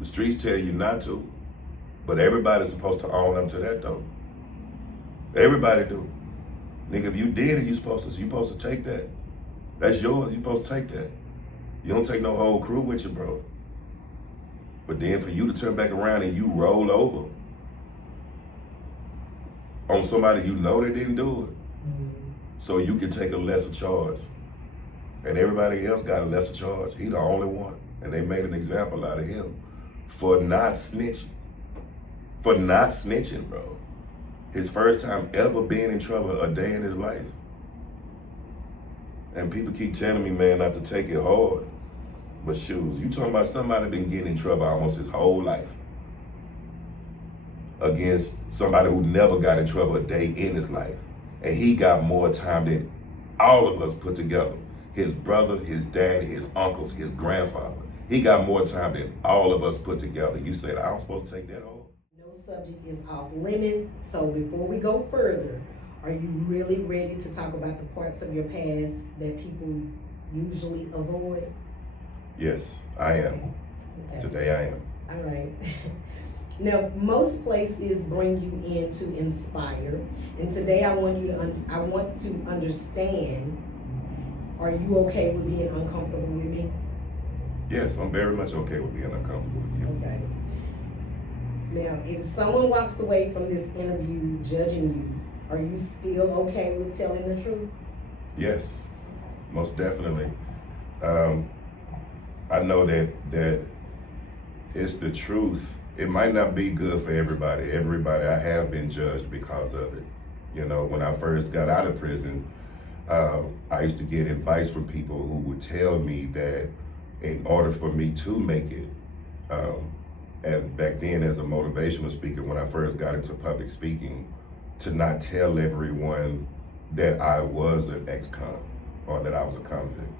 The streets tell you not to, but everybody's supposed to own up to that though. Everybody do. Nigga, if you did it, you supposed to take that. That's yours, you supposed to take that. You don't take no whole crew with you, bro. But then for you to turn back around and you roll over on somebody you know that didn't do it, so you can take a lesser charge. And everybody else got a lesser charge. He the only one. And they made an example out of him for not snitching. For not snitching, bro. His first time ever being in trouble a day in his life. And people keep telling me, man, not to take it hard. But shoes, you talking about somebody been getting in trouble almost his whole life against somebody who never got in trouble a day in his life. And he got more time than all of us put together. His brother, his daddy, his uncles, his grandfather. He got more time than all of us put together. You said, I'm supposed to take that hard? No subject is off limit. So before we go further, are you really ready to talk about the parts of your past that people usually avoid? Yes, I am. Okay. Today I am. All right. Now, most places bring you in to inspire, and today I want to understand. Are you okay with being uncomfortable with me? Yes, I'm very much okay with being uncomfortable with you. Okay. Now, if someone walks away from this interview judging you, are you still okay with telling the truth? Yes, most definitely. I know that it's the truth. It might not be good for everybody. I have been judged because of it. You know, when I first got out of prison, I used to get advice from people who would tell me that in order for me to make it, and back then as a motivational speaker, when I first got into public speaking, to not tell everyone that I was an ex-con or that I was a convict,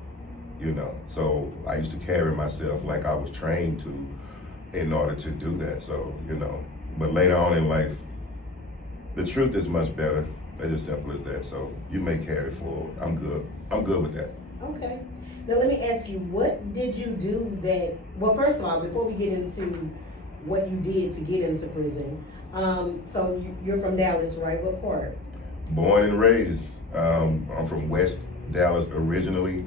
you know. So I used to carry myself like I was trained to in order to do that, so, you know. But later on in life, the truth is much better. It's as simple as that. So you may carry it forward. I'm good with that. Okay. Now let me ask you, what did you do that, well, first of all, before we get into what you did to get into prison, so you're from Dallas, right? What part? Born and raised. I'm from West Dallas originally.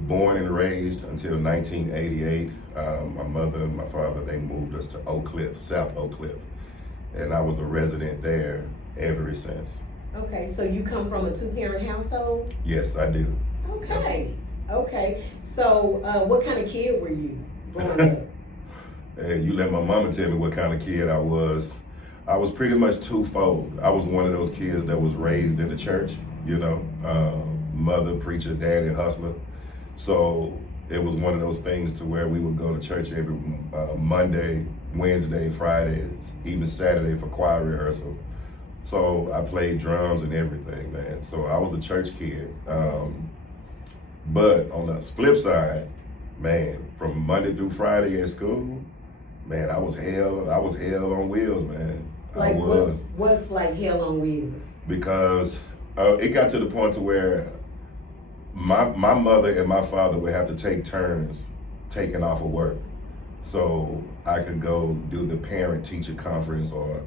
Born and raised until 1988. My mother and my father, they moved us to Oak Cliff, South Oak Cliff. And I was a resident there ever since. Okay, so you come from a two-parent household? Yes, I do. Okay, okay. So what kind of kid were you growing up? Hey, you let my mama tell me what kind of kid I was. I was pretty much twofold. I was one of those kids that was raised in the church, you know, mother, preacher, daddy, hustler. So it was one of those things to where we would go to church every Monday, Wednesday, Fridays, even Saturday for choir rehearsal. So I played drums and everything, man. So I was a church kid. But on the flip side, man, from Monday through Friday at school, man, I was hell on wheels, man. Like I was. What's like hell on wheels? Because it got to the point to where my mother and my father would have to take turns taking off of work. So I could go do the parent-teacher conference or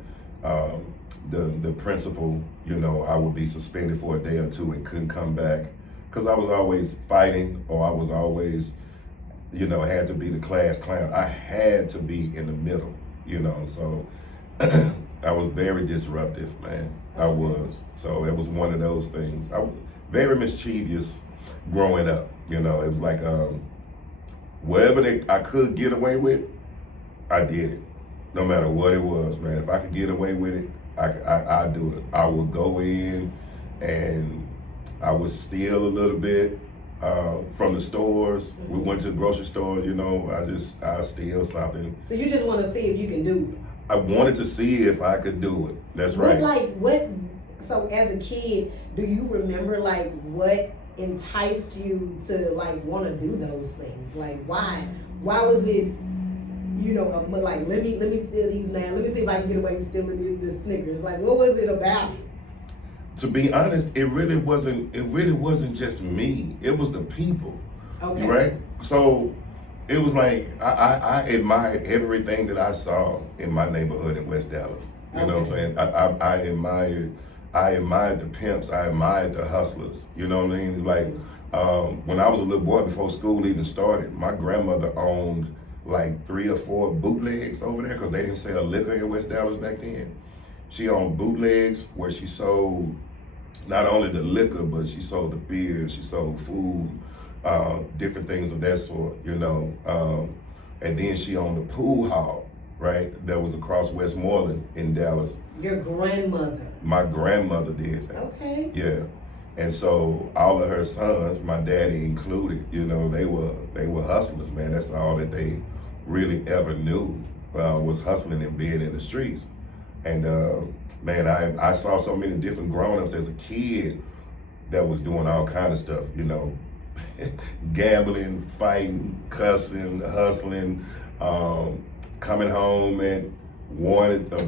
the principal, you know, I would be suspended for a day or two and couldn't come back because I was always fighting, or I was always, you know, had to be the class clown. I had to be in the middle, you know, so I was very disruptive, man. I was. So it was one of those things. I was very mischievous growing up, you know. It was like whatever I could get away with, I did it. No matter what it was, man. If I could get away with it, I'd do it. I would go in and I would steal a little bit from the stores. We went to the grocery store, you know, I steal something. So you just want to see if you can do it? I wanted to see if I could do it. That's right. So as a kid, do you remember like what enticed you to like want to do those things? Like why was it, you know, like let me steal these now. Let me see if I can get away with stealing the Snickers. Like what was it about it? To be honest, it really wasn't just me. It was the people. Okay. Right? So it was like I admired everything that I saw in my neighborhood in West Dallas. You know what I'm saying? I admired the pimps. I admired the hustlers. You know what I mean? Like when I was a little boy, before school even started, my grandmother owned like 3 or 4 bootlegs over there because they didn't sell liquor in West Dallas back then. She owned bootlegs where she sold not only the liquor, but she sold the beer, she sold food, different things of that sort, you know. And then she owned a pool hall, right, that was across Westmoreland in Dallas. Your grandmother? My grandmother did that. Okay. Yeah. And so all of her sons, my daddy included, you know, they were hustlers, man. That's all that they really ever knew, was hustling and being in the streets. And man, I saw so many different grown-ups as a kid that was doing all kind of stuff, you know, gambling, fighting, cussing, hustling, coming home at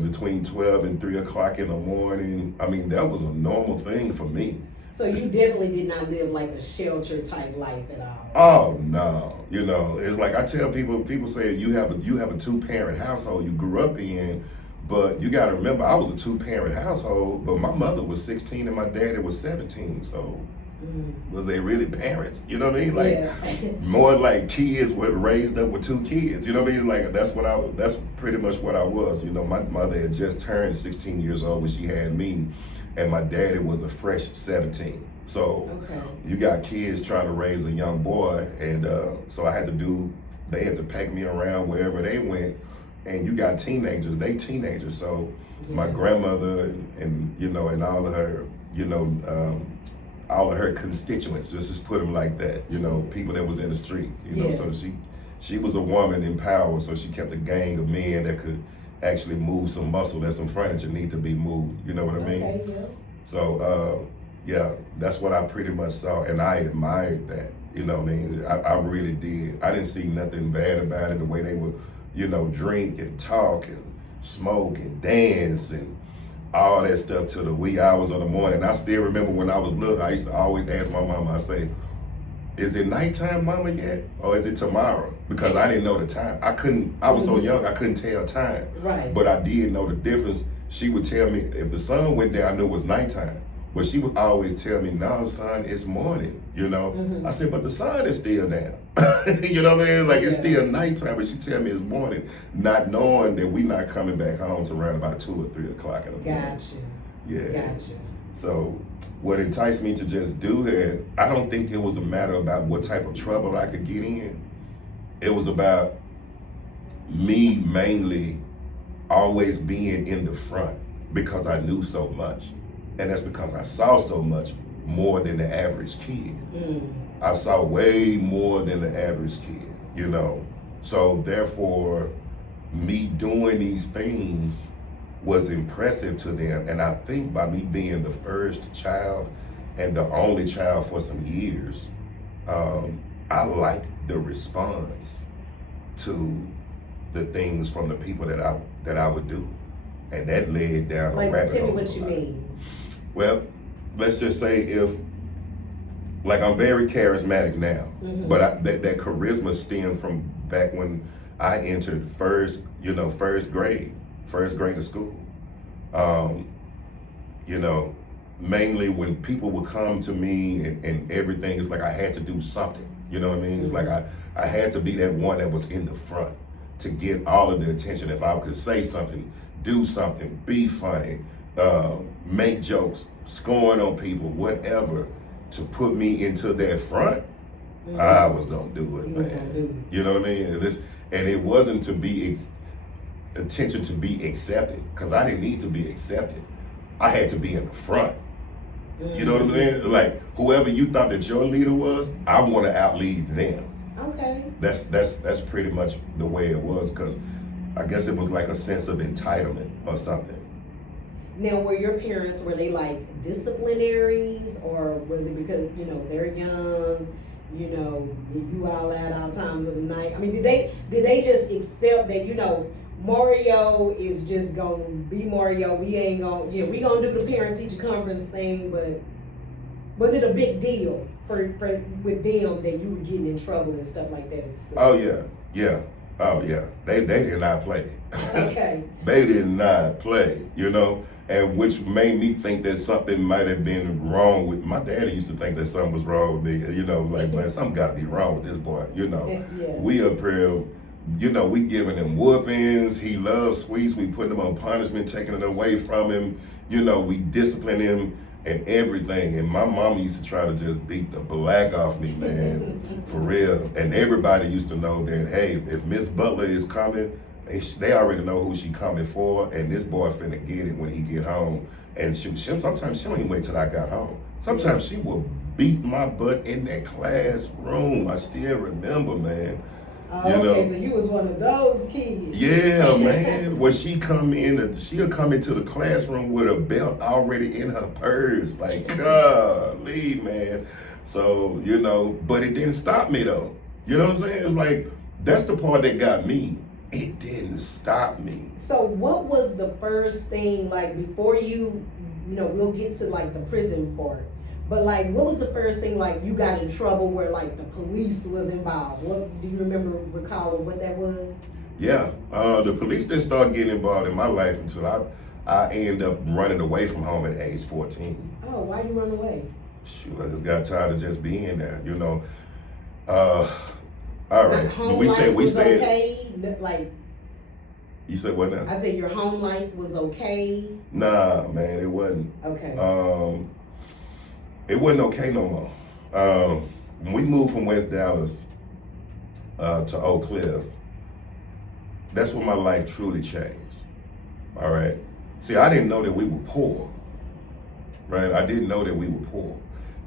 between 12 and 3 o'clock in the morning. I mean, that was a normal thing for me. So you definitely did not live like a shelter type life at all. Oh no, you know, it's like I tell people say you have a 2-parent household you grew up in, but you got to remember I was a 2-parent household, but my mother was 16 and my daddy was 17, so was they really parents? You know what I mean? Like more like kids were raised up with 2 kids. You know what I mean? Like that's pretty much what I was. You know, my mother had just turned 16 years old when she had me, and my daddy was a fresh 17. So you got kids trying to raise a young boy, and so they had to pack me around wherever they went, and you got teenagers, so my grandmother and you know, and all of her, you know, all of her constituents, just put them like that, you know, people that was in the streets, you know, so she was a woman in power, so she kept a gang of men that could actually move some muscle that some furniture need to be moved, you know what I mean? So yeah, that's what I pretty much saw, and I admired that, you know what I mean? I really did. I didn't see nothing bad about it, the way they would, you know, drink and talk and smoke and dance and all that stuff to the wee hours of the morning. I still remember when I was little, I used to always ask my mama, I say, is it nighttime, mama, yet? Or is it tomorrow? Because I didn't know the time. I was so young, I couldn't tell time. Right. But I did know the difference. She would tell me, if the sun went down, I knew it was nighttime. But she would always tell me, no, son, it's morning, you know? I said, but the sun is still down. You know what I mean? Like, it's still nighttime, but she tell me it's morning, not knowing that we not coming back home to around about 2 or 3 o'clock in the morning. Gotcha. Yeah. Gotcha. So what enticed me to just do that, I don't think it was a matter about what type of trouble I could get in. It was about me mainly always being in the front because I knew so much. And that's because I saw so much more than the average kid. I saw way more than the average kid, you know? So therefore, me doing these things was impressive to them. And I think by me being the first child and the only child for some years, I liked the response to the things from the people that I would do. And that led down a rabbit hole. Tell me what you mean. Well, let's just say like I'm very charismatic now, but that charisma stemmed from back when I entered first grade of school. You know, mainly when people would come to me and everything, it's like I had to do something, you know what I mean? It's like I had to be that one that was in the front to get all of the attention. If I could say something, do something, be funny, make jokes, scoring on people, whatever, to put me into that front, I was gonna do it, man. You know what I mean? And it wasn't to be attention to be accepted, because I didn't need to be accepted. I had to be in the front. You know what I mean? Like whoever you thought that your leader was, I want to outlead them. Okay. That's pretty much the way it was, because I guess it was like a sense of entitlement or something. Now, were your parents, were they like disciplinaries, or was it because, you know, they're young, you know, you all out all times of the night? I mean, did they just accept that, you know, Mario is just gonna be Mario, we ain't gonna, we gonna do the parent teacher conference thing, but Was it a big deal for with them that you were getting in trouble and stuff like that at school? Oh yeah. Oh yeah. They did not play. Okay. They did not play, and which made me think that something might have been wrong with my daddy. Used to think that something was wrong with me, like, man, something got to be wrong with this boy, Yeah. We up here, we giving him whoopings. He loves sweets. We putting him on punishment, taking it away from him. We discipline him and everything. And my mama used to try to just beat the black off me, man, for real. And everybody used to know that, hey, if Miss Butler is coming, they already know who she coming for, and this boy finna get it when he get home. And sometimes she don't even wait till I got home. Sometimes she will beat my butt in that classroom. I still remember, man. Okay, so you was one of those kids. Yeah, man. When she'll come into the classroom with a belt already in her purse. Like, golly, man. So, but it didn't stop me though. You know what I'm saying? It's like, that's the part that got me. It didn't stop me. So what was the first thing, like, before we'll get to like the prison part, but like, what was the first thing, like, you got in trouble where like the police was involved? What do you recall what that was? Yeah, the police didn't start getting involved in my life until I ended up running away from home at age 14. Oh, why you run away? Shoot, I just got tired of just being there, all right. Home we life said was okay. Like, you said what now? I said your home life was okay. Nah, man, it wasn't. Okay. It wasn't okay no more. When we moved from West Dallas to Oak Cliff, that's when my life truly changed. All right. See, I didn't know that we were poor. Right. I didn't know that we were poor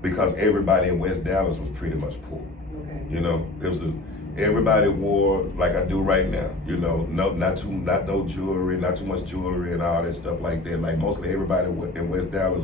because everybody in West Dallas was pretty much poor. Okay. Everybody wore like I do right now, not no jewelry, not too much jewelry and all that stuff like that. Like mostly everybody in West Dallas,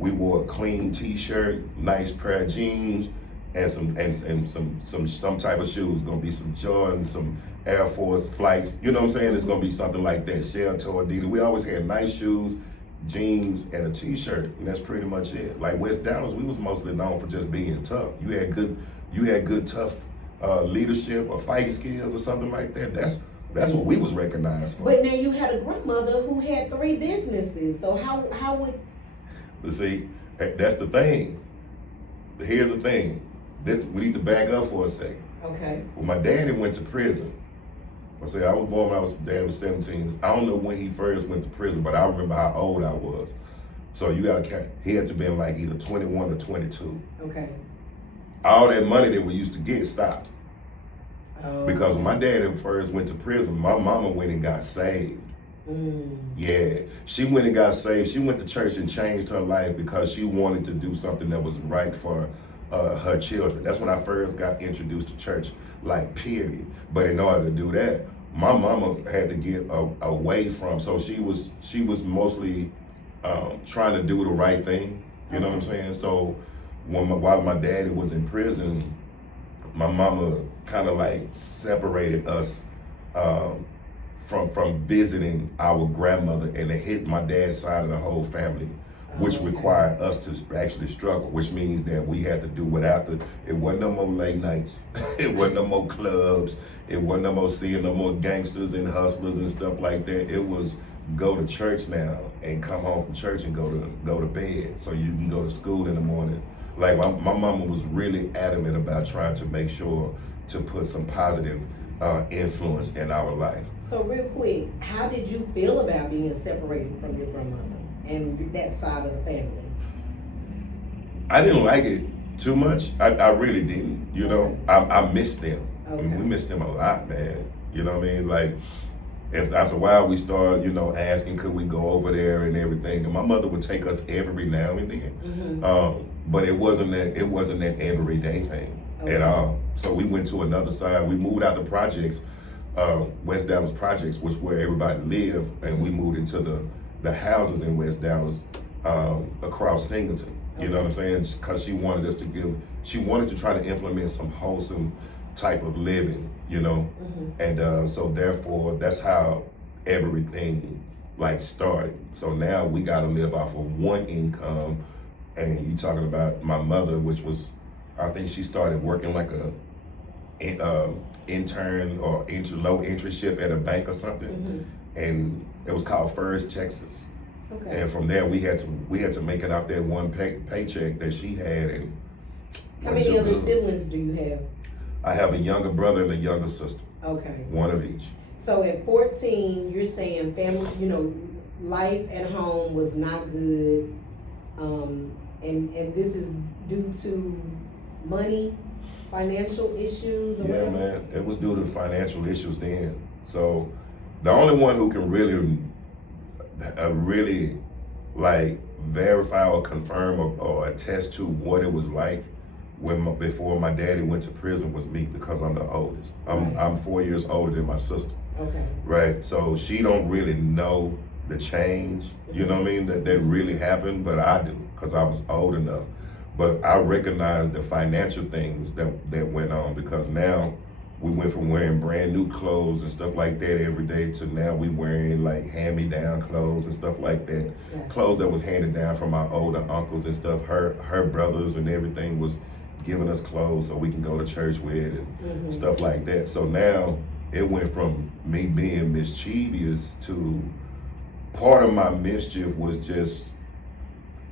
we wore a clean t-shirt, nice pair of jeans, and some type of shoes. Gonna be some Jordans, some Air Force flights. You know what I'm saying? It's gonna be something like that. Shell toe, Adidas. We always had nice shoes, jeans, and a t-shirt, and that's pretty much it. Like West Dallas, we was mostly known for just being tough. You had good tough leadership or fighting skills or something like that. That's what we was recognized for. But now you had a grandmother who had 3 businesses, so how would? But see, that's the thing. Here's the thing. We need to back up for a second. Okay. When my daddy went to prison, I was born when dad was 17. I don't know when he first went to prison, but I remember how old I was. So you gotta count. He had to be like either 21 or 22. Okay. All that money that we used to get stopped. Oh. Because when my daddy first went to prison, my mama went and got saved. Yeah, she went and got saved. She went to church and changed her life because she wanted to do something that was right for her children. That's when I first got introduced to church, like, period. But in order to do that, my mama had to get away from. So she was mostly trying to do the right thing. You know what I'm saying? So while my daddy was in prison, my mama kind of like separated us from visiting our grandmother, and it hit my dad's side of the whole family, which required us to actually struggle, which means that we had to do without it wasn't no more late nights, it wasn't no more clubs, it wasn't no more seeing no more gangsters and hustlers and stuff like that. It was go to church now and come home from church and go to bed so you can go to school in the morning. Like my mama was really adamant about trying to make sure to put some positive influence in our life. So real quick, how did you feel about being separated from your grandmother and that side of the family? I didn't like it too much. I really didn't. I missed them. Okay. I mean, we missed them a lot, man. You know what I mean? Like, and after a while, we started, asking could we go over there and everything. And my mother would take us every now and then. But it wasn't that everyday thing at all. So we went to another side. We moved out the projects, West Dallas projects, which where everybody lived, and we moved into the houses in West Dallas across Singleton. You know what I'm saying? Because she wanted to try to implement some wholesome type of living, and so therefore that's how everything like started. So now we got to live off of one income And you talking about my mother, which was, I think she started working like a intern or low internship at a bank or something, and it was called First Texas. Okay. And from there, we had to make it off that one paycheck that she had. And how many other siblings do you have? I have a younger brother and a younger sister. Okay. One of each. So at 14, you're saying family, you know, life at home was not good, and this is due to money, financial issues, or Yeah, whatever? man, it was due to financial issues then. So the only one who can really like verify or confirm or attest to what it was like before my daddy went to prison was me, because I'm the oldest. I'm 4 years older than my sister. Okay. Right. So she don't really know the change, you know what I mean, that really happened, but I do, because I was old enough. But I recognize the financial things that went on, because now we went from wearing brand new clothes and stuff like that every day to now we wearing like hand-me-down clothes and stuff like that. Yeah. Clothes that was handed down from our older uncles and stuff. Her brothers and everything was giving us clothes so we can go to church with and stuff like that. So now it went from me being mischievous to part of my mischief was just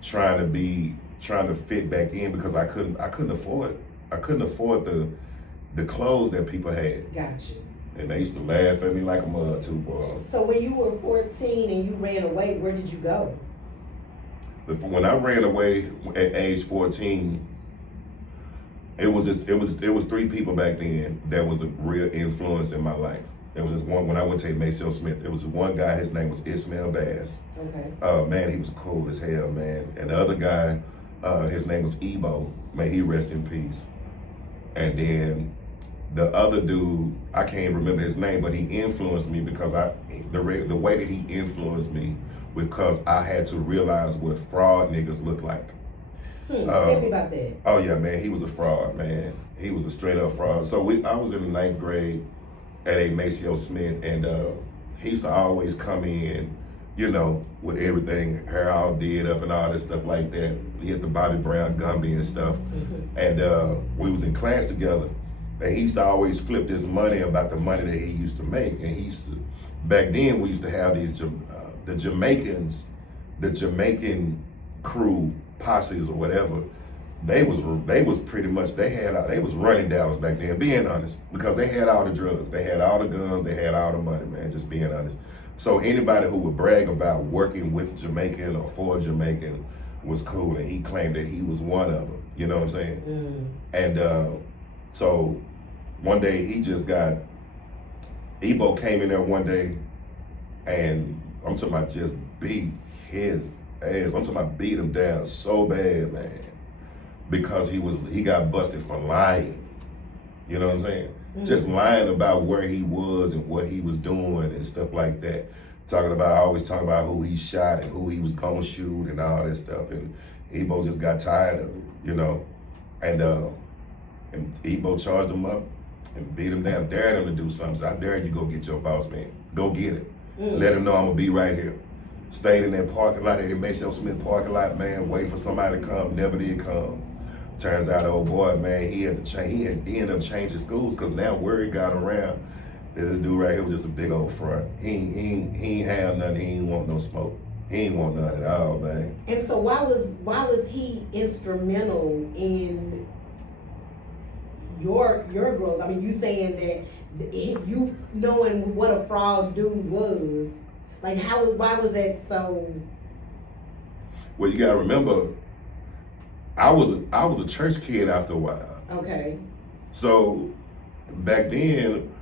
trying to fit back in, because I couldn't afford the clothes that people had. Gotcha. And they used to laugh at me like a mud too, boy. So when you were 14 and you ran away, where did you go? But when I ran away at age 14, it was three people back then that was a real influence in my life. There was this one when I went to Maceo Smith. There was one guy, his name was Ismail Bass. Okay. Man, he was cool as hell, man. And the other guy, his name was Ebo. May he rest in peace. And then the other dude, I can't remember his name, but he influenced me because the way that he influenced me, because I had to realize what fraud niggas look like. Tell me about that. Oh yeah, man, he was a fraud, man. He was a straight up fraud. So I was in the 9th grade at a Maceo Smith, and he used to always come in, you know, with everything, hair all did up and all this stuff like that. He had the Bobby Brown Gumby and stuff. And we was in class together, and he used to always flip this money about the money that he used to make. And he used to, back then we used to have these, the Jamaican crew, posses or whatever. They was pretty much, they was running Dallas back then, being honest, because they had all the drugs, they had all the guns, they had all the money, man, just being honest. So anybody who would brag about working with Jamaican or for Jamaican was cool, and he claimed that he was one of them, you know what I'm saying? And so one day Ebo came in there one day, and I'm talking about just beat his ass. I'm talking about beat him down so bad, man, because he got busted for lying. You know what I'm saying? Just lying about where he was and what he was doing and stuff like that. Always talking about who he shot and who he was gonna shoot and all that stuff. And Ebo just got tired of it, you know. And Ebo charged him up and beat him down, dared him to do something. So I dare you, go get your boss, man. Go get it. Let him know I'm gonna be right here. Stayed in that parking lot, at the Maceo Smith parking lot, man, waiting for somebody to come, never did come. Turns out, old boy, man, he ended up changing schools, because now word got around that this dude right here was just a big old front. He ain't have nothing, he ain't want no smoke. He ain't want none at all, man. And so why was he instrumental in your growth? I mean, you saying that you knowing what a fraud dude was, like why was that so? Well, you gotta remember, I was a church kid after a while. Okay. So back then,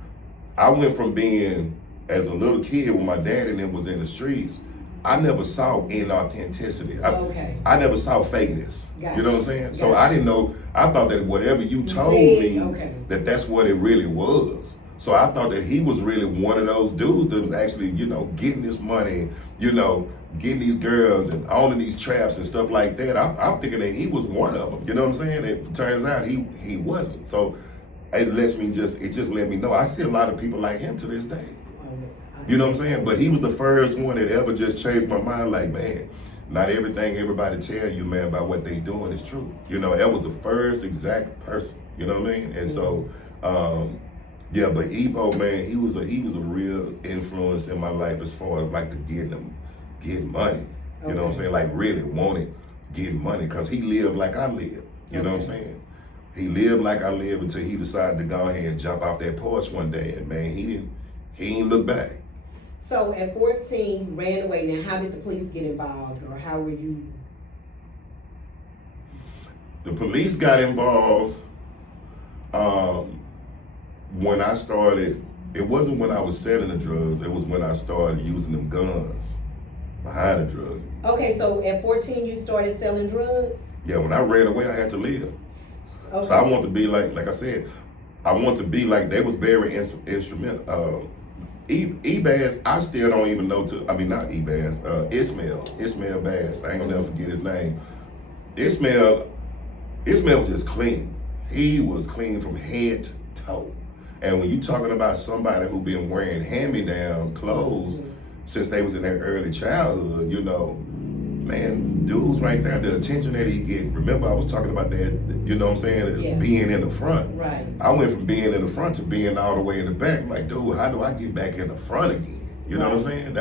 I went from being, as a little kid when my dad and them was in the streets, I never saw inauthenticity. I never saw fakeness. Gotcha. You know what I'm saying? Gotcha. So I didn't know, I thought that whatever you told me, that's what it really was. So I thought that he was really one of those dudes that was actually, you know, getting this money, you know, getting these girls and owning these traps and stuff like that. I'm thinking that he was one of them. You know what I'm saying? It turns out he wasn't. So it just let me know. I see a lot of people like him to this day. You know what I'm saying? But he was the first one that ever just changed my mind. Like, man, not everything everybody tell you, man, about what they doing is true. You know, that was the first exact person. You know what I mean? And so, yeah, but Ebo, man, he was a real influence in my life as far as like getting money. You know what I'm saying? Like really wanted getting money, because he lived like I lived. You know what I'm saying? He lived like I lived until he decided to go ahead and jump off that porch one day, and man, he didn't look back. So at 14, you ran away. Now, how did the police get involved, or how were you? The police got involved when I started. It wasn't when I was selling the drugs. It was when I started using them guns behind the drugs. Okay, so at 14, you started selling drugs? Yeah, when I ran away, I had to live. Okay. So I want to be like I said, I want to be like, they was very instrumental. E-Bass, I still don't even know not E-Bass, Ismail Bass, I ain't gonna never forget his name. Ismail was just clean. He was clean from head to toe. And when you talking about somebody who been wearing hand-me-down clothes since they was in their early childhood, you know, man, dudes right there, the attention that he get. Remember, I was talking about that, you know what I'm saying, yeah. Being in the front. Right. I went from being in the front to being all the way in the back. Like, dude, how do I get back in the front again? You know what I'm saying?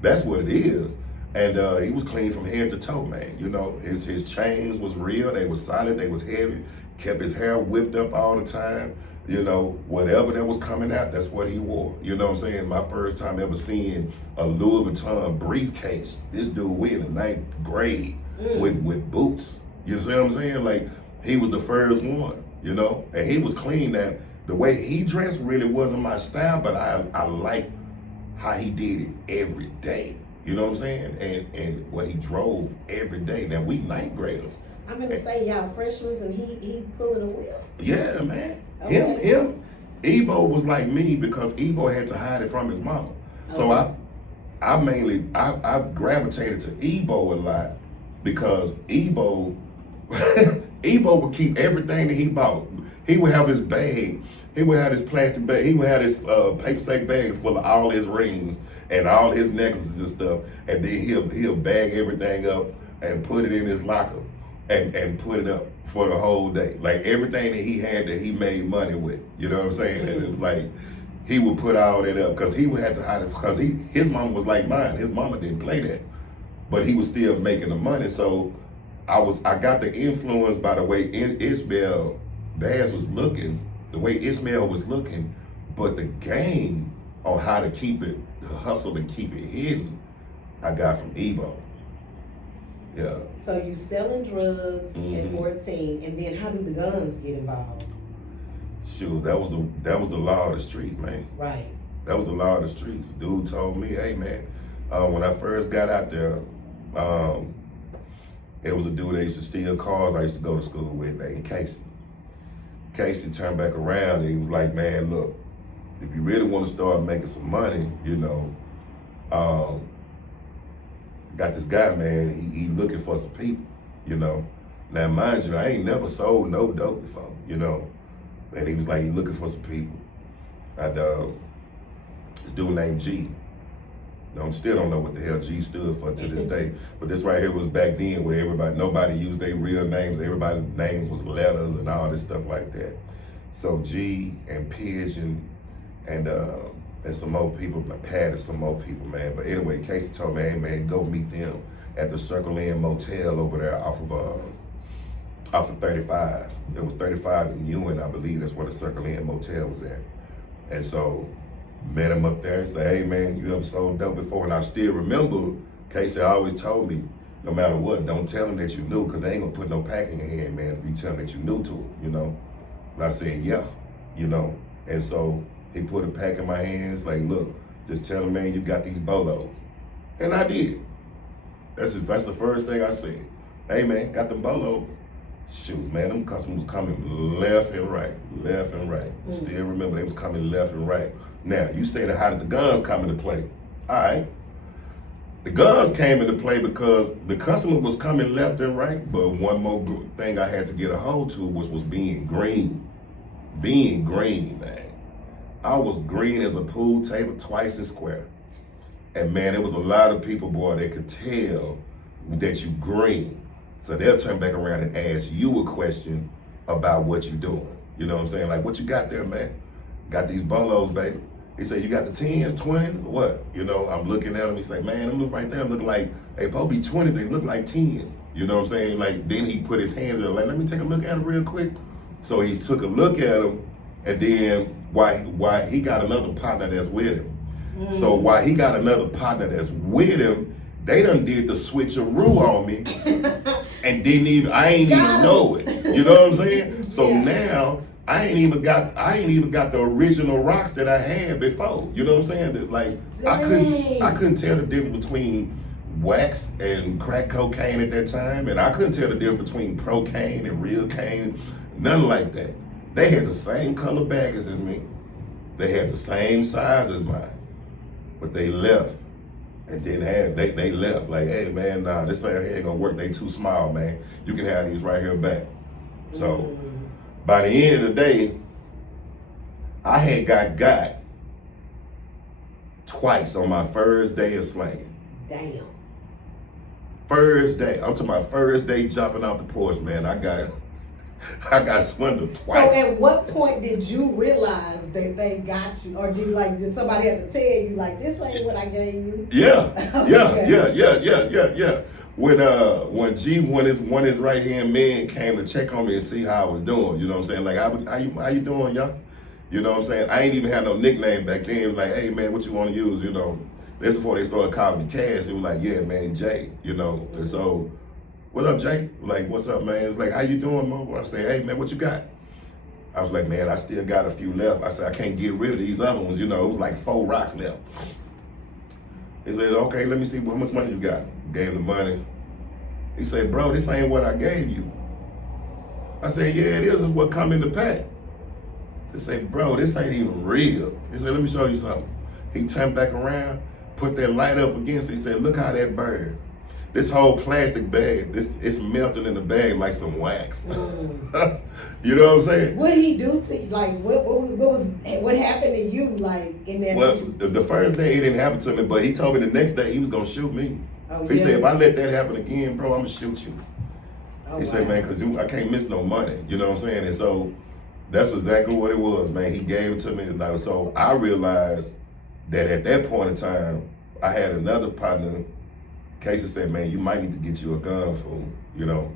That's what it is. And he was clean from head to toe, man. You know, his chains was real. They was solid. They was heavy. Kept his hair whipped up all the time. You know, whatever that was coming out, that's what he wore. You know what I'm saying? My first time ever seeing a Louis Vuitton briefcase. This dude, we in the 9th grade with boots. You see what I'm saying? Like, he was the first one, you know? And he was clean. That the way he dressed really wasn't my style, but I like how he did it every day. You know what I'm saying? And what he drove every day. Now, we 9th graders. I'm gonna say y'all freshmen, and he pulling a wheel. Yeah, man. Okay. Ebo was like me, because Ebo had to hide it from his mama. Okay. So I gravitated to Ebo a lot, because Ebo would keep everything that he bought. He would have his bag. He would have his plastic bag. He would have his paper sack bag full of all his rings and all his necklaces and stuff. And then he'll bag everything up and put it in his locker and put it up for the whole day. Like, everything that he had that he made money with. You know what I'm saying? And it's like, he would put all that up, because he would have to hide it, because his mama was like mine. His mama didn't play that, but he was still making the money. So I got the influence by the way Ismail Bass was looking, the way Ismail was looking, but the game on how to keep it, the hustle and keep it hidden, I got from Ebo. Yeah. So you selling drugs at 14, and then how do the guns get involved? Shoot, that was the law of the street, man. Right. That was the law of the streets. Dude told me, hey man, when I first got out there, it was a dude that used to steal cars I used to go to school with named Casey. Casey turned back around and he was like, man, look, if you really want to start making some money, you know, got this guy, man, he looking for some people, you know. Now, mind you, I ain't never sold no dope before, you know. And he was like, he looking for some people. And this dude named G. I still don't know what the hell G stood for to this day. But this right here was back then where nobody used their real names. Everybody's names was letters and all this stuff like that. So G and Pigeon and some more people, like Pat and some more people, man. But anyway, Casey told me, hey man, go meet them at the Circle Inn Motel over there off of 35. It was 35 in Ewing, I believe. That's where the Circle Inn Motel was at. And so met him up there and said, hey man, you ever sold dope before? And I still remember Casey always told me, no matter what, don't tell him that you knew, because they ain't gonna put no pack in your hand, man, if you tell him that you knew to it, you know? And I said, yeah, you know? And so he put a pack in my hands, like, look, just tell him, man, you got these bolos. And I did. That's the first thing I said. Hey man, got them bolos. Shoot, man, them customers was coming left and right. Still remember, they was coming left and right. Now, you say that how did the guns come into play? All right. The guns came into play because the customer was coming left and right, but one more thing I had to get a hold to, which was being green. Being green, man. I was green as a pool table, twice as square. And man, there was a lot of people, boy, they could tell that you green. So they'll turn back around and ask you a question about what you doing. You know what I'm saying? Like, what you got there, man? Got these bolos, baby. He said, you got the 10s, 20s, or what? You know, I'm looking at him, he say, man, them look right there, look like, they both be 20s, they look like 10s. You know what I'm saying? Like, then he put his hands there, like, let me take a look at him real quick. So he took a look at him, and then why he got another partner that's with him. So while he got another partner that's with him, they done did the switcheroo on me, and I ain't even know it. You know what I'm saying? So now I ain't even got the original rocks that I had before. You know what I'm saying? That, like, I couldn't tell the difference between wax and crack cocaine at that time, and I couldn't tell the difference between procaine and real cane, nothing like that. They had the same color baggage as me. They had the same size as mine, but they left. And then they left, like, hey man, nah, this right here ain't gonna work, they too small, man. You can have these right here back. So by the end of the day, I had got twice on my first day of slanging. Damn. First day, I'm talking about first day jumping off the porch, man. I got swindled twice. So at what point did you realize that they got you? Or did somebody have to tell you, like, this ain't what I gave you? Yeah, Okay. yeah. When his right hand man came to check on me and see how I was doing, you know what I'm saying? Like, how you doing, y'all? You know what I'm saying? I ain't even had no nickname back then. It was like, hey man, what you want to use? You know, that's before they started calling me Cash. It was like, yeah man, Jay. You know, and so, what up, Jay? Like, what's up, man? It's like, how you doing, Mo? I say, hey man, what you got? I was like, man, I still got a few left. I said, I can't get rid of these other ones. You know, it was like 4 rocks left. He said, okay, let me see how much money you got. Gave him the money. He said, bro, this ain't what I gave you. I said, yeah, it is what come in the pack. He said, bro, this ain't even real. He said, let me show you something. He turned back around, put that light up against it. He said, look how that burned. This whole plastic bag, it's melting in the bag like some wax. You know what I'm saying? What did he do to you? Like, what happened to you, like, in that? Well, the first day it didn't happen to me, but he told me the next day he was gonna shoot me. Oh, He yeah? said, if I let that happen again, bro, I'm gonna shoot you. Oh, He said, man, because I can't miss no money. You know what I'm saying? And so that's exactly what it was, man. He gave it to me. And so I realized that at that point in time, I had another partner. Casey said, man, you might need to get you a gun, fool, you know?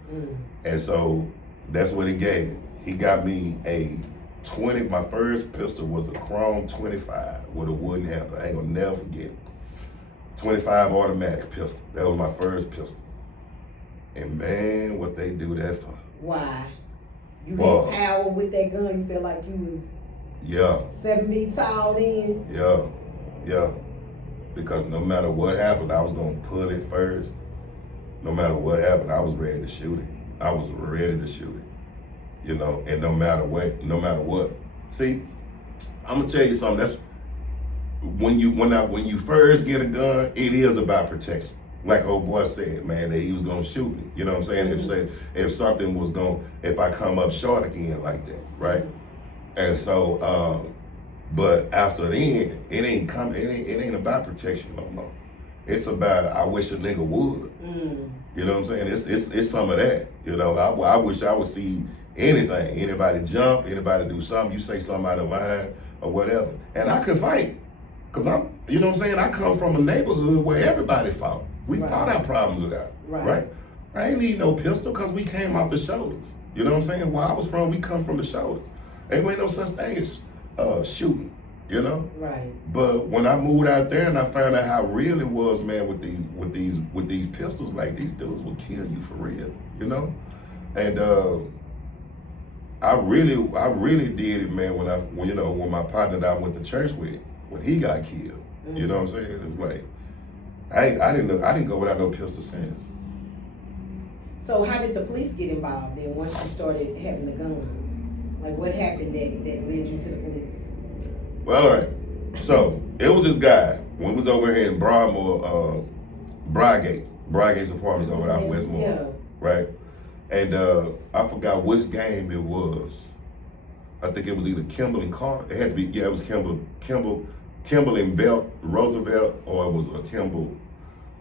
And so that's what he gave me. He got me a 20, my first pistol was a chrome 25 with a wooden handle. I ain't gonna never forget it. 25 automatic pistol. That was my first pistol. And man, what they do that for. Why? You had power with that gun, you felt like you was 7 feet tall then? Yeah. Because no matter what happened, I was gonna pull it first. No matter what happened, I was ready to shoot it. I was ready to shoot it. You know, and no matter what. See, I'm gonna tell you something. That's when you first get a gun, it is about protection. Like old boy said, man, that he was gonna shoot me. You know what I'm saying? If something was if I come up short again like that, right? And so, but after then, it ain't about protection no more. It's about I wish a nigga would. You know what I'm saying? It's some of that. You know, I wish I would see anything. Anybody jump, anybody do something, you say something out of line or whatever. And I could fight. Cause you know what I'm saying? I come from a neighborhood where everybody fought. We fought our problems out, right? I ain't need no pistol cause we came off the shoulders. You know what I'm saying? Where I was from, we come from the shoulders. Ain't no such thing as shooting, you know? Right. But when I moved out there and I found out how real it was, man, with these pistols, like these dudes will kill you for real, you know? And I really did it, man, when my partner that I went to church with, when he got killed. You know what I'm saying? It was like I didn't go without no pistol since. So how did the police get involved then once you started having the guns? Like what happened that led you to the police? Well, all right. So it was this guy when we was over here in Broadmoor, Bridegate's apartments over out in Westmoor, right? And I forgot which game it was. I think it was either Kimball and Carter. It had to be, it was Kimball and Roosevelt, or it was a Kimball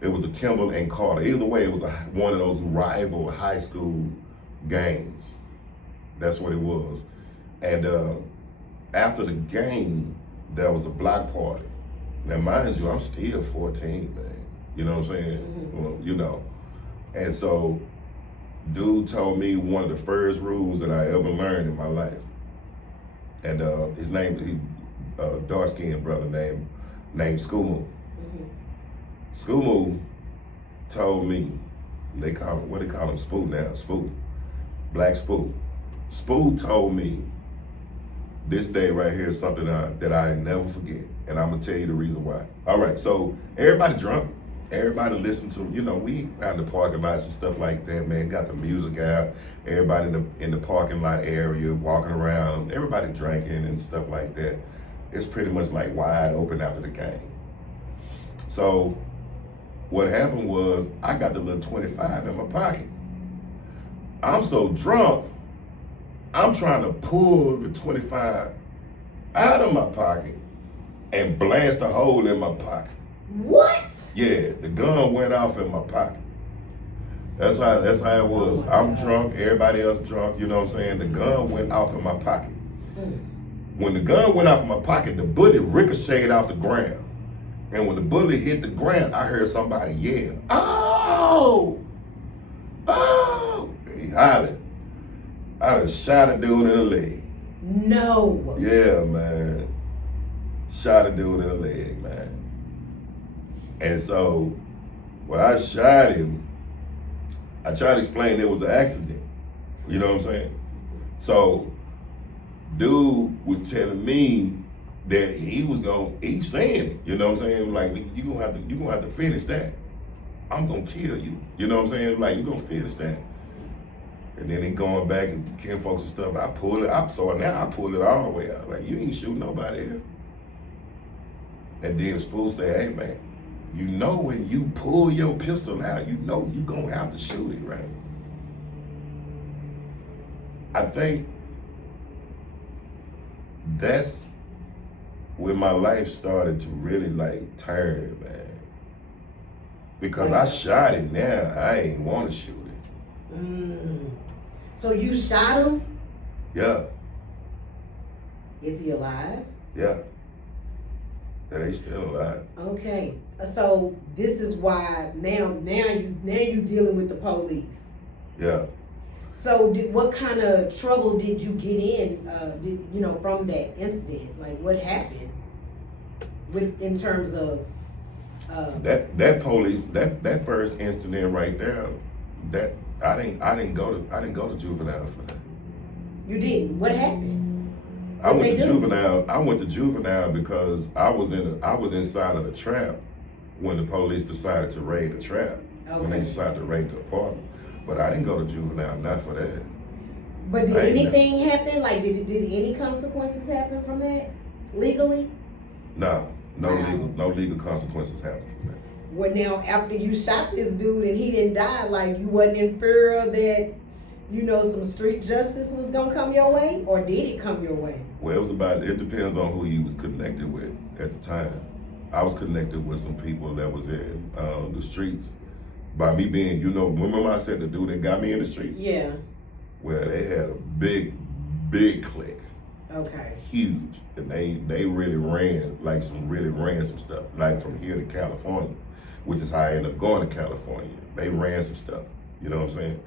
It was a Kimball and Carter. Either way, it was one of those rival high school games. That's what it was. And after the game, there was a block party. Now, mind you, I'm still 14, man. You know what I'm saying? Mm-hmm. Well, you know. And so, dude told me one of the first rules that I ever learned in my life. And his name, dark-skinned brother named Skumu. Mm-hmm. Skumu told me, what they call him, Spoo now, Spoo, Black Spoo. Spoo told me, this day right here is something that I never forget, and I'm gonna tell you the reason why. All right, so everybody drunk, everybody listen to, you know, we out in the parking lots and stuff like that, man, got the music out, everybody in the parking lot area, walking around, everybody drinking and stuff like that. It's pretty much like wide open after the game. So what happened was I got the little 25 in my pocket. I'm so drunk, I'm trying to pull the 25 out of my pocket and blast a hole in my pocket. What? Yeah, the gun went off in my pocket. That's how it was. I'm drunk, everybody else drunk, you know what I'm saying? The gun went off in my pocket. When the gun went off in my pocket, the bullet ricocheted off the ground. And when the bullet hit the ground, I heard somebody yell, "Oh! Oh!" He hollered. I done shot a dude in the leg. No. Yeah, man. Shot a dude in the leg, man. And so, when I shot him, I tried to explain it was an accident. You know what I'm saying? So, dude was telling me that he's saying it. You know what I'm saying? Like, you gonna have to finish that. I'm gonna kill you. You know what I'm saying? Like, you gonna finish that. And then he going back and kin folks and stuff. I pulled it up, so now I pulled it all the way out. Like, you ain't shooting nobody here. And then Spoo said, "Hey man, you know when you pull your pistol out, you know you gonna have to shoot it, right?" I think that's when my life started to really like turn, man. Because I shot it now, I ain't wanna shoot it. So you shot him? Yeah. Is he alive? Yeah. Yeah, he's still alive. Okay. So this is why now you dealing with the police. Yeah. So what kind of trouble did you get in from that incident? Like what happened in terms of that police that first incident right there, that I didn't go to juvenile for that. You didn't? What happened? I went to juvenile because I was inside of the trap when the police decided to raid the trap. Okay. When they decided to raid the apartment. But I didn't go to juvenile, not for that. But did anything happen? Like did any consequences happen from that legally? No legal consequences happened from that. Well, now after you shot this dude and he didn't die, like you wasn't in fear of that, some street justice was gonna come your way, or did it come your way? Well, it depends on who you was connected with at the time. I was connected with some people that was in the streets. By me being, remember I said the dude that got me in the streets? Yeah. Well, they had a big clique. Okay. Huge. And they really ran some stuff, like from here to California, which is how I ended up going to California. They ran some stuff, you know what I'm saying?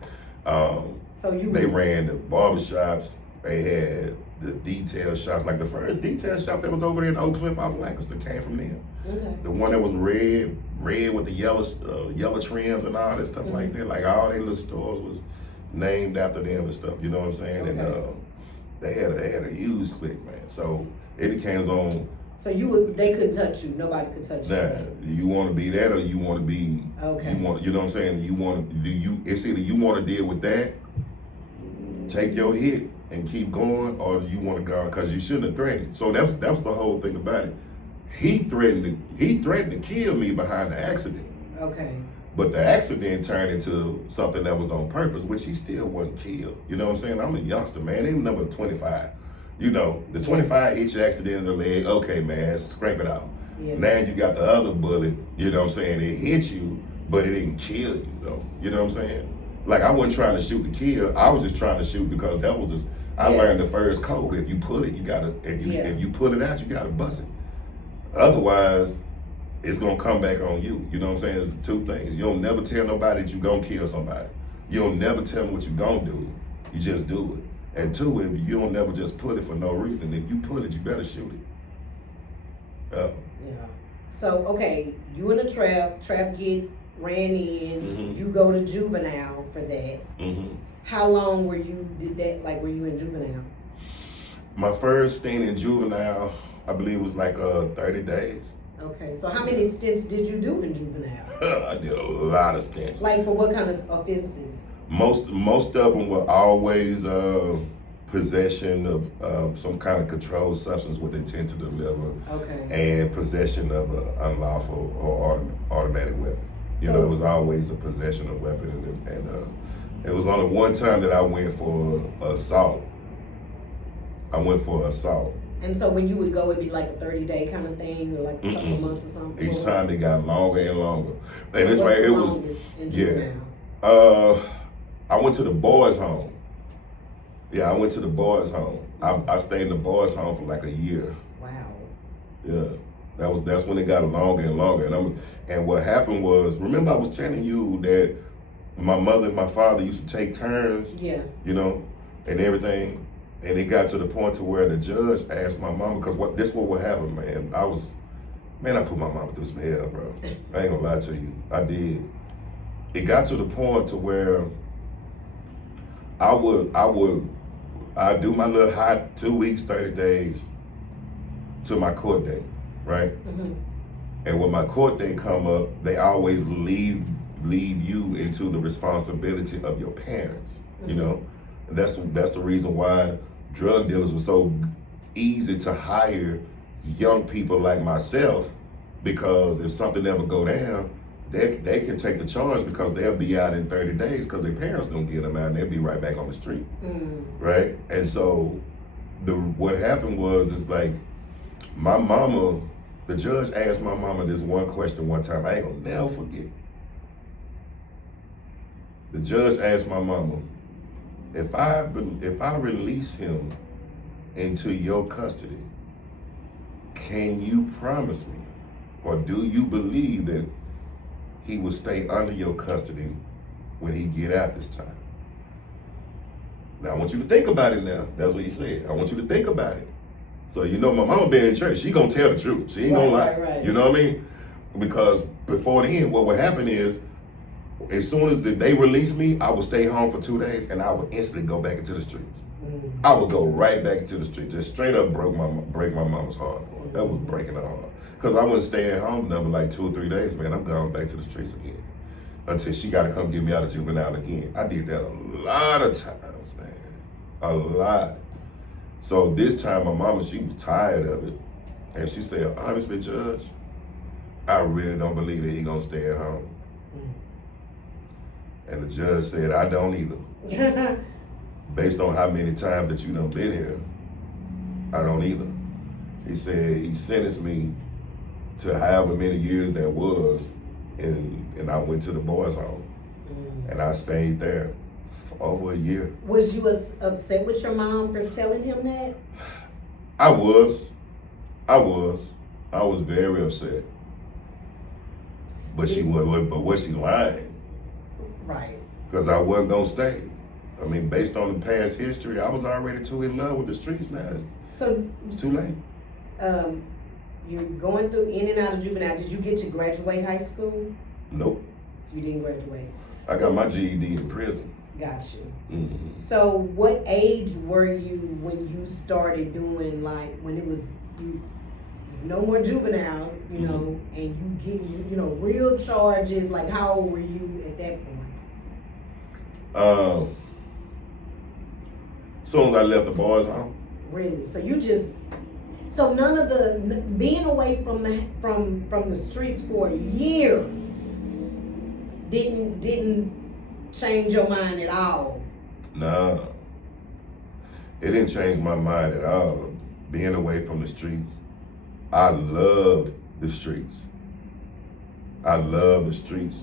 They ran the barbershops, they had the detail shops, like the first detail shop that was over there in Oak Cliff off Lancaster came from them. Okay. The one that was red with the yellow trims and all that stuff like that. Like all their little stores was named after them and stuff, you know what I'm saying? Okay. And they had a huge clique, man. So it became on. So they couldn't touch you. Nobody could touch you. Nah, you want to be that, or you want to be. Okay. You know what I'm saying? It's either you want to deal with that, take your hit and keep going, or you want to go because you shouldn't have threatened. So that's the whole thing about it. He threatened to kill me behind the accident. Okay. But the accident turned into something that was on purpose, which he still wasn't killed. You know what I'm saying? I'm a youngster, man. Even number 25. The 25 hit your accident in the leg. Okay, man, scrape it out. Yeah. Now you got the other bullet, you know what I'm saying? It hit you, but it didn't kill you though. You know what I'm saying? Like I wasn't trying to shoot to kill. I was just trying to shoot because that was just, I learned the first code. If you put it, you gotta, if you put it out, you gotta bust it. Otherwise, it's gonna come back on you. You know what I'm saying? It's two things. You don't never tell nobody that you gonna kill somebody. You don't never tell them what you gonna do. You just do it. And two, if you don't never just put it for no reason. If you put it, you better shoot it. Yeah. So okay, you in a trap get ran in. You go to juvenile for that. How long were you were you in juvenile? My first stint in juvenile, I believe, was like 30 days. Okay, so how many stints did you do in juvenile? I did a lot of stints. Like for what kind of offenses? Most of them were always possession of some kind of controlled substance with intent to deliver. Okay. And possession of an unlawful or automatic weapon. You know, it was always a possession of weapon, and it was only one time that I went for assault. And so when you would go, it'd be like a 30-day kind of thing, or like a couple of months or something? Each time they got longer and longer. And What's right, the it longest was, in juvenile? I went to the boys' home. Yeah, I went to the boys' home. I stayed in the boys' home for like a year. Wow. Yeah, that's when it got longer and longer. And what happened was, remember I was telling you that my mother and my father used to take turns. Yeah. You know, and everything. And it got to the point to where the judge asked my mama, because this what happened, man. I put my mama through some hell, bro. I ain't gonna lie to you. I did. It got to the point to where I'd do my little hot 2 weeks, 30 days to my court date, right? And when my court date come up, they always leave you into the responsibility of your parents, you know? And that's the reason why drug dealers were so easy to hire young people like myself, because if something ever go down, they can take the charge because they'll be out in 30 days because their parents don't get them out and they'll be right back on the street, right? And so what happened was, it's like my mama, the judge asked my mama this one question one time, I ain't gonna never forget. The judge asked my mama, if I release him into your custody, can you promise me, or do you believe that he will stay under your custody when he get out this time? Now I want you to think about it now. That's what he said. I want you to think about it. So you know my mama been in church, she gonna tell the truth. She ain't gonna lie. Right. You know what I mean? Because before then, what would happen is, as soon as they release me, I would stay home for 2 days and I would instantly go back into the streets. I would go right back into the streets. Just straight up break my mama's heart. Boy. That was breaking her heart. Because I wouldn't stay at home number like 2 or 3 days, man. I'm going back to the streets again. Until she got to come get me out of juvenile again. I did that a lot of times, man. A lot. So this time my mama, she was tired of it. And she said, honestly, Judge, I really don't believe that he gonna stay at home. And the judge said, I don't either. Based on how many times that you done been here, I don't either. He said he sentenced me to however many years that was, and I went to the boys' home. And I stayed there for over a year. Was you upset with your mom for telling him that? I was very upset. But was she lying? Right. Because I wasn't gonna stay. I mean, based on the past history, I was already too in love with the streets now. So it's too late. You're going through in and out of juvenile. Did you get to graduate high school? Nope. So you didn't graduate. I got my GED in prison. Got you. So what age were you when you started doing, like, when it was no more juvenile, you know, and you getting, you know, real charges? Like, how old were you at that point? Soon as I left the boys' home. Really? So none of the being away from the streets for a year didn't change your mind at all? Nah. It didn't change my mind at all. Being away from the streets. I loved The streets. I love the streets.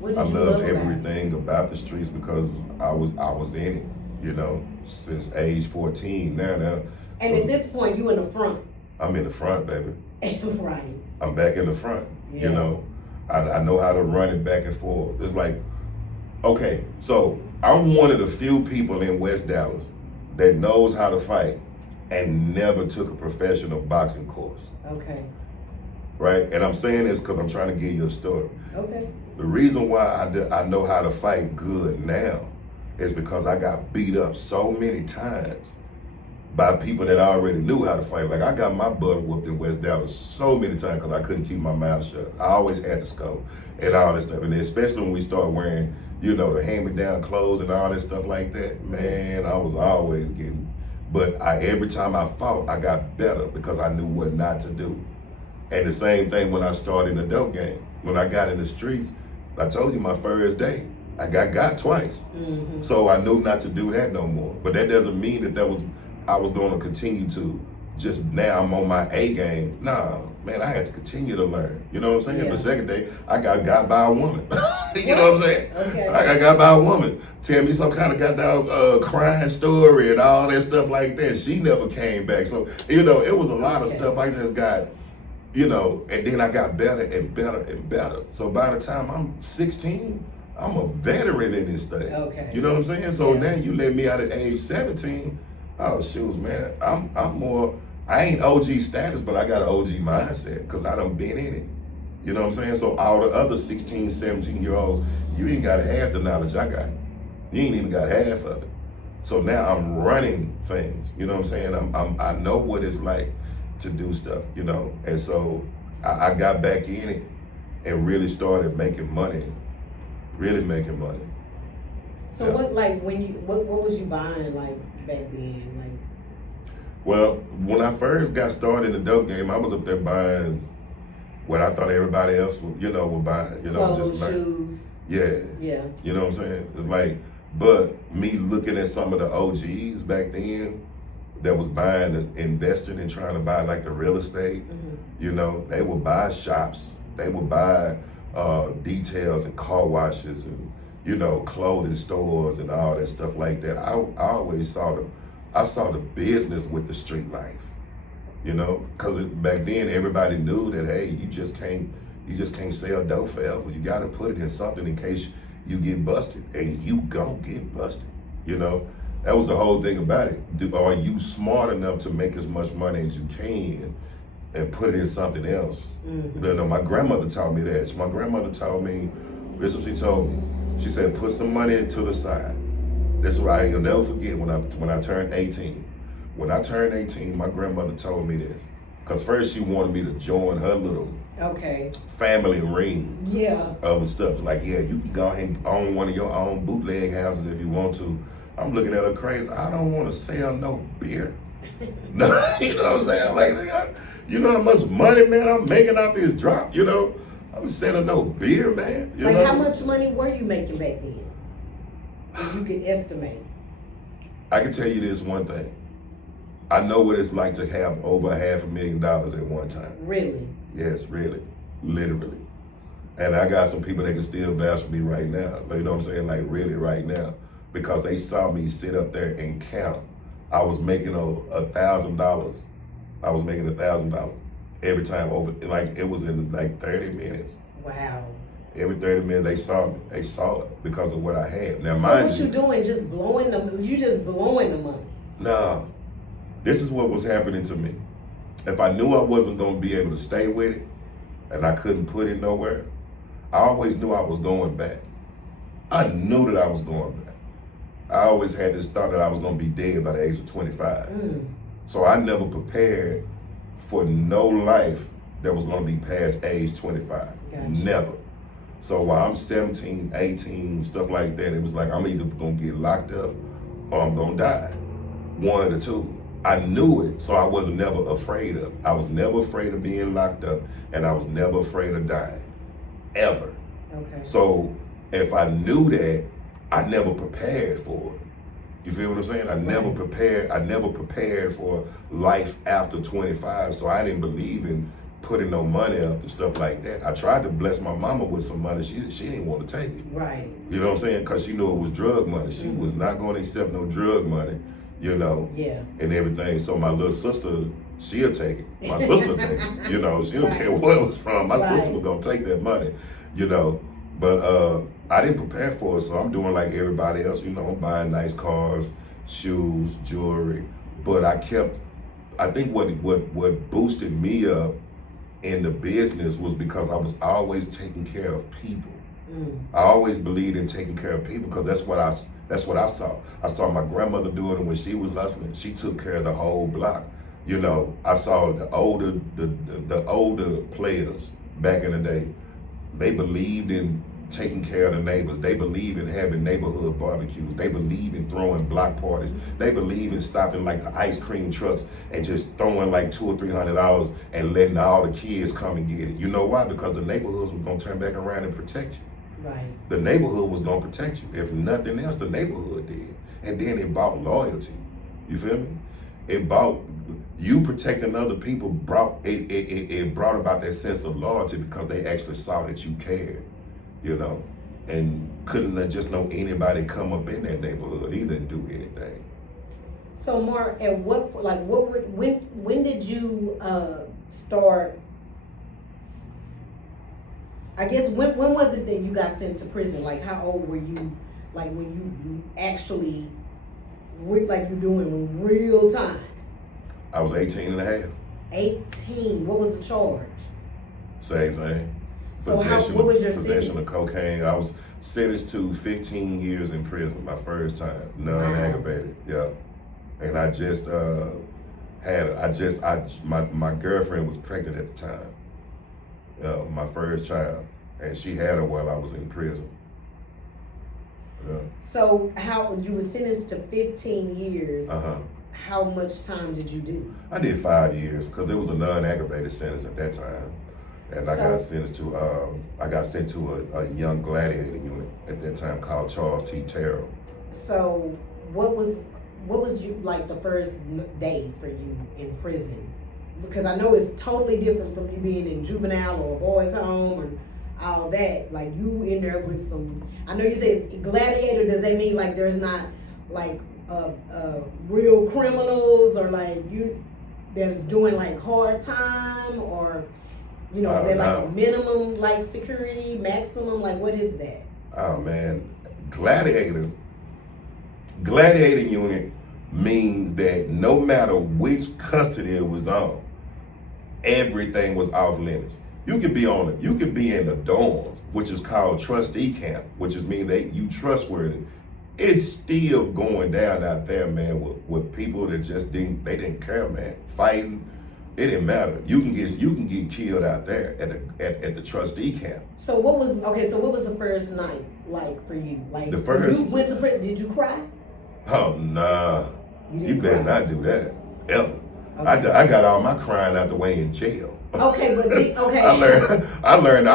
What I did you love love about it? everything about the streets because I was in it, you know, since age 14 now. And So at this point, you in the front. I'm in the front, baby. Right. I'm back in the front. Yeah. You know, I know how to run it back and forth. It's like, okay, so I'm one of the few people in West Dallas that knows how to fight and never took a professional boxing course. Okay. Right? And I'm saying this because I'm trying to give you a story. Okay. The reason why I know how to fight good now is because I got beat up so many times by people that already knew how to fight. Like, I got my butt whooped in West Dallas so many times because I couldn't keep my mouth shut. I always had to scope and all this stuff. And especially when we start wearing, you know, the hand-me-down clothes and all that stuff like that, man, I was always getting. But every time I fought, I got better because I knew what not to do. And the same thing when I started in the dope game. When I got in the streets, I told you my first day, I got twice. Mm-hmm. So I knew not to do that no more. But that doesn't mean that I was going to continue to just now I'm on my A game. Nah, man, I had to continue to learn. You know what I'm saying? Yeah. The second day, I got by a woman. You know what I'm saying? Okay. I got by a woman. Tell me some kind of goddamn crying story and all that stuff like that. She never came back. So, you know, it was a lot of stuff I just got, you know, and then I got better and better and better. So by the time I'm 16, I'm a veteran in this thing. Okay. You know what I'm saying? So Yeah. now you let me out at age 17. Oh shoes, man. I'm more. I ain't OG status, but I got an OG mindset because I done been in it. You know what I'm saying? So all the other 16, 17-year-olds, you ain't got half the knowledge I got. You ain't even got half of it. So now I'm running things. You know what I'm saying? I know what it's like to do stuff. You know, and so I got back in it and really started making money. Really making money. So Yeah. what was you buying like back then? Like, Well, when I first got started in the dope game, I was up there buying what I thought everybody else would buy. You know, clothes, just like shoes. yeah. Yeah. You know what I'm saying? It's like, but me looking at some of the OGs back then that was buying, investing and trying to buy like the real estate, Mm-hmm. you know, they would buy shops, they would buy details and car washes and, you know, clothing stores and all that stuff like that. I always saw the business with the street life, you know, because back then everybody knew that, hey, you just can't sell dope forever. You got to put it in something in case you get busted, and you gon' get busted, you know. That was the whole thing about it. Are you smart enough to make as much money as you can and put it in something else? Mm-hmm. You know, my grandmother taught me that. My grandmother told me, this is what she told me. She said, put some money to the side. That's what I'll never forget when I turned 18. When I turned 18, my grandmother told me this. Because first she wanted me to join her little family ring Yeah. of stuff. Like, yeah, you can go ahead and own one of your own bootleg houses if you want to. I'm looking at her crazy. I don't want to sell no beer. No, you know what I'm saying? Like, you know how much money, man, I'm making off this drop, you know? I'm selling no beer, man. You Like, know? how much money were you making back then? If you could estimate. I can tell you this one thing. I know what it's like to have over $500,000 at one time. Really? Yes, really, literally. And I got some people that can still vouch for me right now. You know what I'm saying? Like, really right now. Because they saw me sit up there and count. I was making $1,000. I was making $1,000 every time over, like it was in like 30 minutes. Wow. Every 30 minutes they saw me. They saw it because of what I had. Now, So mind what you doing? Just blowing the? You just blowing the money? No, this is what was happening to me. If I knew I wasn't going to be able to stay with it, and I couldn't put it nowhere, I always knew I was going back. I knew that I was going back. I always had this thought that I was going to be dead by the age of 25. So I never prepared for no life that was going to be past age 25. Gotcha. Never. So while I'm 17, 18, stuff like that, it was like I'm either going to get locked up or I'm going to die. One of the two. I knew it, so I was never afraid of it. I was never afraid of being locked up, and I was never afraid of dying. Ever. Okay. So if I knew that, I never prepared for it. You feel what I'm saying? I never prepared for life after 25, so I didn't believe in putting no money up and stuff like that. I tried to bless my mama with some money. She didn't want to take it. Right. You know what I'm saying? Because she knew it was drug money. She was not going to accept no drug money, you know, and everything. So my little sister, she'll take it. My sister take it. You know, she don't care where it was from. My sister was going to take that money, you know. But I didn't prepare for it, so I'm doing like everybody else. You know, I'm buying nice cars, shoes, jewelry. But I think what boosted me up in the business was because I was always taking care of people. I always believed in taking care of people because that's what I saw. I saw my grandmother doing it when she was hustling. She took care of the whole block. You know, I saw the older players back in the day. They believed in taking care of the neighbors. They believe in having neighborhood barbecues. They believe in throwing block parties. They believe in stopping like the ice cream trucks and just throwing like $200 or $300 and letting all the kids come and get it. You know why? Because the neighborhoods were gonna turn back around and protect you. Right. The neighborhood was gonna protect you. If nothing else, the neighborhood did. And then it bought loyalty. You feel me? It bought you protecting other people it brought about that sense of loyalty because they actually saw that you cared. You know, and couldn't just know anybody come up in that neighborhood either and do anything. So Mark, at when did you start? I guess when was it that you got sent to prison? Like how old were you? Like when you actually like you doing real time? I was 18 and a half. 18. What was the charge? Same thing. So what was your possession sentence? of cocaine. I was sentenced to 15 years in prison my first time, non-aggravated. Yeah, and I just my girlfriend was pregnant at the time. My first child, and she had her while I was in prison. Yeah. So how you were sentenced to 15 years? How much time did you do? I did 5 years because it was a non-aggravated sentence at that time. And I got sentenced to, I got sent to a young gladiator unit at that time called Charles T. Terrell. So what was you like the first day for you in prison? Because I know it's totally different from you being in juvenile or a boys' home or all that. Like you in there with some, I know you said gladiator, does that mean like there's not like real criminals or like you that's doing like hard time or you know, is there like a minimum like security, maximum, like what is that? Oh man, gladiator unit means that no matter which custody it was on, everything was off limits. You could be in the dorms, which is called trustee camp, which is mean you trustworthy. It's still going down out there, man, with people that just didn't care, man, fighting. It didn't matter. You can get killed out there at the trustee camp. So what was the first night like for you? Like the first, when you went to prison, did you cry? Oh nah. You better not do that ever. Okay. I got all my crying out the way in jail. Okay, but okay. I learned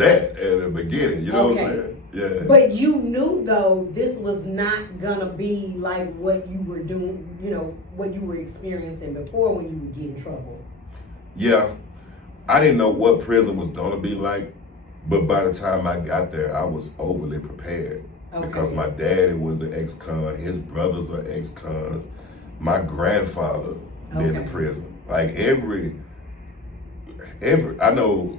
that at the beginning. You know what I'm saying? Yeah. But you knew though this was not gonna be like what you were doing, you know, what you were experiencing before when you would get in trouble. Yeah. I didn't know what prison was gonna be like, but by the time I got there, I was overly prepared. Okay. Because my daddy was an ex-con, his brothers are ex-cons, my grandfather been to prison. Like every I know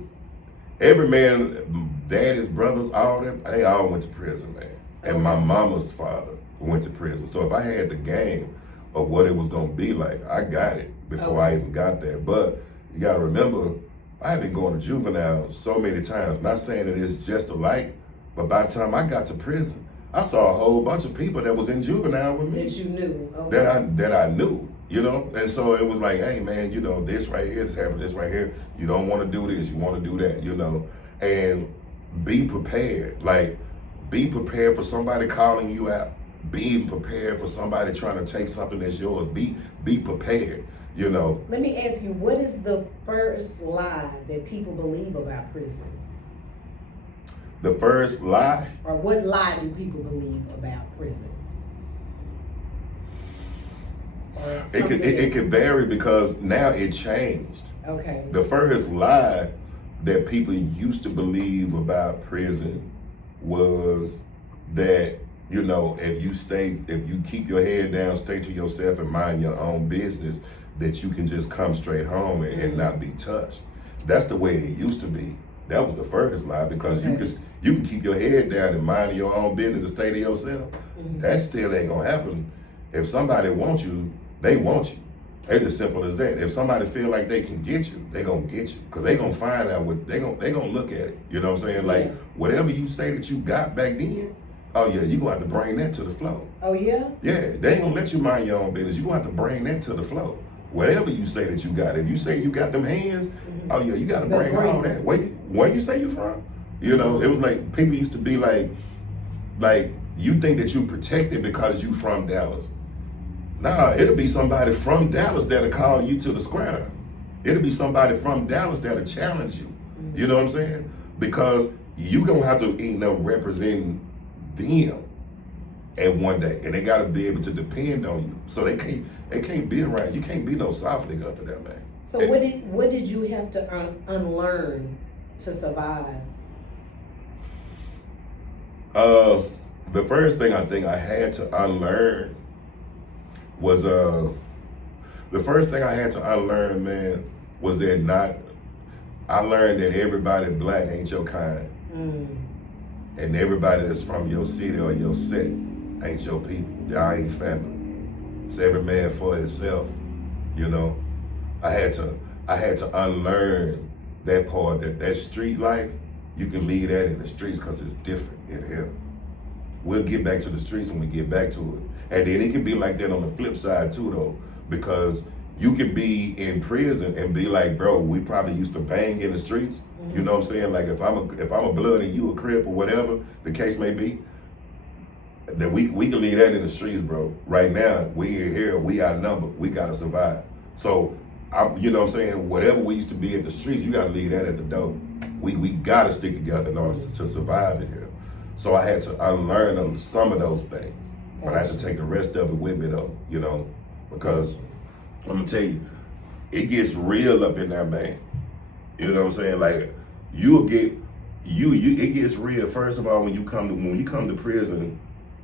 every man, daddy's brothers, all them, they all went to prison, man. And my mama's father went to prison. So if I had the game of what it was gonna be like, I got it before I even got there. But you gotta remember, I've been going to juvenile so many times. Not saying that it's just alike, but by the time I got to prison, I saw a whole bunch of people that was in juvenile with me. That you knew. That I knew, you know? And so it was like, hey man, you know, this right here, this happened, this right here. You don't wanna do this, you wanna do that, you know? And be prepared. Like, be prepared for somebody calling you out. Be prepared for somebody trying to take something that's yours. Be prepared, you know? Let me ask you, what is the first lie that people believe about prison? The first lie? Or what lie do people believe about prison? It could vary because now it changed. Okay. The first lie that people used to believe about prison was that, you know, if you keep your head down, stay to yourself and mind your own business, that you can just come straight home and not be touched. That's the way it used to be. That was the first lie, because you can keep your head down and mind your own business and stay to yourself. That still ain't gonna happen. If somebody wants you, they want you. It's as simple as that. If somebody feel like they can get you, they gonna get you, because they gonna find out what they gonna look at it. You know what I'm saying? Like whatever you say that you got back then, oh yeah, you gonna have to bring that to the flow. Oh yeah? Yeah, they ain't gonna let you mind your own business. You gonna have to bring that to the flow. Whatever you say that you got. If you say you got them hands, oh yeah, you gotta bring all that. Where you say you from? You know, it was like people used to be like you think that you protected because you from Dallas. Nah, it'll be somebody from Dallas that'll call you to the square. It'll be somebody from Dallas that'll challenge you. You know what I'm saying? Because you gonna have to end up representing them at one day, and they gotta be able to depend on you. So they can't be around. You can't be no soft nigga up to that, man. So what did you have to unlearn to survive? The first thing I think I had to unlearn was man, was that I learned that everybody black ain't your kind. And everybody that's from your city or your set ain't your people. Y'all ain't family. It's every man for himself, you know. I had to unlearn that part, that street life, you can leave that in the streets because it's different in here. We'll get back to the streets when we get back to it. And then it can be like that on the flip side too though, because you can be in prison and be like, bro, we probably used to bang in the streets. You know what I'm saying? Like if I'm a blood and you a crip or whatever the case may be, that we can leave that in the streets, bro. Right now, we in here, we outnumbered, we gotta survive. So, you know what I'm saying? Whatever we used to be in the streets, you gotta leave that at the door. We gotta stick together in order to survive in here. So I had to unlearn some of those things, but I had to take the rest of it with me though, you know, because I'm gonna tell you, it gets real up in there, man. You know what I'm saying? Like it gets real. First of all, when you come to prison,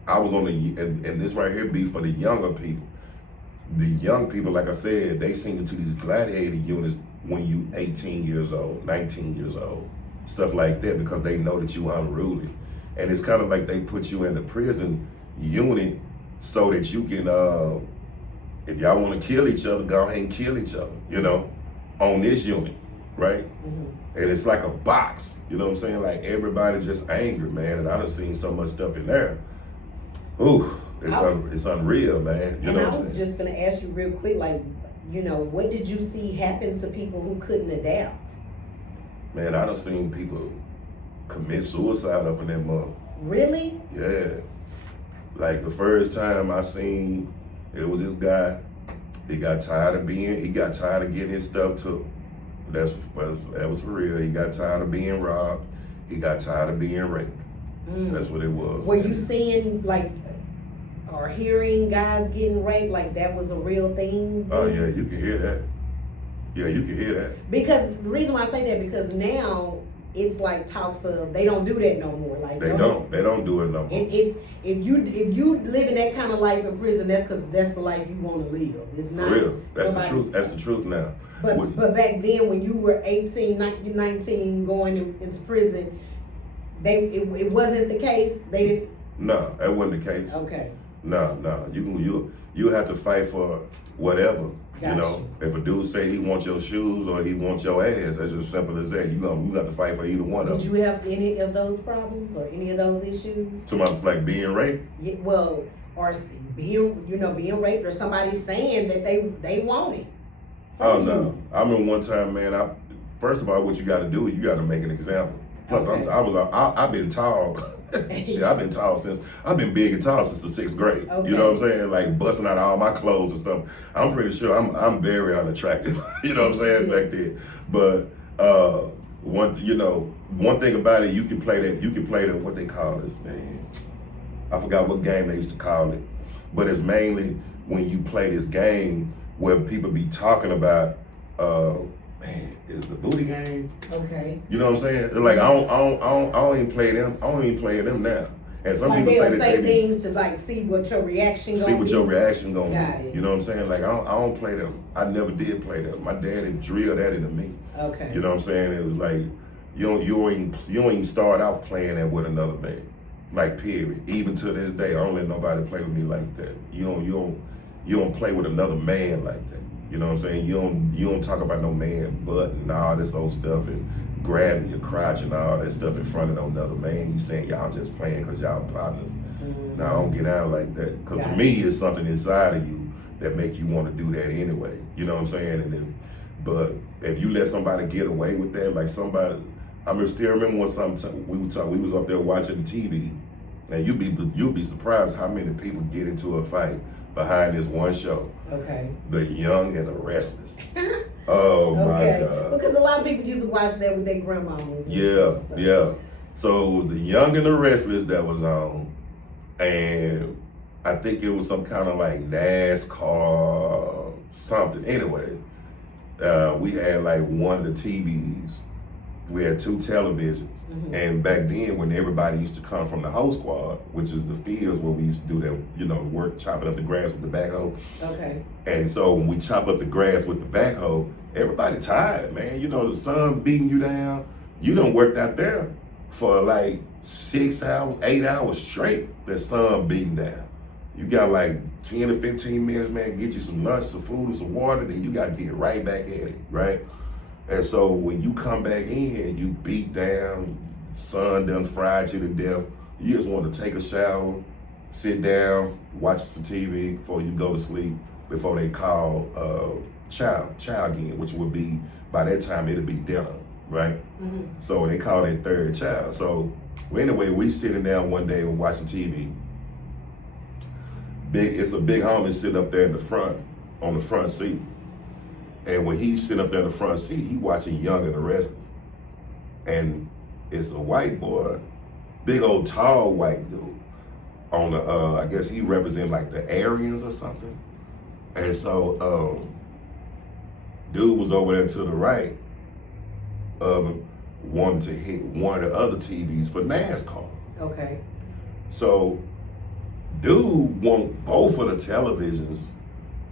I was on and this right here be for the younger people. The young people, like I said, they send you to these gladiator units when you 18 years old, 19 years old, stuff like that, because they know that you unruly. And it's kind of like they put you in the prison unit so that you can, if y'all want to kill each other, go ahead and kill each other, you know, on this unit, right? And it's like a box, you know what I'm saying? Like everybody just angry, man. And I done seen so much stuff in there. Ooh, it's unreal, man. You know and I was just gonna ask you real quick, like, you know, what did you see happen to people who couldn't adapt? Man, I done seen people commit suicide up in that mother. Really? Yeah. Like the first time I seen, it was this guy, he got tired of getting his stuff took. That was for real. He got tired of being robbed. He got tired of being raped. That's what it was. Were you seeing like or hearing guys getting raped, like that was a real thing? Oh yeah, you can hear that. Yeah, you can hear that. Because the reason why I say that, because now it's like talks of they don't do that no more. Like they don't do it no more. If you living that kind of life in prison, that's because that's the life you want to live. It's not for real. That's the truth. That's the truth now. But back then, when you were 18, 19, going into prison, it wasn't the case. They didn't. No, that wasn't the case. Okay. No. You have to fight for whatever. Gotcha. You know, if a dude say he wants your shoes or he wants your ass, that's just simple as that. You got to fight for either one of them. Did you have any of those problems or any of those issues? So much like being raped. Yeah, well, or being raped, or somebody saying that they want it. Oh no! I remember one time, man. First of all, what you got to do is you got to make an example. Plus, okay. I've been tall. Shit, I've been big and tall since the 6th grade. Okay. You know what I'm saying? Like busting out all my clothes and stuff. I'm pretty sure I'm very unattractive. You know what I'm saying back then. But one thing about it, you can play that what they call this, man. I forgot what game they used to call it, but it's mainly when you play this game where people be talking about man, is the booty game? Okay. You know what I'm saying? Like I don't even play them. I don't even play them now. And some Like people they'll say that things to like see what your reaction gonna be. see what your reaction gonna Got be. it. You know what I'm saying? Like I don't play them. I never did play them. My dad had drilled that into me. Okay. You know what I'm saying? It was like you don't even start off playing that with another man. Like period. Even to this day, I don't let nobody play with me like that. You don't play with another man like that. You know what I'm saying? You don't talk about no man butt and all this old stuff and grabbing your crotch and all that stuff in front of no another man. You saying y'all just playing because y'all partners. Mm-hmm. No, I don't get out like that. Because to me, it's something inside of you that make you want to do that anyway. You know what I'm saying? But if you let somebody get away with that, like somebody, still remember when we was up there watching TV, and you'd be surprised how many people get into a fight behind this one show. Okay. The Young and the Restless. Oh my God. Because a lot of people used to watch that with their grandmas. Yeah, yeah. So it was the Young and the Restless that was on, and I think it was some kind of like NASCAR something. Anyway, we had like one of the TVs. We had 2 televisions. Mm-hmm. And back then, when everybody used to come from the hoe squad, which is the fields where we used to do that, work, chopping up the grass with the backhoe. Okay. And so when we chop up the grass with the backhoe, everybody tired, man. The sun beating you down. You done worked out there for like 6 hours, 8 hours straight, the sun beating down. You got like 10 to 15 minutes, man, get you some lunch, some food, and some water, then you got to get right back at it, right? And so when you come back in, you beat down, sun done fried you to death, you just want to take a shower, sit down, watch some TV before you go to sleep, before they call child again, which would be, by that time, it'll be dinner, right? Mm-hmm. So they call their third child. So anyway, we sitting down one day and watching TV. It's a big homie sitting up there in the front, on the front seat. And when he's sitting up there in the front seat, he watching Young and the Restless. And it's a white boy, big old tall white dude on the, I guess he represents like the Aryans or something. And so, dude was over there to the right of him, wanting to hit one of the other TVs for NASCAR. Okay. So, dude want both of the televisions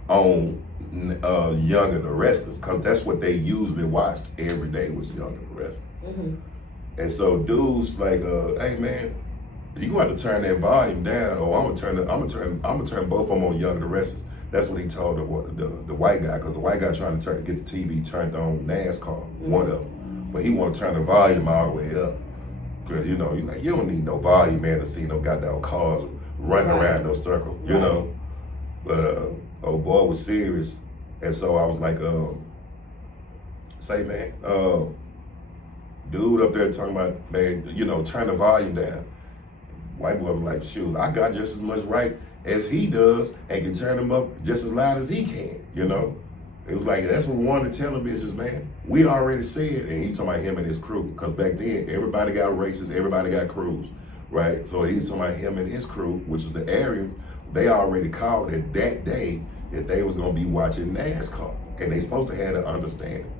on Young and the Restless, because that's what they usually watched every day was Young and the Restless. Mm-hmm. And so dude's like, hey man, you have to turn that volume down, or I'm gonna turn both of them on Young and the Restless. That's what he told the white guy, because the white guy trying to get the TV turned on NASCAR, mm-hmm. one of them, but he want to turn the volume all the way up, because you don't need no volume, man, to see no goddamn cars running around no circle, you know. But old boy was serious, and so I was like, say man, dude up there talking about, man, turn the volume down. White boy was like, shoot, I got just as much right as he does and can turn them up just as loud as he can, It was like, that's what one of the televisions, man. We already said, and he talking about him and his crew, because back then, everybody got races, everybody got crews, right? So he's talking about him and his crew, which is the Aryans. They already called it that day that they was gonna be watching NASCAR, and they supposed to have an understanding.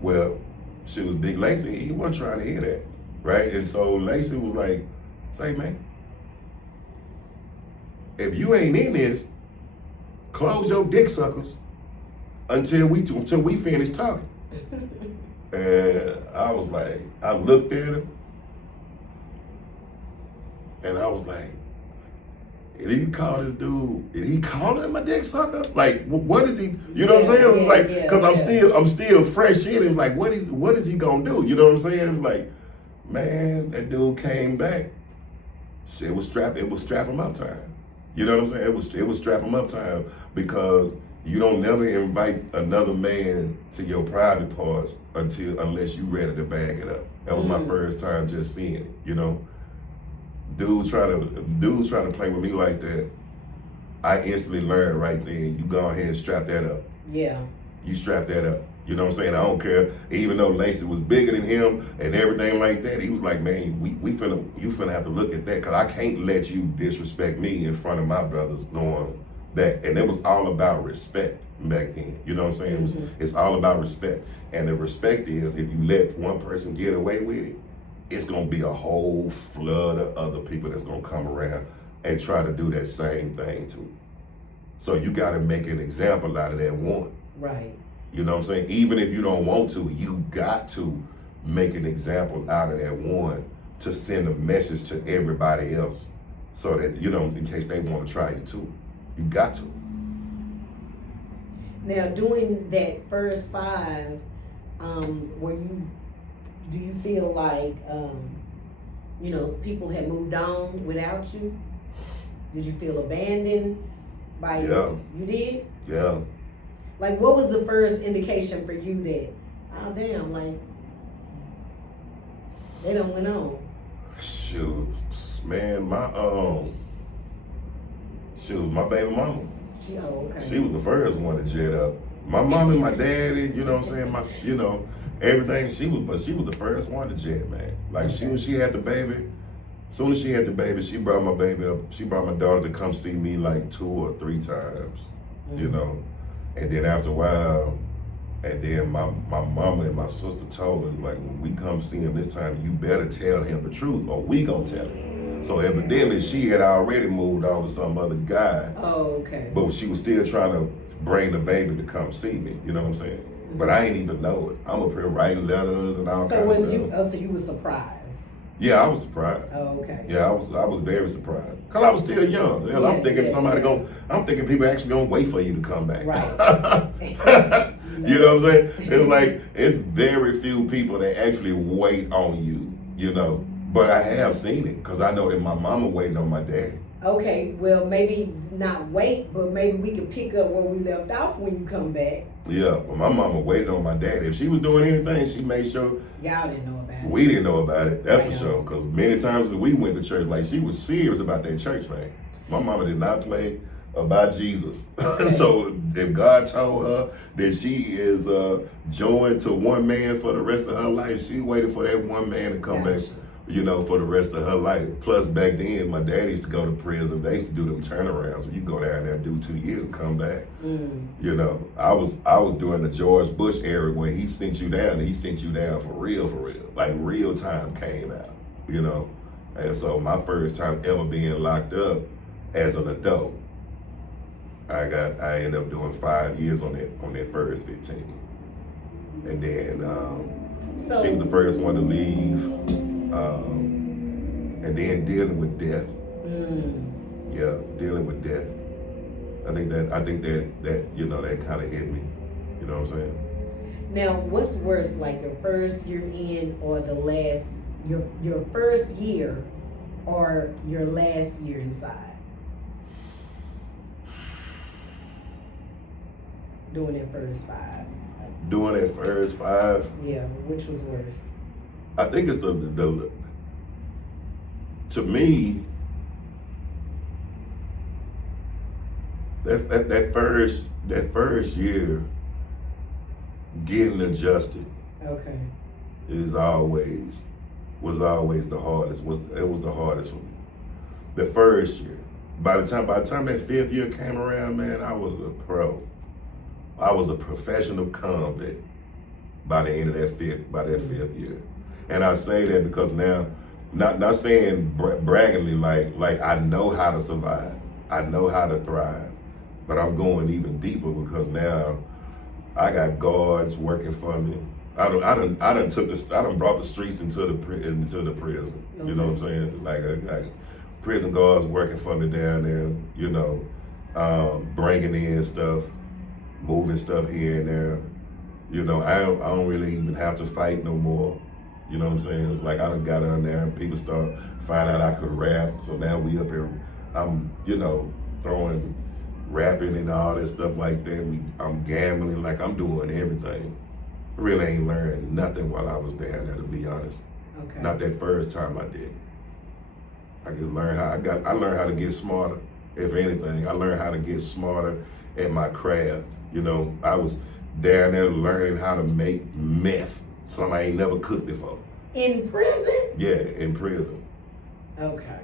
Well, she was Big Lacey, he wasn't trying to hear that, right? And so Lacey was like, say man, if you ain't in this, close your dick suckers until we finish talking. And I was like, I looked at him, and I was like, did he call this dude? Did he call him a dick sucker? Like, what is he? You know what I'm saying? Like, because I'm still fresh in it. Like, what is he gonna do? You know what I'm saying? Like, man, that dude came back. It was strap him up time. You know what I'm saying? It was strap him up time, because you don't never invite another man to your private parts unless you ready to bag it up. That was my first time just seeing it. Dudes try to play with me like that. I instantly learned right then. You go ahead and strap that up. Yeah. You strap that up. You know what I'm saying? I don't care. Even though Lacey was bigger than him and everything like that, he was like, man, you finna have to look at that, because I can't let you disrespect me in front of my brothers knowing that. And it was all about respect. back then. You know what I'm saying? It's all about respect. And the respect is, if you let one person get away with it, it's gonna be a whole flood of other people that's gonna come around and try to do that same thing too. So you gotta make an example out of that one. Right. You know what I'm saying? Even if you don't want to, you got to make an example out of that one to send a message to everybody else, so that, you know, in case they want to try it too. You got to. Now, doing that first 5, do you feel like, you know, people had moved on without you? Did you feel abandoned by you? You did? Yeah. Like, what was the first indication for you that, oh damn, like, they done went on? Shoot, man, my baby mama. She was the first one to jet up. My mom and my daddy, you know what I'm saying, everything, but she was the first one to jet, man. Like, when she had the baby, as soon as she had the baby, she brought my baby up. She brought my daughter to come see me like 2 or 3 times, you know. And then after a while, and then my mama and my sister told us, like, when we come see him this time, you better tell him the truth or we gonna tell him. So evidently she had already moved on to some other guy. Oh, okay. But she was still trying to bring the baby to come see me, you know what I'm saying? But I ain't even know it. I'm up here writing letters and all kinds of stuff. So you was surprised? Yeah, I was surprised. Oh, okay. Yeah, I was very surprised. Cause I was still young. Hell, I'm thinking I'm thinking people actually gonna wait for you to come back. Right. You know what I'm saying? It's like, it's very few people that actually wait on you, you know. But I have seen it, cause I know that my mama waiting on my daddy. Okay, well, maybe not wait, but maybe we can pick up where we left off when you come back. Yeah, but my mama waited on my daddy. If she was doing anything, she made sure y'all didn't know about it. We didn't know about it, that's for sure. Because many times we went to church, like, she was serious about that church, man. My mama did not play about Jesus. Okay. So if God told her that she is joined to one man for the rest of her life, she waited for that one man to come back, you know, for the rest of her life. Plus, back then, my dad used to go to prison. They used to do them turnarounds. When you go down there and do 2 years and come back. You know, I was during the George Bush era when he sent you down for real. Like, real time came out, you know. And so my first time ever being locked up as an adult, I ended up doing 5 years on that first 15. And then she was the first one to leave. And then dealing with death. Yeah, dealing with death. I think that you know, that kind of hit me. You know what I'm saying? Now, what's worse, like your first year in, or the last, your first year, or your last year inside? Doing that first 5. Doing that first 5. Yeah, which was worse? I think it's the to me, that first year, getting adjusted. Okay. Was always the hardest. It was the hardest for me. The first year. By the time that 5th year came around, man, I was a pro. I was a professional convict by the end of that 5th year. And I say that because now, not saying braggingly, like I know how to survive, I know how to thrive, but I'm going even deeper because now I got guards working for me. I done brought the streets into the prison. You know what I'm saying? Like I got prison guards working for me down there. You know, bringing in stuff, moving stuff here and there. You know, I don't really even have to fight no more. You know what I'm saying? It's like I done got on there and people start finding out I could rap. So now we up here, I'm, you know, throwing rapping and all that stuff like that. I'm gambling, like I'm doing everything. Really ain't learned nothing while I was down there, to be honest. Okay. Not that first time I did. I learned how to get smarter, if anything. I learned how to get smarter at my craft. You know, I was down there learning how to make meth. Something I ain't never cooked before. In prison? Yeah, in prison. Okay.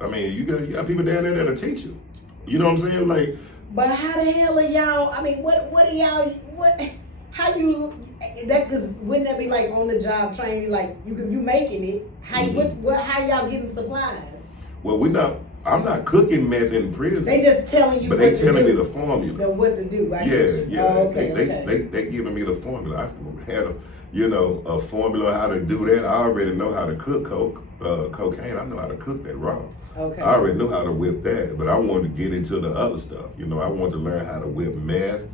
I mean, you got people down there that'll teach you. You know what I'm saying? Like, But how the hell are y'all? I mean, what are y'all? How you? That cause wouldn't that be like on the job training? Like you making it? How how y'all getting supplies? Well, I'm not cooking meth in prison. They just telling you. But they telling me the formula. What to do, right? Yeah. Oh, okay, they giving me the formula. I had a formula how to do that. I already know how to cook cocaine. I know how to cook that raw. Okay. I already know how to whip that, but I wanted to get into the other stuff. I wanted to learn how to whip meth.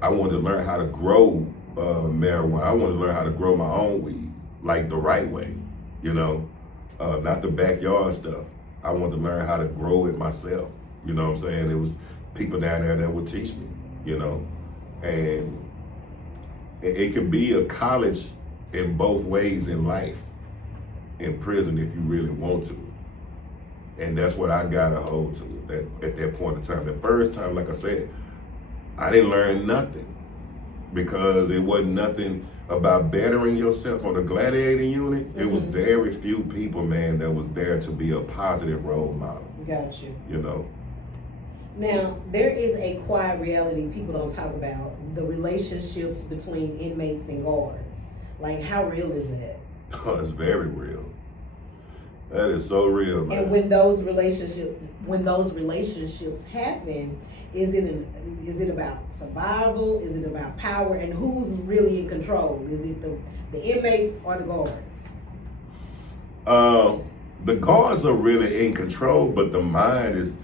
I wanted to learn how to grow marijuana. I wanted to learn how to grow my own weed, like the right way, not the backyard stuff. I wanted to learn how to grow it myself. You know what I'm saying? It was people down there that would teach me, and it can be a college in both ways in life, in prison if you really want to. And that's what I got a hold to at that point in time. The first time, like I said, I didn't learn nothing because it wasn't nothing about bettering yourself on the gladiator unit. It was very few people, man, that was there to be a positive role model. Got you. Now, there is a quiet reality people don't talk about, the relationships between inmates and guards. Like, how real is that? It's very real. That is so real, man. And when those relationships happen, is it about survival? Is it about power? And who's really in control? Is it the inmates or the guards? The guards are really in control, but the mind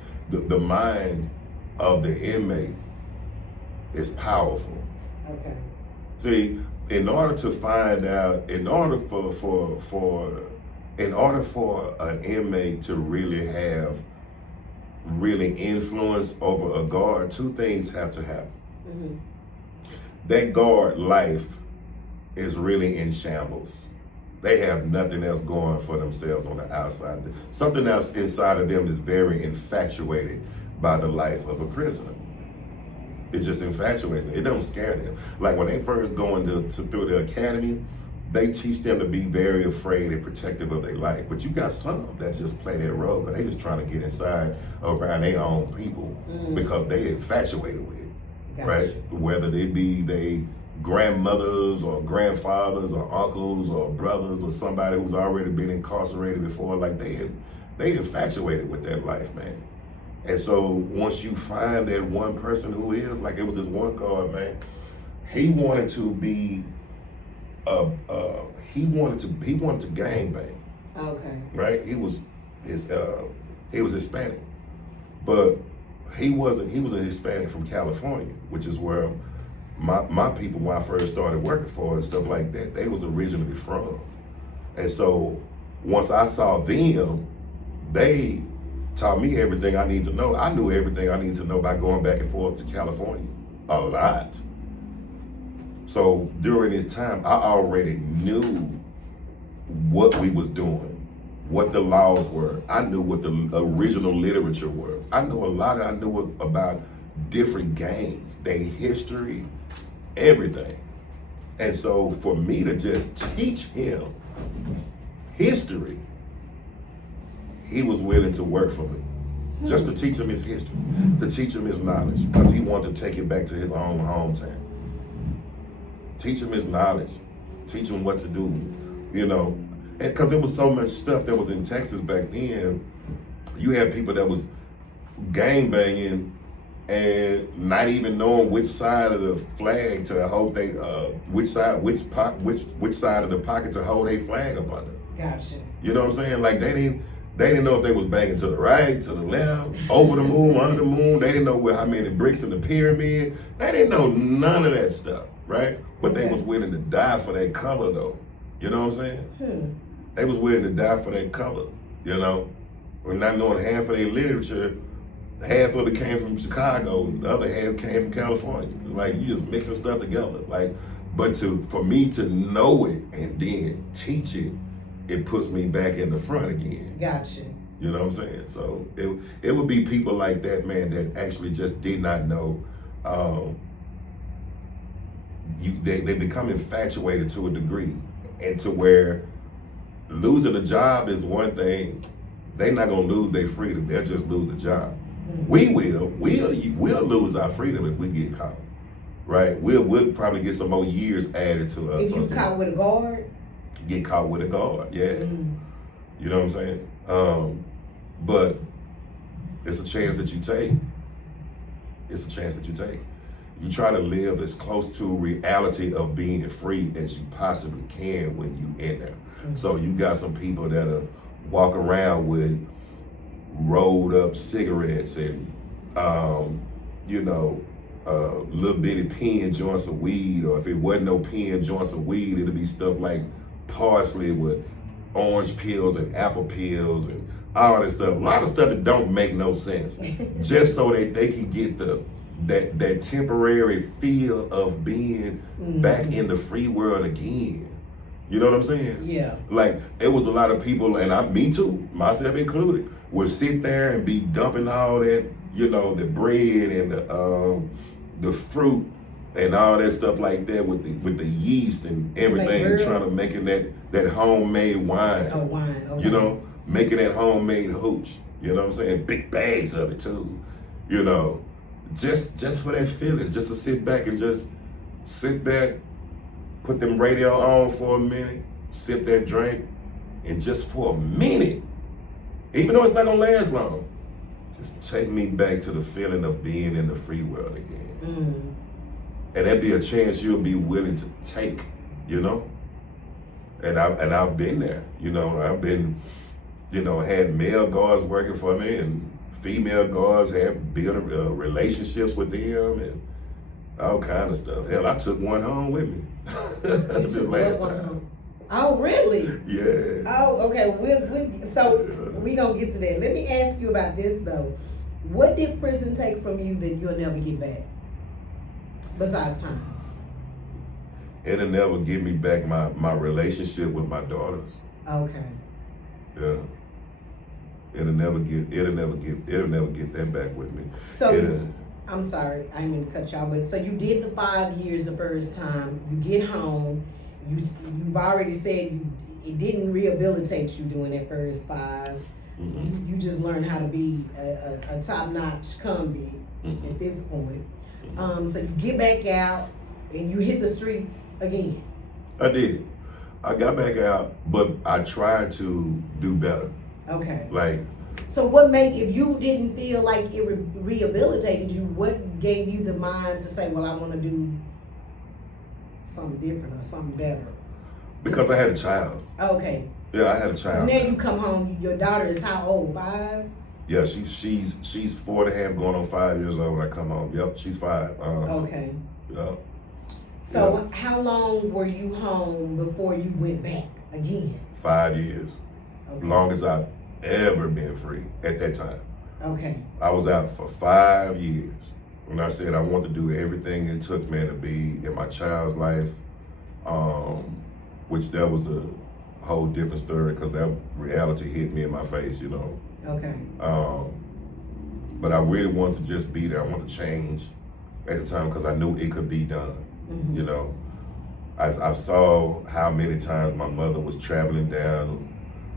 of the inmate is powerful. Okay. See, in order for an inmate to really influence over a guard, two things have to happen. Mm-hmm. That guard life is really in shambles. They have nothing else going for themselves on the outside. Something else inside of them is very infatuated by the life of a prisoner. It just infatuates them. It don't scare them. Like when they first go through the academy, they teach them to be very afraid and protective of their life. But you got some that just play their role because they just trying to get inside around their own people because they infatuated with it, right? Whether they be they grandmothers or grandfathers or uncles or brothers or somebody who's already been incarcerated before, like they infatuated with that life, man. And so once you find that one person who is, like it was this one guard, man, he wanted to be he wanted to gangbang. Okay. Right? He was Hispanic. But he was a Hispanic from California, which is where my people, when I first started working for and stuff like that, they was originally from. And so once I saw them, they taught me everything I need to know. I knew everything I needed to know by going back and forth to California a lot. So during this time, I already knew what we was doing, what the laws were. I knew what the original literature was. I knew about different gangs, their history, everything. And so for me to just teach him history, he was willing to work for me. Just to teach him his history, to teach him his knowledge, because he wanted to take it back to his own hometown. Teach him his knowledge, teach him what to do, and because there was so much stuff that was in Texas back then. You had people that was gangbanging and not even knowing which side of the flag to hold which side of the pocket to hold a flag up under. Gotcha. You know what I'm saying? Like they didn't know if they was banging to the right, to the left, over the moon, under the moon. They didn't know how many bricks in the pyramid. They didn't know none of that stuff, right? But they was willing to die for that color, though. You know what I'm saying? They was willing to die for that color, We're not knowing half of their literature. Half of it came from Chicago, the other half came from California. Like, you just mixing stuff together. But for me to know it and then teach it, it puts me back in the front again. Gotcha. You know what I'm saying? So it would be people like that, man, that actually just did not know. They become infatuated to a degree, and to where losing a job is one thing. They're not gonna lose their freedom. They'll just lose the job. We'll lose our freedom if we get caught, right? We'll probably get some more years added to us. If you caught with a guard? Get caught with a guard, yeah. You know what I'm saying? But it's a chance that you take. It's a chance that you take. You try to live as close to reality of being free as you possibly can when you in there. So you got some people that walk around with rolled up cigarettes and little bitty pen joints of weed, or if it wasn't no pen joints of weed, it'd be stuff like parsley with orange peels and apple peels and all that stuff. A lot of stuff that don't make no sense, just so that they can get that temporary feel of being back in the free world again. You know what I'm saying? Yeah. Like, it was a lot of people, and me too, myself included, would sit there and be dumping all that, the bread and the fruit and all that stuff like that with the yeast and everything, trying to making that homemade wine. Oh, wine. Okay. Making that homemade hooch. You know what I'm saying? Big bags of it too. Just for that feeling, just to sit back, put them radio on for a minute, sip that drink, and just for a minute, even though it's not gonna last long, just take me back to the feeling of being in the free world again. And that'd be a chance you'll be willing to take, And I've been there, I've been, had male guards working for me and female guards, had built relationships with them and all kind of stuff. Hell, I took one home with me this last time. Oh, really? Yeah. Oh, okay. We're going to get to that. Let me ask you about this, though. What did prison take from you that you'll never get back, besides time? It'll never give me back my relationship with my daughters. Okay. Yeah. It'll never get that back with me. So, I'm sorry, I didn't mean to cut y'all, but so you did the 5 years the first time, you get home, you've already said it didn't rehabilitate you doing that first 5. You just learned how to be a top-notch convict at this point. So you get back out and you hit the streets again. I did. I got back out, but I tried to do better. Okay. So what made, if you didn't feel like it rehabilitated you, what gave you the mind to say, well, I want to do something different or something better? Because I had a child. Okay. Yeah, I had a child. So now you come home, your daughter is how old, 5? Yeah, she's 4.5 going on 5 years old when I come home. Yep, she's 5. Okay. Yep. So how long were you home before you went back again? 5 years. Okay. Longest I've ever been free at that time. Okay. I was out for 5 years. When I said I want to do everything it took, man, to be in my child's life, which that was a whole different story because that reality hit me in my face, Okay. But I really wanted to just be there. I wanted to change at the time because I knew it could be done. I saw how many times my mother was traveling down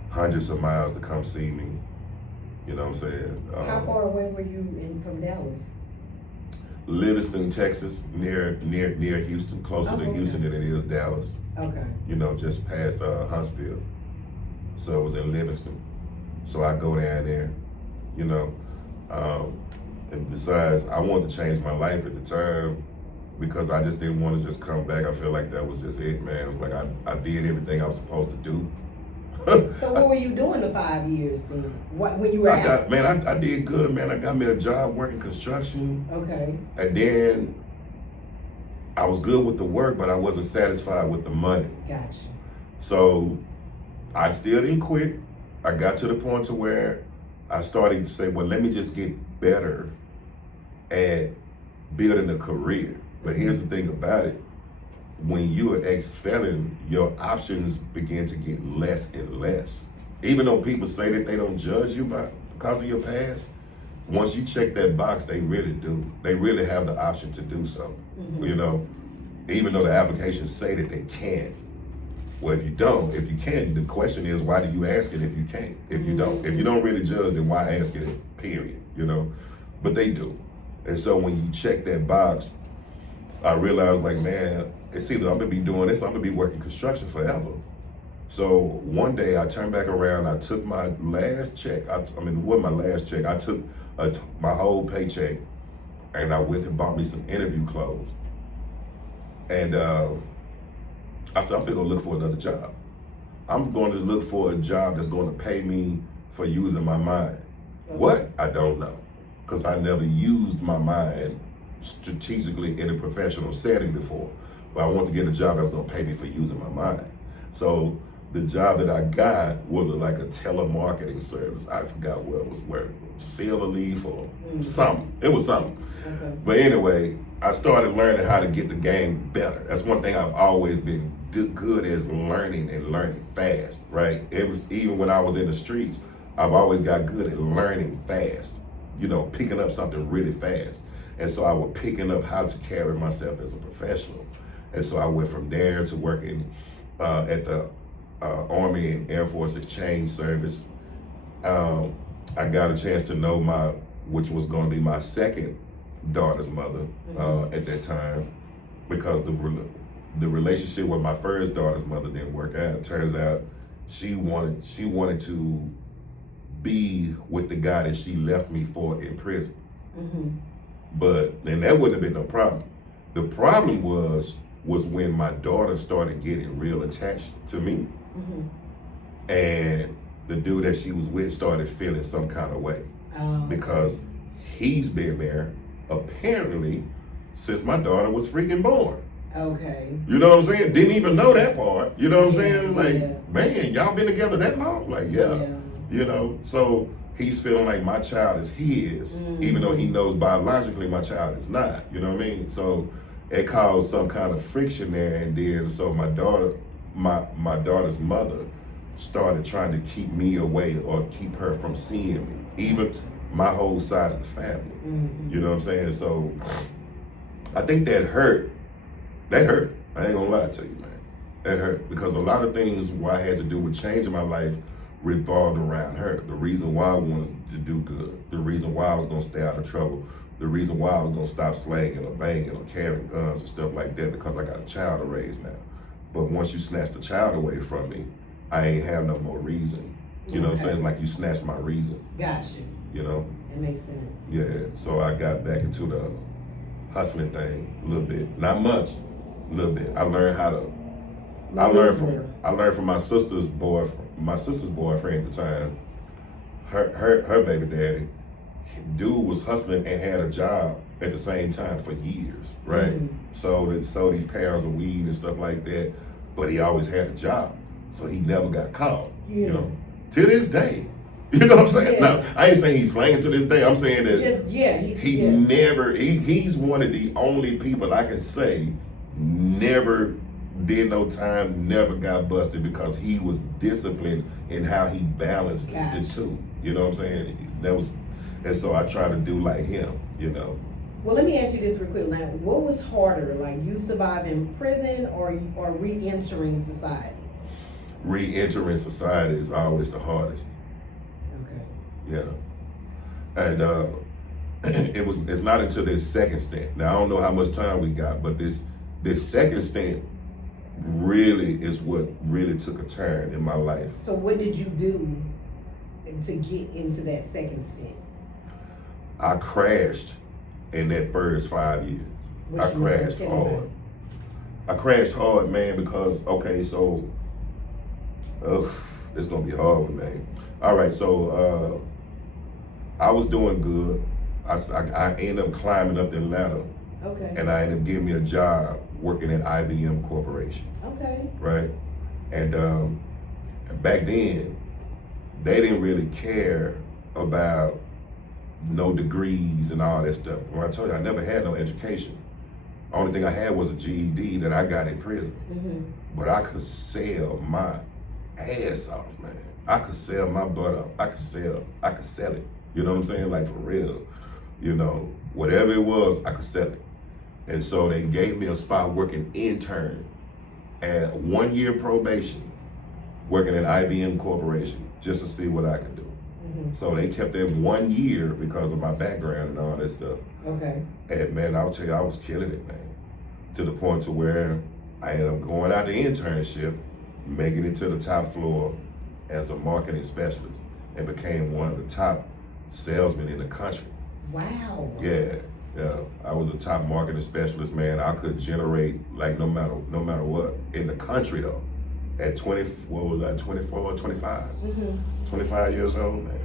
hundreds of miles to come see me. You know what I'm saying? How far away were you from Dallas? Livingston, Texas, near Houston, closer to Houston than it is Dallas. Okay. Just past Huntsville. So it was in Livingston. So I go down there, and besides, I wanted to change my life at the time because I just didn't want to just come back. I feel like that was just it, man. It was like I did everything I was supposed to do. So what were you doing the 5 years then? When you were out? I did good, man. I got me a job working construction. Okay. And then I was good with the work, but I wasn't satisfied with the money. Gotcha. So I still didn't quit. I got to the point to where I started to say, well, let me just get better at building a career. But here's the thing about it. When you're an ex-felon, your options begin to get less and less. Even though people say that they don't judge you because of your past, once you check that box, they really do. They really have the option to do so. Even though the applications say that they can't. Well, if you can't, the question is, why do you ask it if you can't? If you don't really judge, then why ask it, period, but they do. And so when you check that box, I realized like, man, it's either I'm gonna be doing this, I'm gonna be working construction forever. So one day I turned back around, I took my last check, it wasn't my last check, I took my whole paycheck and I went and bought me some interview clothes. And I said, I'm gonna go look for another job. I'm going to look for a job that's going to pay me for using my mind. Okay. What? I don't know. Because I never used my mind strategically in a professional setting before. But I want to get a job that's going to pay me for using my mind. So the job that I got was like a telemarketing service. I forgot what it was, where Silverleaf or something. It was something. Okay. But anyway, I started learning how to get the game better. That's one thing I've always been good as learning and learning fast, right? It was even when I was in the streets, I've always got good at learning fast, picking up something really fast. And so I was picking up how to carry myself as a professional. And so I went from there to working at the Army and Air Force Exchange Service. I got a chance to know which was going to be my second daughter's mother at that time, because the relationship with my first daughter's mother didn't work out. Turns out she wanted to be with the guy that she left me for in prison. And that wouldn't have been no problem. The problem was when my daughter started getting real attached to me, and the dude that she was with started feeling some kind of way, because he's been there apparently since my daughter was freaking born. Okay. You know what I'm saying? Didn't even know that part. You know what I'm saying? Like, man, y'all been together that long? Like, yeah. So he's feeling like my child is his, even though he knows biologically my child is not. You know what I mean? So it caused some kind of friction there, and then so my daughter's mother started trying to keep me away or keep her from seeing me, even my whole side of the family. You know what I'm saying? So I think that hurt. That hurt. I ain't gonna lie to you, man. That hurt, because a lot of things what I had to do with changing my life revolved around her. The reason why I wanted to do good, the reason why I was gonna stay out of trouble, the reason why I was gonna stop slanging or banging or carrying guns and stuff like that, because I got a child to raise now. But once you snatch the child away from me, I ain't have no more reason. You know what I'm saying? Like, you snatched my reason. Gotcha. It makes sense. Yeah, so I got back into the hustling thing a little bit. Not much, a little bit. I learned how to, I learned from my sister's boyfriend at the time. Her baby daddy, dude was hustling and had a job at the same time for years, right? Sold these pounds of weed and stuff like that, but he always had a job, so he never got caught. To this day. You know what I'm saying? Now, I ain't saying he's slanging to this day. I'm saying that he's one of the only people I can say never did no time, never got busted, because he was disciplined in how he balanced the two. You know what I'm saying? And so I try to do like him, Well, let me ask you this real quick. Now, what was harder, like you surviving prison or re-entering society? Re-entering society is always the hardest. Yeah, and it's not until this second stint. Now I don't know how much time we got, but this second stint really is what really took a turn in my life. So what did you do to get into that second stint? I crashed in that first 5 years. I crashed hard. I crashed hard, man, because it's gonna be a hard one, man. All right, so I was doing good. I ended up climbing up the ladder. Okay. And I ended up getting me a job working at IBM Corporation. Okay. Right? And back then, they didn't really care about no degrees and all that stuff. When I told you, I never had no education. Only thing I had was a GED that I got in prison. But I could sell my ass off, man. I could sell my butt up. I could sell it. You know what I'm saying? Like, for real. Whatever it was, I could sell it. And so they gave me a spot working intern at 1 year probation, working at IBM Corporation, just to see what I could do. So they kept it 1 year because of my background and all that stuff. Okay. And man, I'll tell you, I was killing it, man. To the point to where I ended up going out the internship, making it to the top floor as a marketing specialist, and became one of the top salesmen in the country. Wow. Yeah. I was a top marketing specialist, man. I could generate like no matter what in the country though. At 24 or 25? 25 years old, man.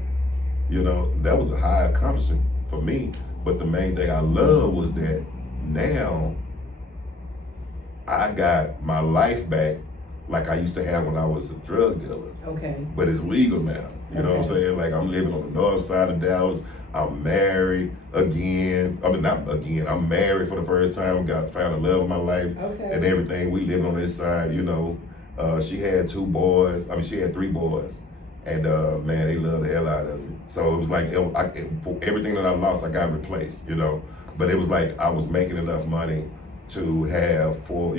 You know, that was a high accomplishment for me. But the main thing I love was that now I got my life back like I used to have when I was a drug dealer. Okay. But it's legal now. You know what I'm saying? Like I'm living on the north side of Dallas. I'm married again. I mean, not again. I'm married for the first time. Found the love of my life and everything. We living on this side, you know. She had 2 boys. I mean, she had 3 boys. And man, they loved the hell out of me. So it was like everything that I lost, I got replaced, you know. But it was like I was making enough money to have 4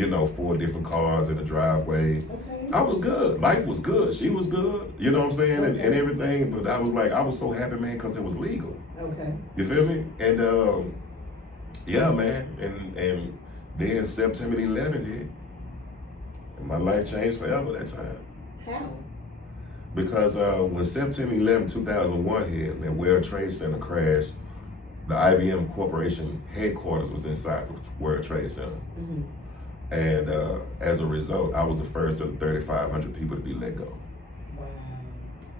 different cars in the driveway. Okay. I was good. Life was good. She was good. You know what I'm saying? And everything. But I was so happy, man, because it was legal. Okay. You feel me? And yeah, man. And then September 11th hit. And my life changed forever that time. How? Because when September 11, 2001 hit and World Trade Center crashed, the IBM Corporation headquarters was inside the World Trade Center. And as a result, I was the first of the 3,500 people to be let go. Wow.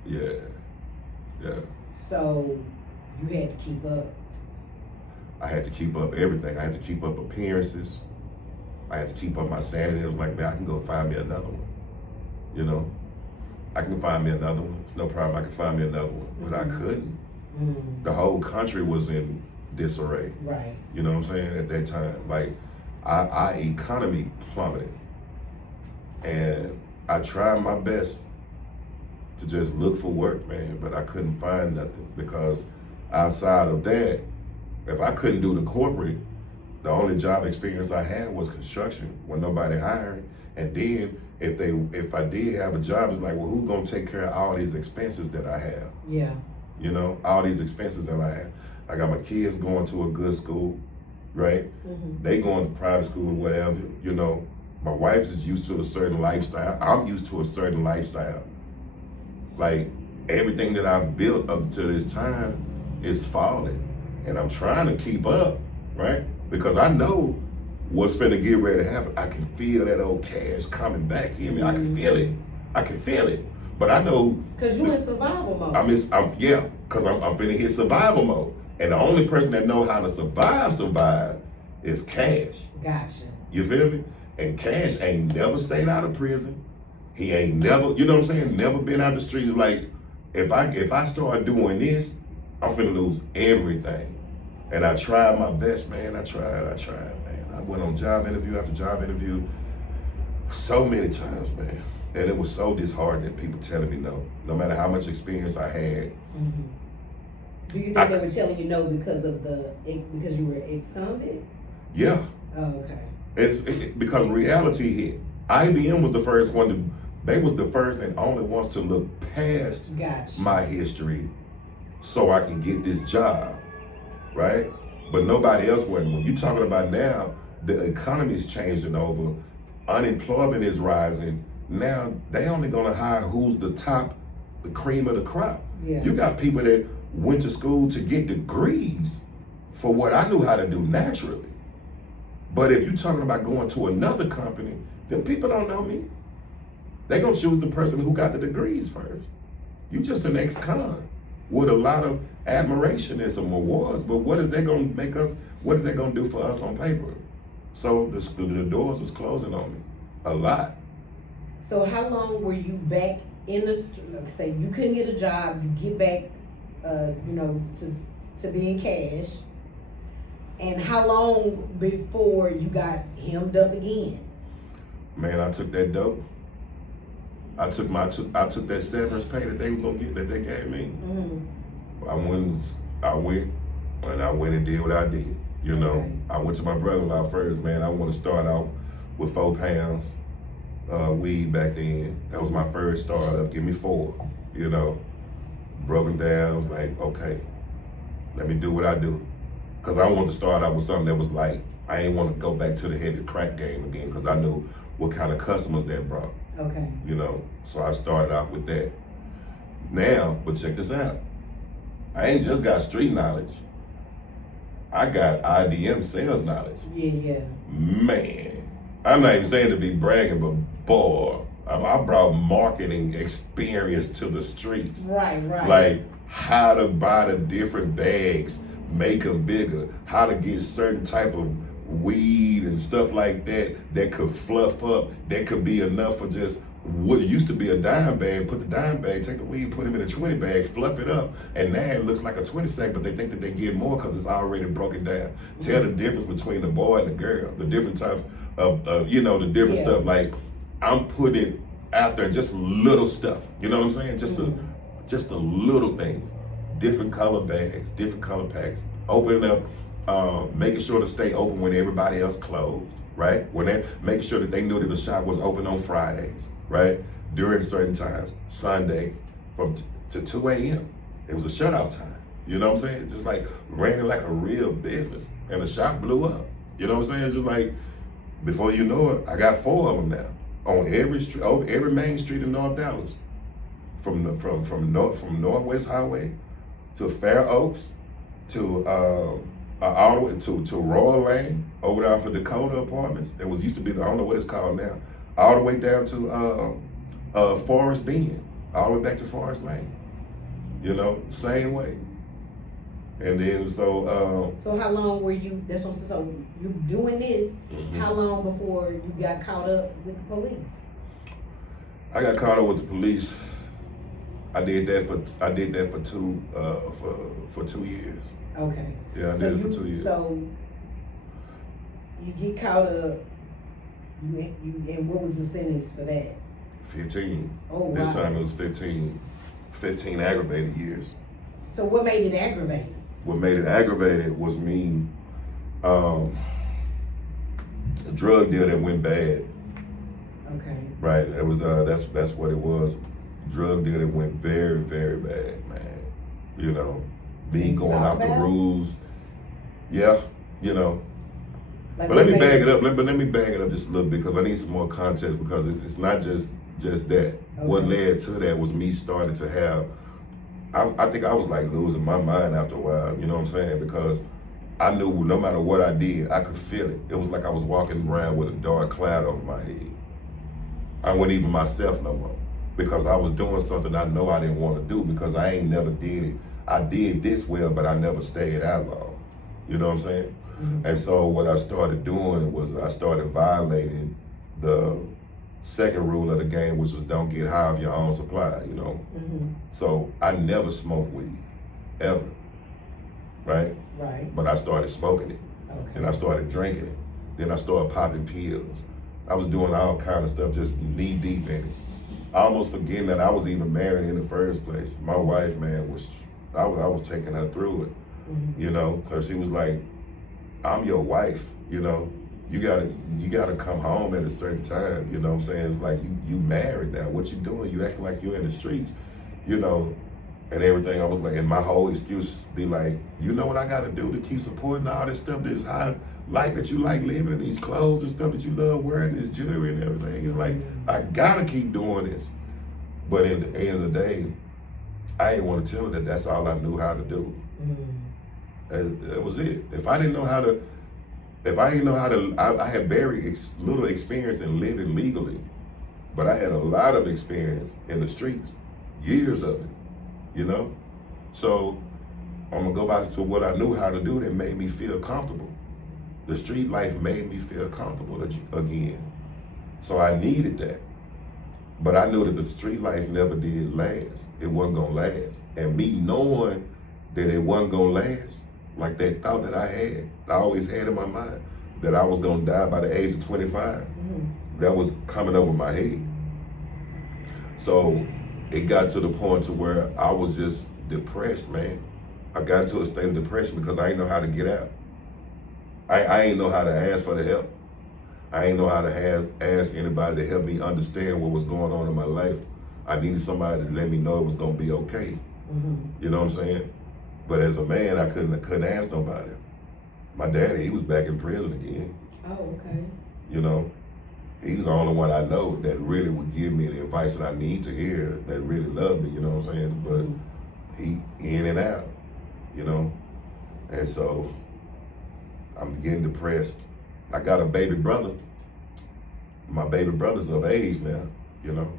Yeah. So you had to keep up. I had to keep up everything. I had to keep up appearances. I had to keep up my sanity. It was like, man, I can go find me another one. You know? I can find me another one. It's no problem. I can find me another one. But I couldn't. The whole country was in disarray. Right. You know what I'm saying? At that time. Like, our economy plummeted. And I tried my best to just look for work, man, but I couldn't find nothing because outside of that, if I couldn't do the corporate, the only job experience I had was construction when nobody hired. And then if I did have a job, it's like, well, who's gonna take care of all these expenses that I have? Yeah. You know, all these expenses that I have. I got my kids going to a good school, right? They going to private school or whatever, you know. My wife is used to a certain lifestyle. I'm used to a certain lifestyle. Like everything that I've built up to this time is falling. And I'm trying to keep up, right? Because I know what's finna get ready to happen. I can feel that old cash coming back in me. I can feel it. I can feel it. But I know. Cause you in survival mode. I'm finna hit survival mode. And the only person that know how to survive is Cash. Gotcha. You feel me? And Cash ain't never stayed out of prison. He ain't never, you know what I'm saying? Never been out the streets. Like, if I start doing this, I'm finna lose everything. And I tried my best, man. I tried, man. I went on job interview after job interview so many times, man. And it was so disheartening, people telling me no. No matter how much experience I had. Do you think they were telling you no because you were ex-convict? Yeah. Oh, okay. It's because reality hit. IBM was the first one they was the first and only ones to look past my history so I can get this job, right? But nobody else wasn't. When you're talking about now, the economy is changing over, unemployment is rising. Now they only gonna hire who's the cream of the crop. Yeah. You got people that went to school to get degrees for what I knew how to do naturally. But if you're talking about going to another company, then people don't know me. They gonna choose the person who got the degrees first. You just an ex-con with a lot of admiration and some awards, but what is that gonna make us, what is that gonna do for us on paper? So the doors was closing on me, a lot. So how long were you back in the, say you couldn't get a job, you get back, to being Cash, and how long before you got hemmed up again? Man, I took that dope. I took that severance pay that they was gonna get, that they gave me. I went and did what I did. You know, Okay. I went to my brother-in-law first, man. I want to start out with 4 pounds weed back then. That was my first startup. Give me 4, you know. broken down, like, okay, let me do what I do. Because I wanted to start out with something that was like, I ain't want to go back to the heavy crack game again because I knew what kind of customers that brought. Okay. You know, so I started off with that. Now, but check this out. I ain't just got street knowledge. I got IBM sales knowledge. Yeah. Man, I'm not even saying to be bragging, but boy, I brought marketing experience to the streets. Right. Like how to buy the different bags, make them bigger, how to get certain type of weed and stuff like that could fluff up, that could be enough for just what used to be a dime bag, put the dime bag, take the weed, put them in a 20 bag, fluff it up, and now it looks like a 20 sack, but they think that they get more because it's already broken down. Mm-hmm. Tell the difference between the boy and the girl, the different types of the different stuff. Like I'm putting out there just little stuff, you know what I'm saying? Just the little things, different color bags, different color packs, opening up, making sure to stay open when everybody else closed, right? When they making sure that they knew that the shop was open on Fridays, right? During certain times, Sundays, to 2 a.m. It was a shutout time. You know what I'm saying? Just like ran it like a real business, and the shop blew up. You know what I'm saying? Just like before you know it, I got 4 of them now on every street, every main street in North Dallas, from Northwest Highway to Fair Oaks to all the way to Royal Lane over there for Dakota Apartments. It was used to be, I don't know what it's called now, all the way down to Forest Bend, all the way back to Forest Lane. You know, same way. And then so how long were you? That's what. So you doing this? Mm-hmm. How long before you got caught up with the police? I got caught up with the police. I did that for 2 years. Okay. Yeah, I did it for 2 years. So you get caught up. And what was the sentence for that? 15. Oh, wow. This time it was 15 aggravated years. So what made it aggravated? What made it aggravated was me, a drug deal that went bad. Okay. Right. It was that's what it was. Drug deal that went very, very bad, man. You know, me going off the rules. Yeah, you know. Like, but let me bag it up. Let me bag it up just a little bit because I need some more context because it's not just that. Okay. What led to that was me starting to have. I think I was like losing my mind after a while. You know what I'm saying? Because I knew no matter what I did, I could feel it. It was like I was walking around with a dark cloud over my head. I wasn't even myself no more because I was doing something I know I didn't want to do because I ain't never did it. I did this well, but I never stayed out long. You know what I'm saying? Mm-hmm. And so what I started doing was I started violating the second rule of the game, which was don't get high of your own supply, you know? Mm-hmm. So I never smoked weed, ever, right? Right. But I started smoking it. Okay. And I started drinking it. Then I started popping pills. I was doing all kind of stuff, just knee deep in it. Almost forgetting that I was even married in the first place. My wife, man, I was taking her through it, mm-hmm. you know, because she was like, I'm your wife, you know. You gotta come home at a certain time, you know what I'm saying? It's like you married now. What you doing? You acting like you're in the streets, you know, and everything. I was like, and my whole excuse be like, you know what I gotta do to keep supporting all this stuff, this high life that you like living in, these clothes and stuff that you love wearing, this jewelry and everything. It's like, I gotta keep doing this. But at the end of the day, I ain't want to tell her that that's all I knew how to do. Mm. That was it. If I didn't know how to, I had very little experience in living legally, but I had a lot of experience in the streets, years of it, you know? So I'm gonna go back to what I knew how to do that made me feel comfortable. The street life made me feel comfortable again. So I needed that. But I knew that the street life never did last. It wasn't gonna last. And me knowing that it wasn't gonna last, like that thought that I always had in my mind, that I was gonna die by the age of 25, that was coming over my head. So it got to the point to where I was just depressed, man. I got into a state of depression because I didn't know how to get out. I ain't know how to ask for the help. I ain't know how to ask anybody to help me understand what was going on in my life. I needed somebody to let me know it was gonna be okay. You know what I'm saying? But as a man, I couldn't ask nobody. My daddy, he was back in prison again. Oh, okay. You know, he's the only one I know that really would give me the advice that I need to hear, that really loved me, you know what I'm saying? But he in and out, you know? And so I'm getting depressed. I got a baby brother. My baby brother's of age now, you know?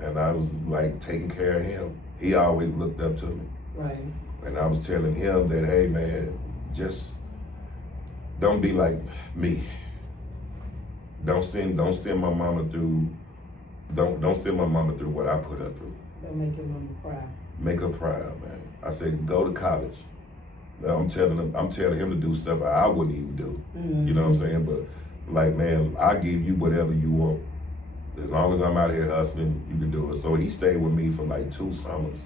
And I was like taking care of him. He always looked up to me. Right. And I was telling him that, hey man, just don't be like me. Don't send my mama through, don't send my mama through what I put her through. Don't make your mama cry. Make her proud, man. I said, go to college. Now I'm telling him to do stuff I wouldn't even do. You know what I'm saying? But like, man, I'll give you whatever you want. As long as I'm out here hustling, you can do it. So he stayed with me for like 2 summers.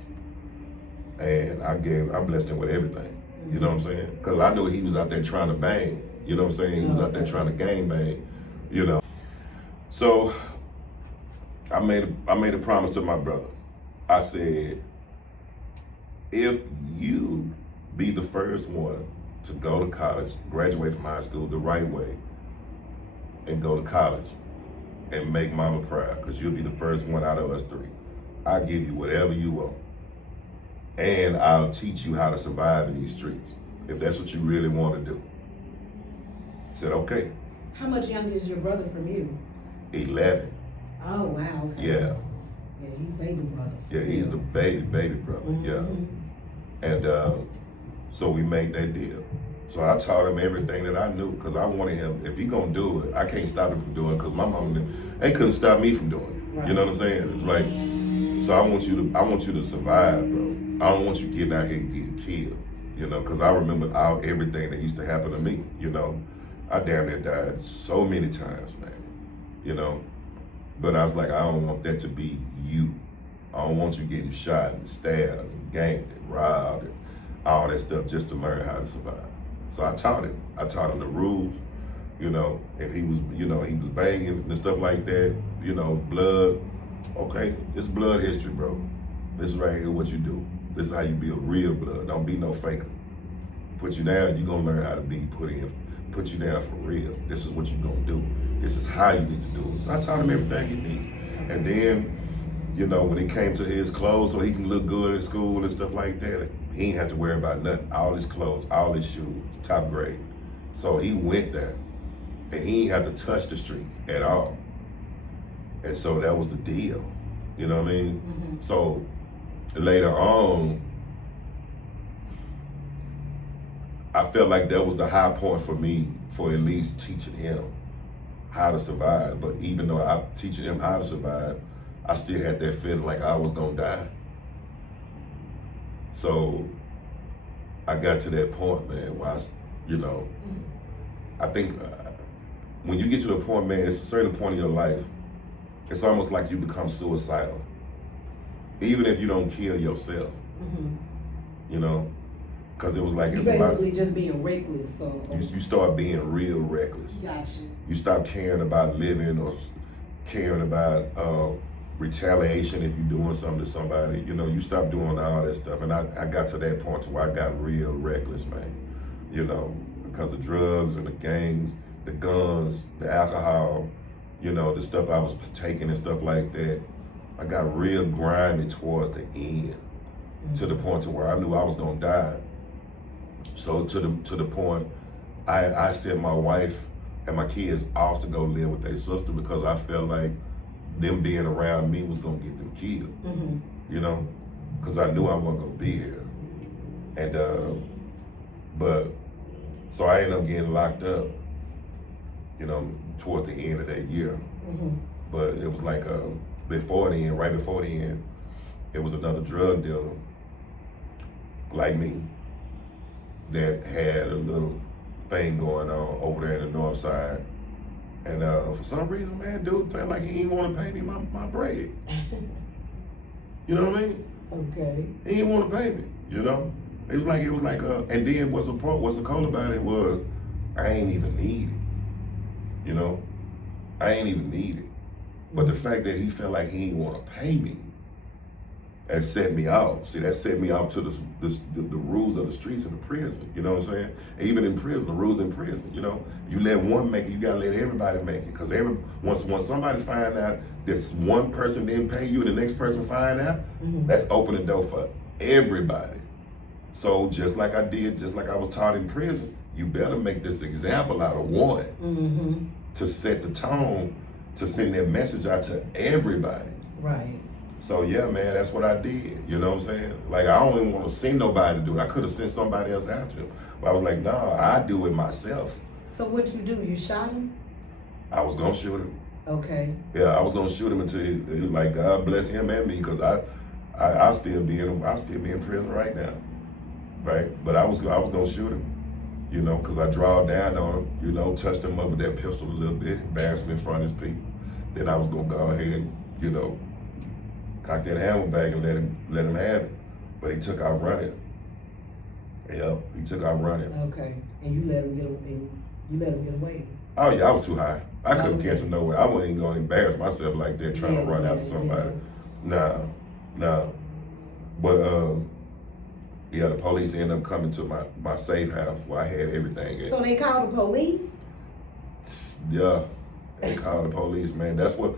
And I blessed him with everything. You know what I'm saying? Because I knew he was out there trying to bang. You know what I'm saying? He was out there trying to gang bang, you know. So I made a promise to my brother. I said, if you be the first one to go to college, graduate from high school the right way, and go to college and make mama proud, because you'll be the first one out of us 3. I'll give you whatever you want. And I'll teach you how to survive in these streets, if that's what you really want to do. I said, okay. How much younger is your brother from you? 11. Oh, wow. Okay. Yeah. Yeah, he's baby brother. Yeah, he's the baby brother, yeah. And so we made that deal. So I taught him everything that I knew, because I wanted him, if he gonna do it, I can't stop him from doing it, because my mom, they couldn't stop me from doing it. Right. You know what I'm saying? It's like, so I want you to survive, bro. I don't want you getting out here and getting killed, you know, because I remember everything that used to happen to me, you know. I damn near died so many times, man, you know. But I was like, I don't want that to be you. I don't want you getting shot and stabbed and ganked and robbed and all that stuff just to learn how to survive. So I taught him the rules, you know. If he was, he was banging and stuff like that, you know, blood, okay, it's blood history, bro. This is right here what you do. This is how you be a real blood. Don't be no faker. Put you down, you're gonna learn how to be put you down for real. This is what you're gonna do. This is how you need to do it. So I taught him everything he needed. And then, you know, when he came to his clothes so he can look good in school and stuff like that, he ain't have to worry about nothing. All his clothes, all his shoes, top grade. So he went there and he ain't have to touch the streets at all. And so that was the deal. You know what I mean? So later on, I felt like that was the high point for me, for at least teaching him how to survive. But even though I'm teaching him how to survive, I still had that feeling like I was gonna die. So I got to that point, man, where I think when you get to the point, man, it's a certain point in your life, it's almost like you become suicidal. Even if you don't kill yourself, you know, because it was like, you basically just being reckless. So you start being real reckless. Gotcha. You stop caring about living or caring about retaliation if you're doing something to somebody. You know, you stop doing all that stuff. And I got to that point to where I got real reckless, man. You know, because the drugs and the gangs, the guns, the alcohol, you know, the stuff I was taking and stuff like that. I got real grimy towards the end, to the point to where I knew I was gonna die. So to the point, I sent my wife and my kids off to go live with their sister, because I felt like them being around me was gonna get them killed. You know, because I knew I wasn't gonna be here. And so I ended up getting locked up, you know, towards the end of that year. But it was like before the end, right before the end, it was another drug dealer like me that had a little thing going on over there in the north side. And for some reason, man, dude felt like he didn't want to pay me my bread. You know what I mean? Okay. He didn't want to pay me, you know? It was like, and then what's so cool about it was, I ain't even need it, you know? I ain't even need it. But the fact that he felt like he didn't want to pay me, and set me off. See, that set me off to the rules of the streets of the prison. You know what I'm saying? And even in prison, the rules in prison. You know, you let one make it, you gotta let everybody make it. Cause once somebody find out this one person didn't pay you, and the next person find out, that's open the door for everybody. So just like I did, just like I was taught in prison, you better make this example out of one to set the tone, to send that message out to everybody. Right. So yeah, man, that's what I did. You know what I'm saying? Like, I don't even want to send nobody to do it. I could have sent somebody else after him. But I was like, nah, I do it myself. So what you do? You shot him? I was gonna shoot him. Okay. Yeah, I was gonna shoot him until he was like, God bless him and me, because I'll still be in prison right now, right? But I was gonna shoot him, you know, because I drawed down on him, you know, touched him up with that pistol a little bit, embarrassed him in front of his people. Then I was gonna go ahead and, you know, cock that hammer back and let him have it. But he took out running. Yep, he took out running. Okay, and you let him get away. Oh yeah, I was too high. I couldn't catch him nowhere. I wasn't even gonna embarrass myself like that trying to run after somebody. No. But yeah, the police ended up coming to my safe house where I had everything in. So they called the police? Yeah, they called the police, man. That's what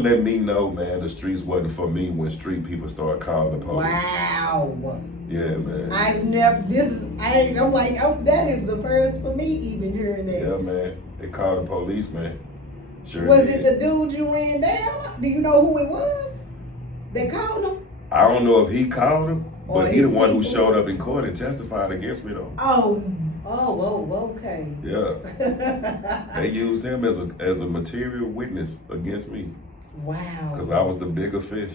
let me know, man, the streets wasn't for me when street people started calling the police. Wow. Yeah, man. I'm like, oh, that is the first for me even hearing that. Yeah, man. They called the police, man. Sure Was did. it the dude you ran down? Do you know who it was? They called him? I don't know if he called him, Or but he the his one who people? showed up in court and testified against me though. Oh, okay. Yeah. They used him as a material witness against me. Wow. Because I was the bigger fish.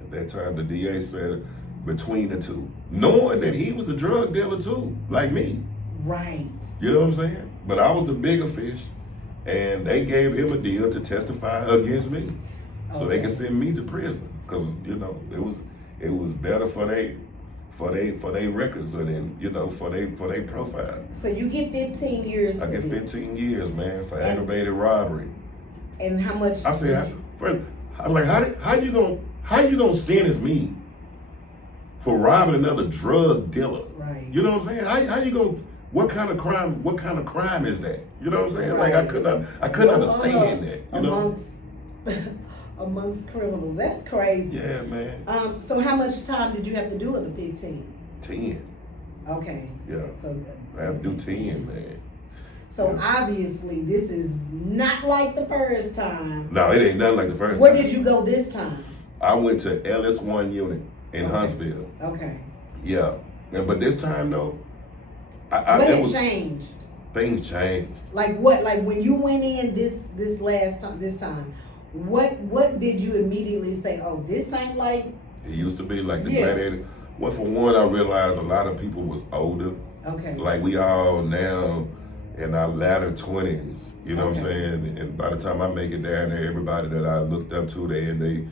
At that time, the DA said between the two, knowing that he was a drug dealer too, like me. Right. You know what I'm saying? But I was the bigger fish, and they gave him a deal to testify against me, so they could send me to prison. Because you know it was better for they records, and then you know for they profile. So you get 15 years. I get 15 years, man, for aggravated robbery. And how much? I said, I'm like, how you gonna sentence me for robbing another drug dealer? Right. You know what I'm saying? How you gonna? What kind of crime is that? You know what I'm saying? Right. Like I couldn't understand that. You know? Amongst criminals, that's crazy. Yeah, man. So how much time did you have to do of the 15? 10. Okay. Yeah. So I have to do 10, man. So obviously this is not like the first time. No, it ain't nothing like the first Where time. did you go this time? I went to LS1 unit in Huntsville. Okay. Yeah. But this time though, What had changed? Things changed. Like what? Like when you went in this time, what did you immediately say? Oh, this ain't like. It used to be like the gladiator. Well, for one, I realized a lot of people was older. Okay. Like we all now in our latter 20s, you know what I'm saying? And by the time I make it down there, everybody that I looked up to, they in their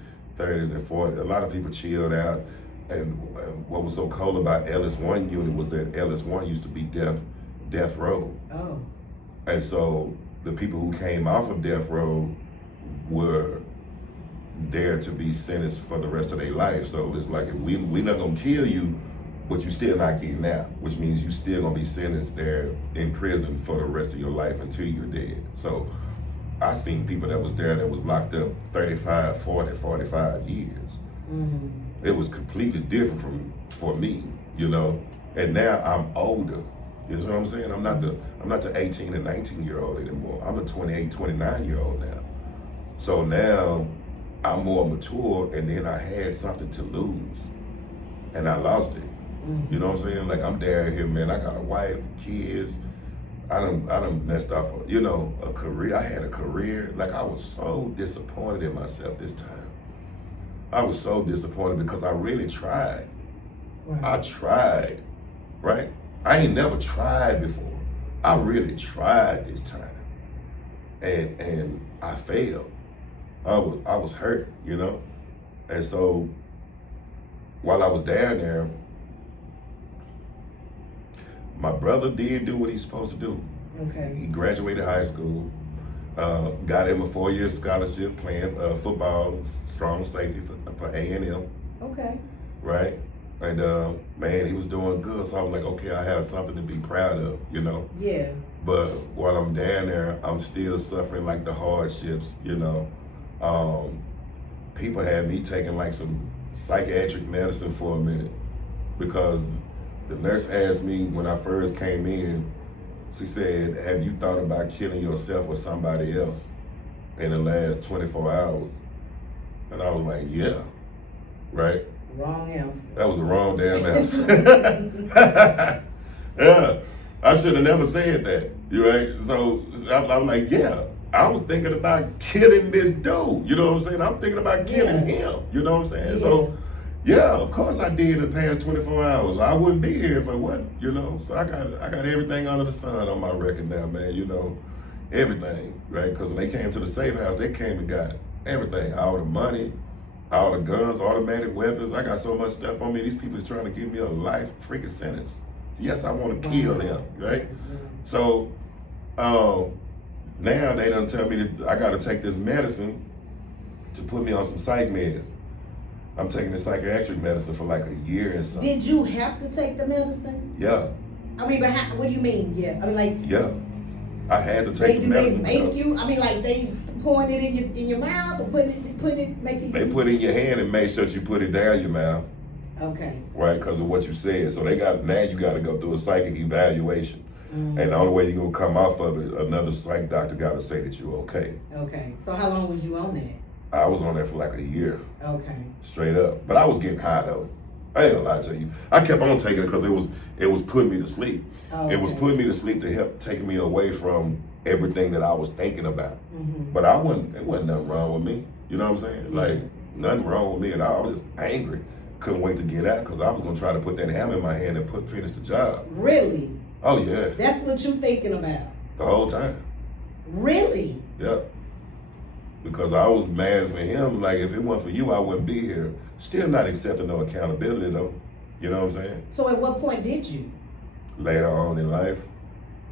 30s and 40s. A lot of people chilled out. And what was so cool about LS1 unit was that LS1 used to be death row. Oh. And so the people who came off of death row were there to be sentenced for the rest of their life. So it's like, we're not gonna kill you, but you still not getting out, which means you still gonna be sentenced there in prison for the rest of your life until you're dead. So I seen people that was there that was locked up 35, 40, 45 years. Mm-hmm. It was completely different for me, you know. And now I'm older. You know what I'm saying? I'm not the 18 and 19-year-old anymore. I'm a 28, 29-year-old now. So now I'm more mature, and then I had something to lose, and I lost it. Mm-hmm. You know what I'm saying? Like I'm down here, man. I got a wife, kids. I done messed off, a career. I had a career. Like I was so disappointed in myself this time. I was so disappointed because I really tried. Right. I tried, right? I ain't never tried before. I really tried this time, and I failed. I was hurt, you know? And so while I was down there, my brother did do what he's supposed to do. Okay. He graduated high school, got him a 4-year scholarship playing football, strong safety for A&M. Oh, Okay. right? And man, he was doing good, so I was like, okay, I have something to be proud of, you know. Yeah. But while I'm down there, I'm still suffering like the hardships, you know. People had me taking like some psychiatric medicine for a minute because the nurse asked me when I first came in, she said, have you thought about killing yourself or somebody else in the last 24 hours? And I was like, yeah, right? Wrong answer. That was the wrong damn answer. Yeah, I should have never said that, you right? So I'm like, yeah, I was thinking about killing this dude, you know what I'm saying? I'm thinking about killing him, you know what I'm saying? Yeah. So, yeah, of course I did in the past 24 hours. I wouldn't be here if I wasn't, you know? So I got everything under the sun on my record now, man, you know? Everything, right? Because when they came to the safe house, they came and got everything, all the money, all the guns, automatic weapons. I got so much stuff on me. These people is trying to give me a life freaking sentence. Yes, I want to kill them, right? So now they done tell me that I got to take this medicine to put me on some psych meds. I'm taking this psychiatric medicine for like a year and something. Did you have to take the medicine? Yeah. I mean, but what do you mean? Yeah. I mean, like. Yeah. I had to take the medicine. They make you? I mean, like they pouring it in your mouth or making. They put it in your hand and make sure you put it down your mouth. Okay. Right, because of what you said. So now you got to go through a psychic evaluation. Mm-hmm. And the only way you're going to come off of it, another psych doctor got to say that you're okay. Okay. So how long was you on that? I was on that for like a year. Okay. Straight up. But I was getting high though. I ain't gonna lie to you. I kept on taking it because it was putting me to sleep. Oh, okay. It was putting me to sleep to help take me away from everything that I was thinking about. Mm-hmm. But it wasn't nothing wrong with me. You know what I'm saying? Like, nothing wrong with me. And I was just angry. Couldn't wait to get out because I was going to try to put that hammer in my hand and finish the job. Really? Oh, yeah. That's what you thinking about? The whole time. Really? Yeah. Because I was mad for him. Like, if it weren't for you, I wouldn't be here. Still not accepting no accountability, though. You know what I'm saying? So at what point did you? Later on in life.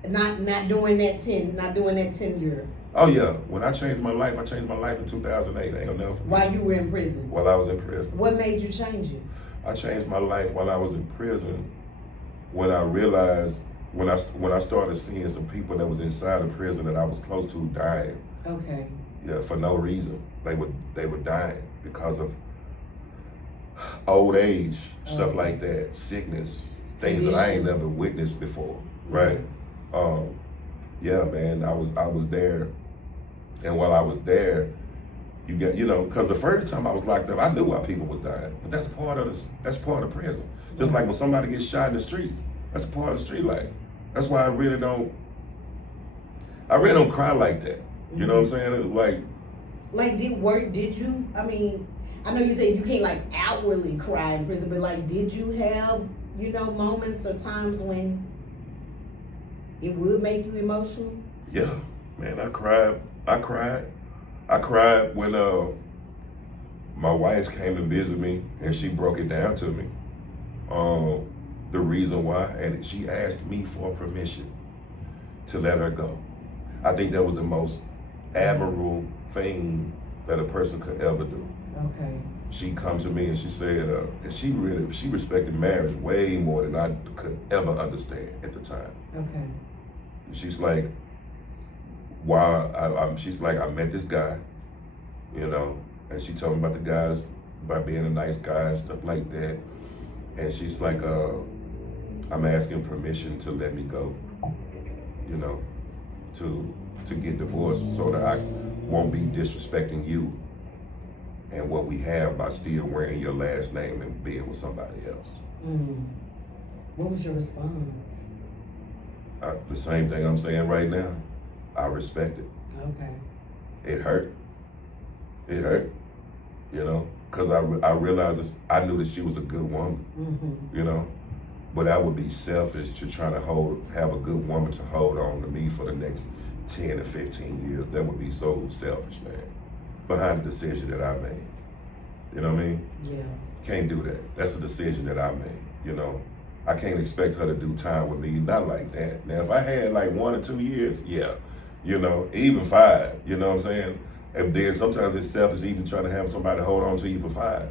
Not doing that 10 year. Oh yeah, when I changed my life in 2008. I ain't gonna never forget. While you were in prison? While I was in prison. What made you change it? I changed my life while I was in prison when I realized, when I started seeing some people that was inside of prison that I was close to dying. Okay. Yeah, for no reason. They were dying because of old age, stuff like that, sickness, things that I ain't never witnessed before, right? Yeah, man, I was there, and while I was there, because the first time I was locked up, I knew why people was dying, but that's part of prison. Just like when somebody gets shot in the street, that's part of the street life. That's why I really don't cry like that. You know what I'm saying? Did you? I mean, I know you say you can't like outwardly cry in prison, but like, did you have moments or times when it would make you emotional? Yeah, man, I cried when my wife came to visit me and she broke it down to me. The reason why, and she asked me for permission to let her go. I think that was the most admirable thing that a person could ever do. Okay. She come to me and she said, and she respected marriage way more than I could ever understand at the time. Okay. She's like, she's like, I met this guy, and she told me about the guys, about being a nice guy and stuff like that. And she's like, I'm asking permission to let me go, to get divorced so that I won't be disrespecting you and what we have by still wearing your last name and being with somebody else. What was your response? The same thing I'm saying right now. I respect it. Okay. It hurt, because I realized I knew that she was a good woman, but I would be selfish to try to have a good woman to hold on to me for the next 10 to 15 years. That would be so selfish, man, behind the decision that I made. You know what I mean? Yeah. Can't do that. That's a decision that I made, I can't expect her to do time with me, not like that. Now, if I had like 1 or 2 years, yeah, even 5, you know what I'm saying? And then sometimes it's selfish even trying to have somebody hold on to you for 5.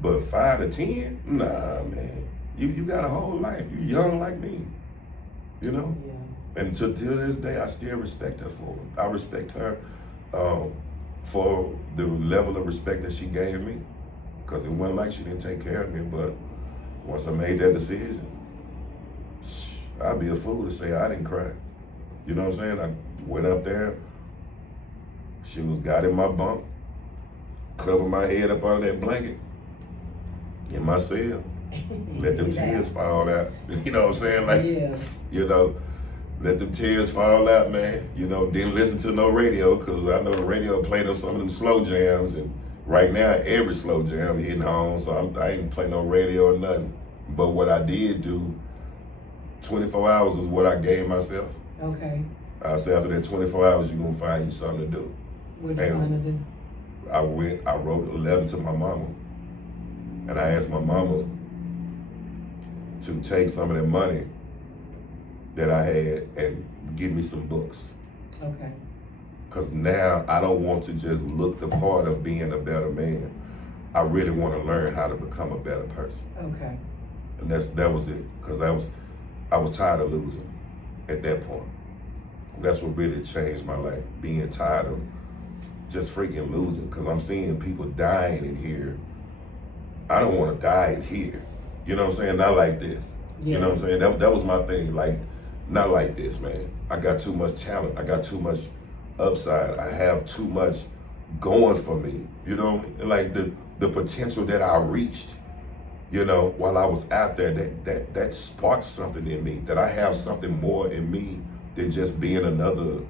But 5 to 10, nah, man. You got a whole life. You young like me, you know. Yeah. And to this day, I still respect her for it. I respect her for the level of respect that she gave me, because it wasn't like she didn't take care of me. But once I made that decision, I'd be a fool to say I didn't cry. You know what I'm saying? I went up there. She got in my bunk, covered my head up under that blanket in my cell. Let them tears fall out. You know what I'm saying? Like, yeah. you know, let them tears fall out, man. You know, didn't listen to no radio, because I know the radio played up some of them slow jams, and right now every slow jam hitting home, so I ain't play no radio or nothing. But what I did do, 24 hours was what I gave myself. Okay. I said after that 24 hours, you're gonna find you something to do. What you want to do? I wrote a letter to my mama, and I asked my mama to take some of that money that I had and give me some books. Okay. Because now I don't want to just look the part of being a better man. I really want to learn how to become a better person. Okay. And that was it. Because I was tired of losing at that point. That's what really changed my life. Being tired of just freaking losing. Because I'm seeing people dying in here. I don't want to die in here. You know what I'm saying? Not like this. Yeah. You know what I'm saying? That was my thing. Like, not like this, man. I got too much talent. I got too much upside. I have too much going for me. You know, like the potential that I reached, you know, while I was out there, that sparked something in me, that I have something more in me than just being another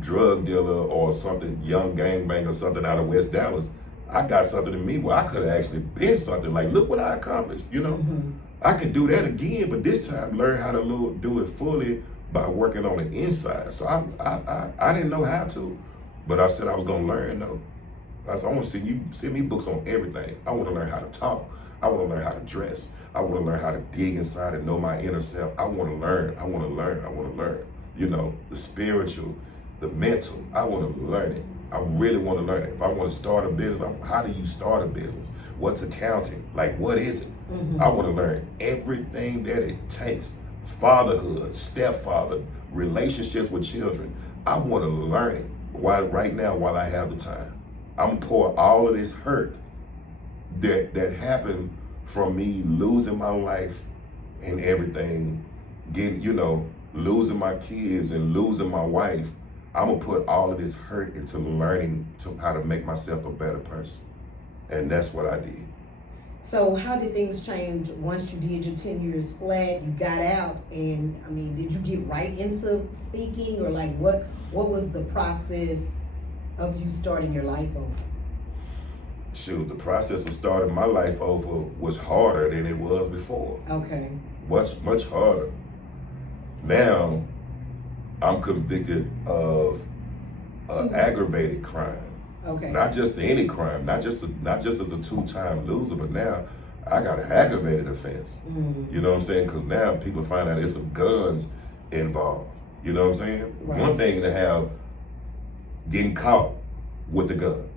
drug dealer or something, young gangbanger or something out of West Dallas. I got something in me where I could have actually been something. Like, look what I accomplished, you know? Mm-hmm. I could do that again, but this time learn how to do it fully by working on the inside. So I didn't know how to, but I said I was gonna learn though. I said, I want to see you send me books on everything. I want to learn how to talk. I want to learn how to dress. I want to learn how to dig inside and know my inner self. I want to learn. I want to learn. I want to learn. You know, the spiritual, the mental. I want to learn it. I really want to learn it. If I want to start a business, how do you start a business? What's accounting? Like, what is it? Mm-hmm. I want to learn everything that it takes. Fatherhood, stepfather, relationships with children. I want to learn it right now while I have the time. I'm gonna pour all of this hurt that happened from me losing my life and everything, losing my kids and losing my wife. I'm gonna put all of this hurt into learning how to make myself a better person. And that's what I did. So how did things change once you did your 10 years flat, you got out, and I mean, did you get right into speaking, or like what was the process of you starting your life over? Shoot, the process of starting my life over was harder than it was before. Okay. Much harder. Now, I'm convicted of aggravated crime. Okay. Not just any crime, not just as a 2-time loser, but now I got an aggravated offense. Mm. You know what I'm saying? Because now people find out there's some guns involved. You know what I'm saying? Right. One thing to have getting caught with the gun,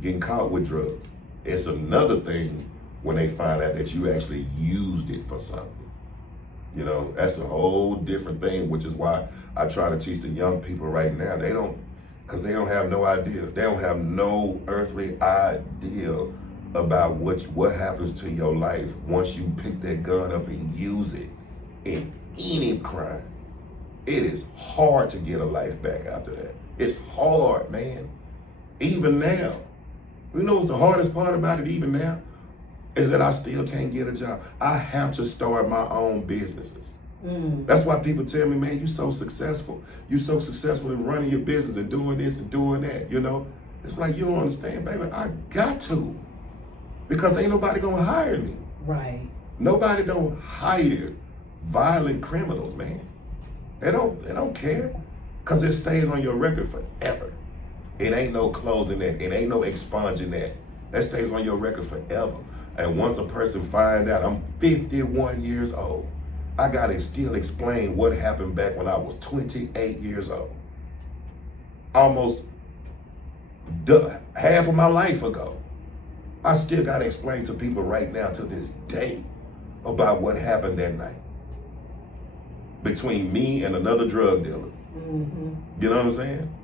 getting caught with drugs. It's another thing when they find out that you actually used it for something. You know, that's a whole different thing, which is why I try to teach the young people right now. Because they don't have no idea. They don't have no earthly idea about what happens to your life once you pick that gun up and use it in any crime. It is hard to get a life back after that. It's hard, man. Even now. You know what's the hardest part about it even now? Is that I still can't get a job. I have to start my own businesses. Mm. That's why people tell me, man, you so successful. You so successful in running your business and doing this and doing that, you know? It's like, you don't understand, baby. I got to. Because ain't nobody gonna hire me. Right. Nobody don't hire violent criminals, man. They don't care. Because it stays on your record forever. It ain't no closing that. It ain't no expunging that. That stays on your record forever. And once a person find out, I'm 51 years old. I gotta still explain what happened back when I was 28 years old. Almost half of my life ago. I still got to explain to people right now to this day about what happened that night between me and another drug dealer. Mm-hmm. You know what I'm saying?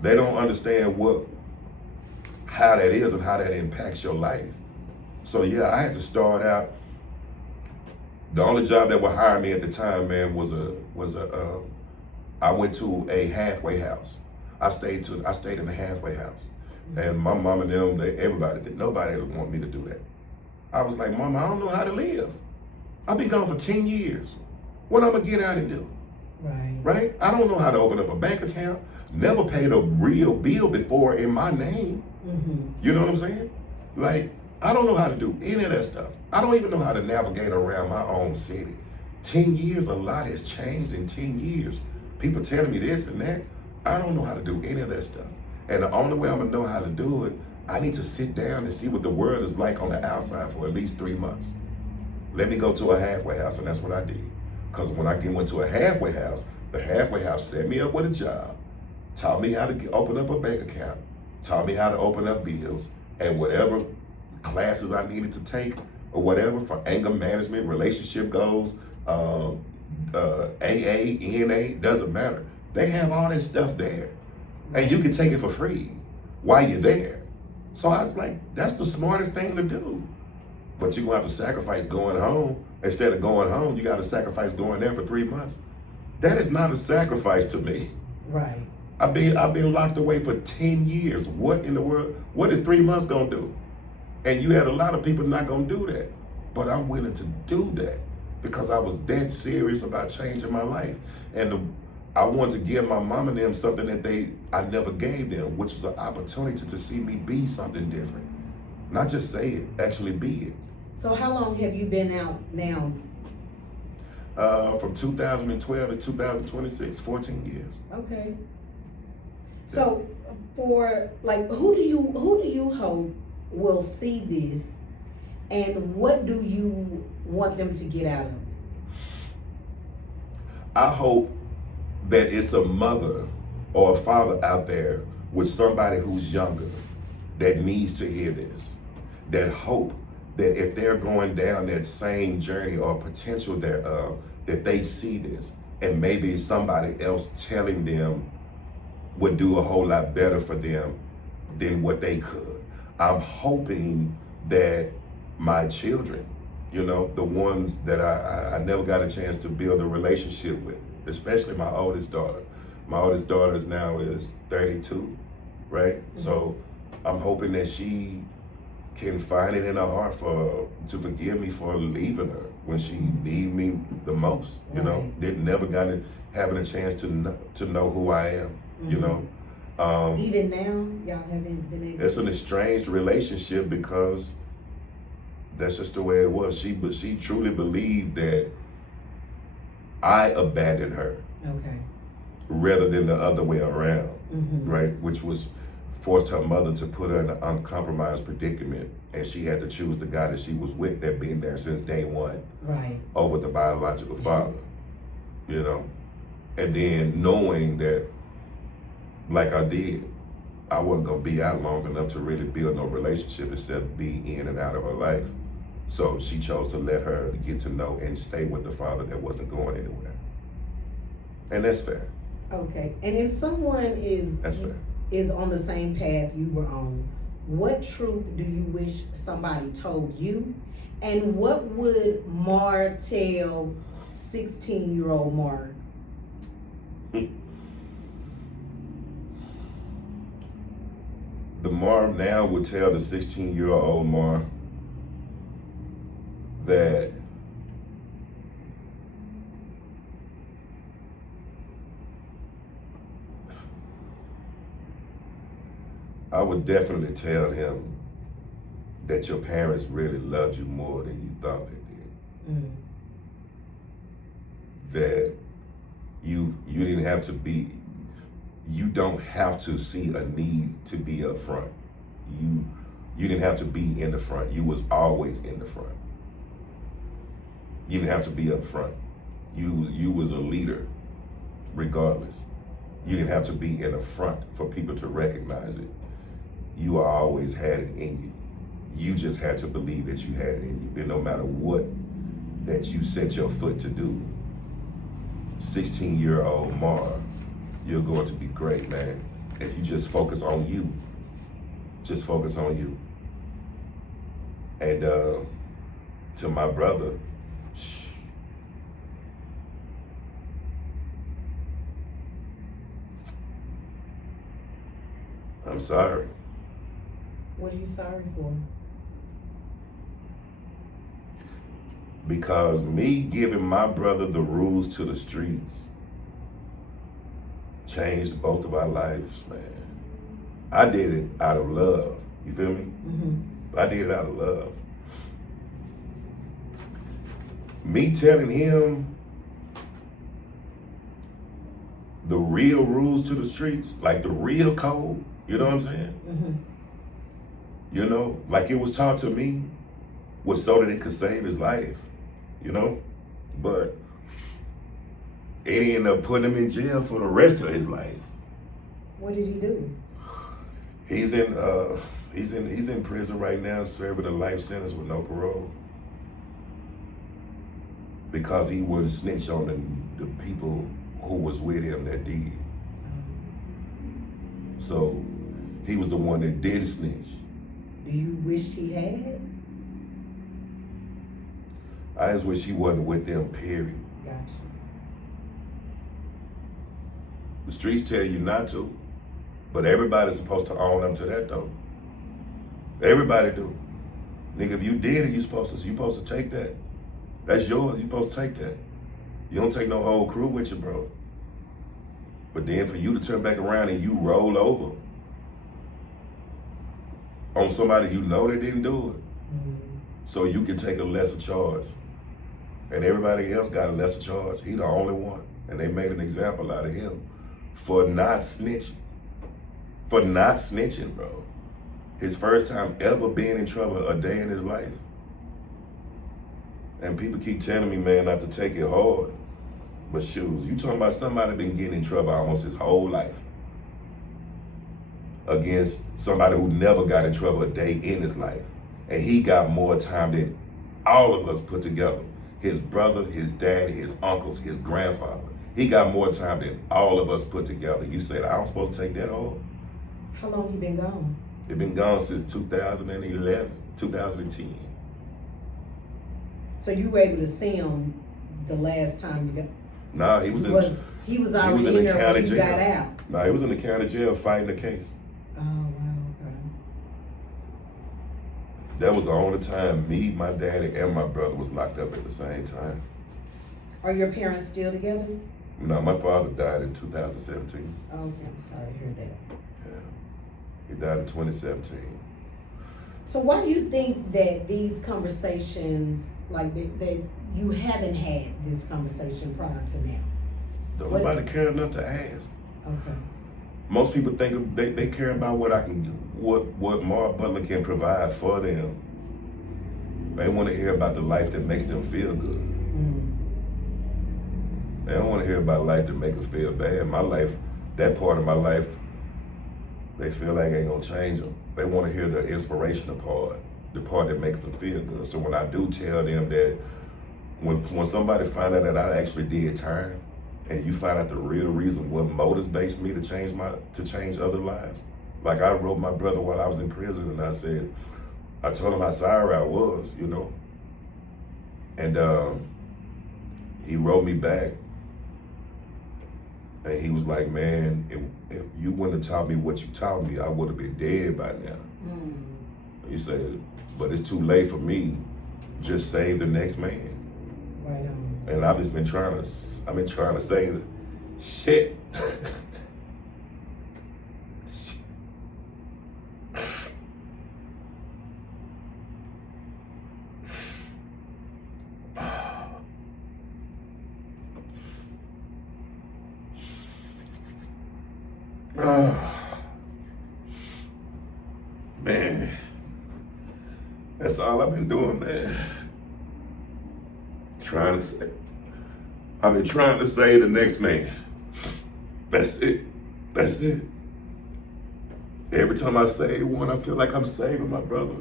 They don't understand how that is and how that impacts your life. So yeah, I had to start out. The only job that would hire me at the time, man, I went to a halfway house. I stayed in a halfway house, and my mom and them, nobody would want me to do that. I was like, Mama, I don't know how to live. I've been gone for 10 years. What I'm gonna get out and do? Right? I don't know how to open up a bank account. Never paid a real bill before in my name. Mm-hmm. You know what I'm saying? Like, I don't know how to do any of that stuff. I don't even know how to navigate around my own city. 10 years, a lot has changed in 10 years. People telling me this and that. I don't know how to do any of that stuff. And the only way I'm gonna know how to do it, I need to sit down and see what the world is like on the outside for at least 3 months. Let me go to a halfway house, and that's what I did. Because when I went to a halfway house, the halfway house set me up with a job, taught me how to open up a bank account, taught me how to open up bills, and whatever classes I needed to take or whatever for anger management, relationship goals, AA, NA, doesn't matter. They have all this stuff there. And you can take it for free while you're there. So I was like, that's the smartest thing to do. But you're gonna have to sacrifice going home. Instead of going home, you gotta sacrifice going there for 3 months. That is not a sacrifice to me. Right. I've been locked away for 10 years. What in the world, what is 3 months gonna do? And you had a lot of people not gonna do that. But I'm willing to do that because I was that serious about changing my life. And I wanted to give my mom and them something that I never gave them, which was an opportunity to see me be something different. Not just say it, actually be it. So how long have you been out now? From 2012 to 2026, 14 years. Okay. So for like, who do you hope will see this, and what do you want them to get out of it? I hope that it's a mother or a father out there with somebody who's younger that needs to hear this, that hope that if they're going down that same journey or potential thereof, that they see this, and maybe somebody else telling them would do a whole lot better for them than what they could. I'm hoping that my children, you know, the ones that I never got a chance to build a relationship with, especially my oldest daughter. My oldest daughter now is 32, right? Mm-hmm. So I'm hoping that she can find it in her heart to forgive me for leaving her when she needed me the most, you know, never having a chance to know who I am, you know. Even now, y'all haven't been able. It's an estranged relationship because that's just the way it was. She truly believed that I abandoned her, rather than the other way around, right? Which was forced her mother to put her in an uncompromised predicament, and she had to choose the guy that she was with that been there since day one, over the biological father, you know. And then knowing that, like I did, I wasn't gonna be out long enough to really build no relationship except be in and out of her life. So she chose to let her get to know and stay with the father that wasn't going anywhere. And that's fair. Okay, and if someone is on the same path you were on, what truth do you wish somebody told you? And what would Mar tell 16-year-old Mar? The Mar now would tell the 16-year-old Mar that I would definitely tell him that your parents really loved you more than you thought they did. That you didn't have to be, you don't have to see a need to be up front. You didn't have to be in the front. You was always in the front. You didn't have to be up front. You was a leader regardless. You didn't have to be in the front for people to recognize it. you always had it in you. You just had to believe that you had it in you. And no matter what that you set your foot to do, 16-year-old Mara, you're going to be great, man. If you just focus on you. Just focus on you. And to my brother, I'm sorry. What are you sorry for? Because me giving my brother the rules to the streets changed both of our lives, man. I did it out of love. You feel me? Mm-hmm. I did it out of love. Me telling him the real rules to the streets, like the real code, you know what I'm saying? Mm-hmm. You know, like it was taught to me, was so that it could save his life, you know? But it ended up putting him in jail for the rest of his life. What did he do? He's in prison right now, serving a life sentence with no parole. Because he wouldn't snitch on the people who was with him that did. So he was the one that did snitch. Do you wish he had? I just wish he wasn't with them, period. Gotcha. The streets tell you not to, but everybody's supposed to own up to that though. Everybody do. Nigga, if you did it, you supposed to take that. That's yours, you supposed to take that. You don't take no whole crew with you, bro. But then for you to turn back around and you roll over on somebody you know that didn't do it, so you can take a lesser charge. And everybody else got a lesser charge. He the only one. And they made an example out of him for not snitching. For not snitching, bro. His first time ever being in trouble a day in his life. And people keep telling me, man, not to take it hard. But shoes, you talking about somebody been getting in trouble almost his whole life against somebody who never got in trouble a day in his life. And he got more time than all of us put together. His brother, his dad, his uncles, his grandfather. He got more time than all of us put together. You said, I'm supposed to take that hard? How long he been gone? He been gone since 2011, 2010. So you were able to see him the last time you got? Nah, he was already in in the there when county you jail. got out. Nah, he was in the county jail fighting the case. Oh, wow, okay. That was the only time me, my daddy, and my brother was locked up at the same time. Are your parents still together? No, my father died in 2017. Okay, I'm sorry to hear that. Yeah. He died in 2017. So why do you think that these conversations, like that you haven't had this conversation prior to now? Don't nobody care enough to ask. Okay. Most people think they care about what I can do, what Mark Butler can provide for them. They want to hear about the life that makes them feel good. They don't want to hear about life that make them feel bad. My life, that part of my life, they feel like ain't gonna change them. They want to hear the inspirational part, the part that makes them feel good. So when I do tell them that, when somebody find out that I actually did time, and you find out the real reason what motivates me to change other lives. Like I wrote my brother while I was in prison, and I told him how sorry I was, you know. And he wrote me back, and he was like, man, if you wouldn't have taught me what you taught me, I would have been dead by now. He said, but it's too late for me. Just save the next man. Right on. And I've just been trying to say shit. Man, that's all I've been doing, man. I've been trying to save the next man. That's it. That's it. Every time I save one, I feel like I'm saving my brother.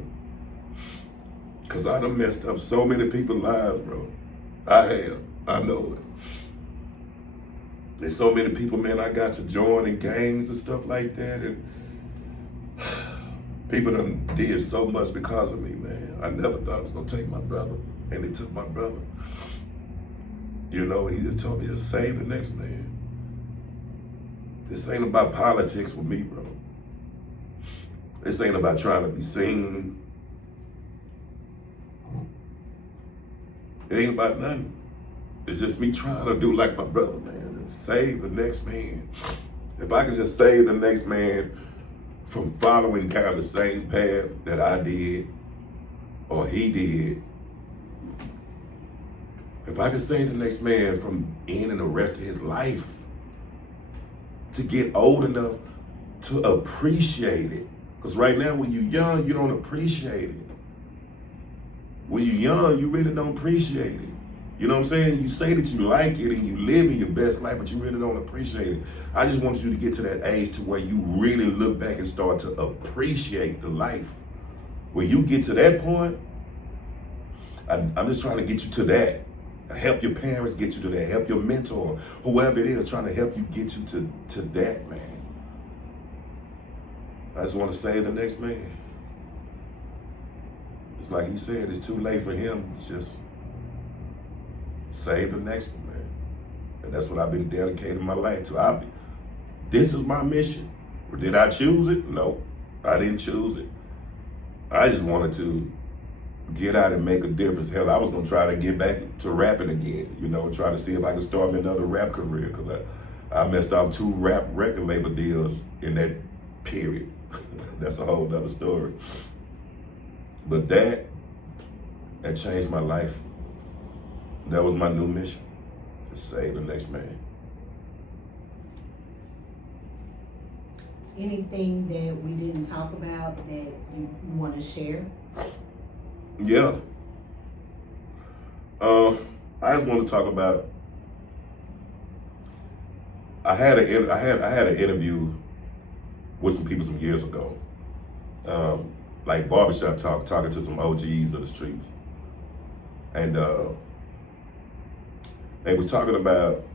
Because I done messed up so many people's lives, bro. I have. I know it. There's so many people, man, I got to join in gangs and stuff like that. And people done did so much because of me, man. I never thought it was going to take my brother. And they took my brother. You know, he just told me to save the next man. This ain't about politics with me, bro. This ain't about trying to be seen. It ain't about nothing. It's just me trying to do like my brother, man, and save the next man. If I could just save the next man from following kind of the same path that I did or he did, if I could save the next man from ending the rest of his life, to get old enough to appreciate it. Because right now, when you're young, you don't appreciate it. When you're young, you really don't appreciate it. You know what I'm saying? You say that you like it and you live in your best life, but you really don't appreciate it. I just want you to get to that age to where you really look back and start to appreciate the life. When you get to that point, I'm just trying to get you to that. Help your parents get you to that. Help your mentor, whoever it is, trying to help you get you to that, man. I just want to save the next man. It's like he said, it's too late for him. Just save the next one, man. And that's what I've been dedicating my life to. This is my mission. Did I choose it? No, I didn't choose it. I just wanted to get out and make a difference. Hell, I was gonna try to get back to rapping again, you know, try to see if I could start me another rap career, because I messed up 2 rap record label deals in that period. That's a whole nother story. But that changed my life. That was my new mission, to save the next man. Anything that we didn't talk about that you want to share? Yeah. I just want to talk about. I had an interview with some people some years ago, like barbershop talking to some OGs of the streets, and they was talking about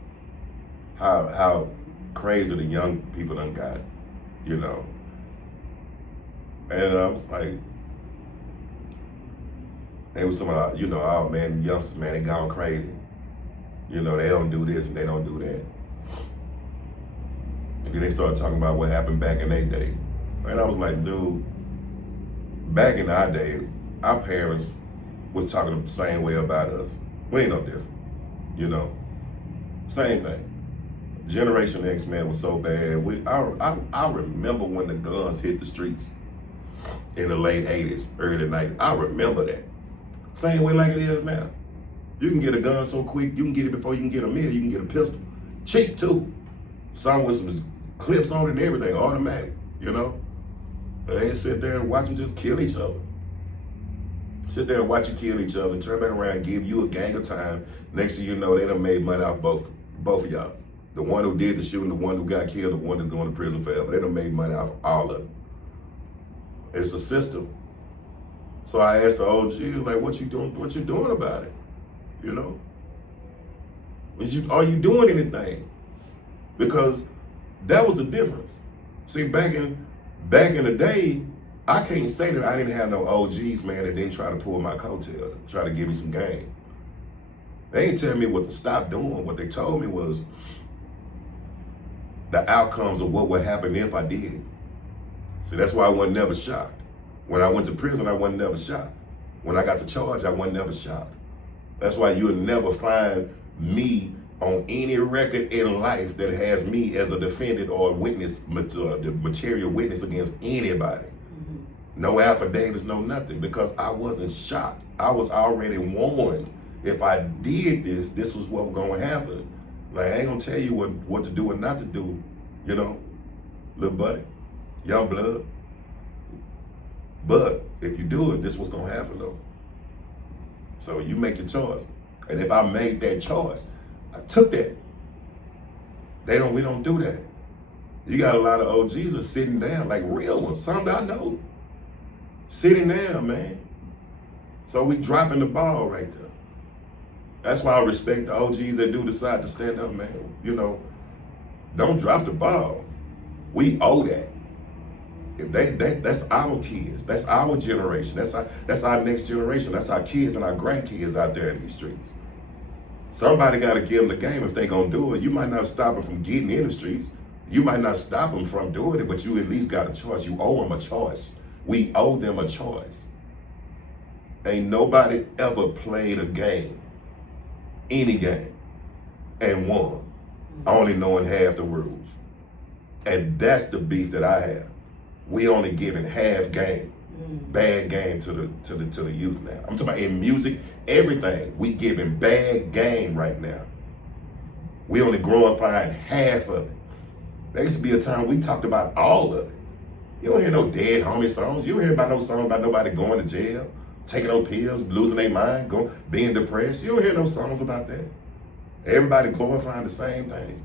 how crazy the young people done got, you know, and I was like. They was talking about, you know, oh man, youngsters, man, they gone crazy. You know, they don't do this and they don't do that. And then they started talking about what happened back in their day. And I was like, dude, back in our day, our parents was talking the same way about us. We ain't no different, you know. Same thing. Generation X, man, was so bad. I remember when the guns hit the streets in the late 80s, early 90s. I remember that. Same way like it is now. You can get a gun so quick, you can get it before you can get a mill, you can get a pistol. Cheap too. Some with some clips on it and everything, automatic, you know? They sit there and watch them just kill each other. Sit there and watch you kill each other, turn back around, give you a gang of time. Next thing you know, they done made money off both of y'all. The one who did the shooting, the one who got killed, the one that's going to prison forever. They done made money off all of it. It's a system. So I asked the OG, like, what you doing about it? You know? Are you doing anything? Because that was the difference. See, back in the day, I can't say that I didn't have no OGs, man, that didn't try to pull my coattail, try to give me some game. They ain't tell me what to stop doing. What they told me was the outcomes of what would happen if I did it. See, that's why I wasn't never shocked. When I went to prison, I wasn't never shocked. When I got the charge, I wasn't never shocked. That's why you'll never find me on any record in life that has me as a defendant or a witness, the material witness against anybody. Mm-hmm. No affidavits, no nothing, because I wasn't shocked. I was already warned. If I did this was what was going to happen. Like, I ain't going to tell you what to do and not to do, you know, little buddy, young blood. But if you do it, this is what's gonna happen though. So you make your choice. And if I made that choice, I took that. We don't do that. You got a lot of OGs are sitting down, like real ones, some that I know. Sitting down, man. So we dropping the ball right there. That's why I respect the OGs that do decide to stand up, man. You know, don't drop the ball. We owe that. If that's our kids, that's our generation, that's our next generation, that's our kids and our grandkids out there in these streets. Somebody got to give them the game if they gonna do it. You might not stop them from getting in the streets. You might not stop them from doing it, but you at least got a choice. You owe them a choice. We owe them a choice. Ain't nobody ever played a game, any game, and won, only knowing half the rules. And that's the beef that I have. We only giving half game, bad game to the youth now. I'm talking about in music, everything. We giving bad game right now. We only glorifying half of it. There used to be a time we talked about all of it. You don't hear no dead homie songs. You don't hear about no song about nobody going to jail, taking no pills, losing their mind, being depressed. You don't hear no songs about that. Everybody glorifying the same thing.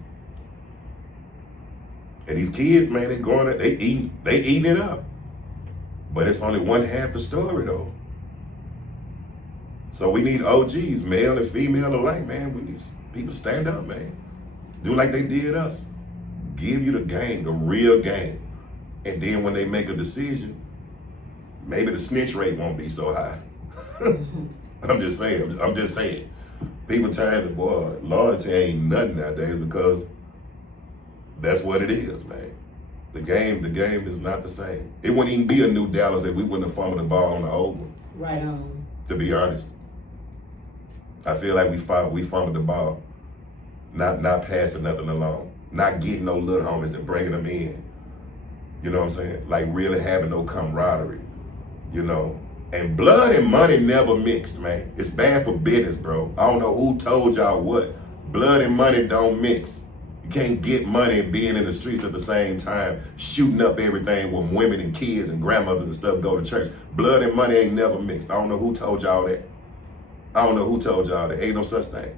And these kids, man, they eating it up. But it's only one half the story though. So we need OGs, male and female alike, man. We need people to stand up, man. Do like they did us. Give you the game, the real game. And then when they make a decision, maybe the snitch rate won't be so high. I'm just saying. People turn to, boy, loyalty ain't nothing nowadays because that's what it is, man. The game is not the same. It wouldn't even be a new Dallas if we wouldn't have fumbled the ball on the old one. Right on. To be honest. I feel like we fumbled the ball. Not passing nothing along. Not getting no little homies and bringing them in. You know what I'm saying? Like really having no camaraderie. You know? And blood and money never mixed, man. It's bad for business, bro. I don't know who told y'all what. Blood and money don't mix. You can't get money and being in the streets at the same time, shooting up everything when women and kids and grandmothers and stuff go to church. Blood and money ain't never mixed. I don't know who told y'all that. Ain't no such thing.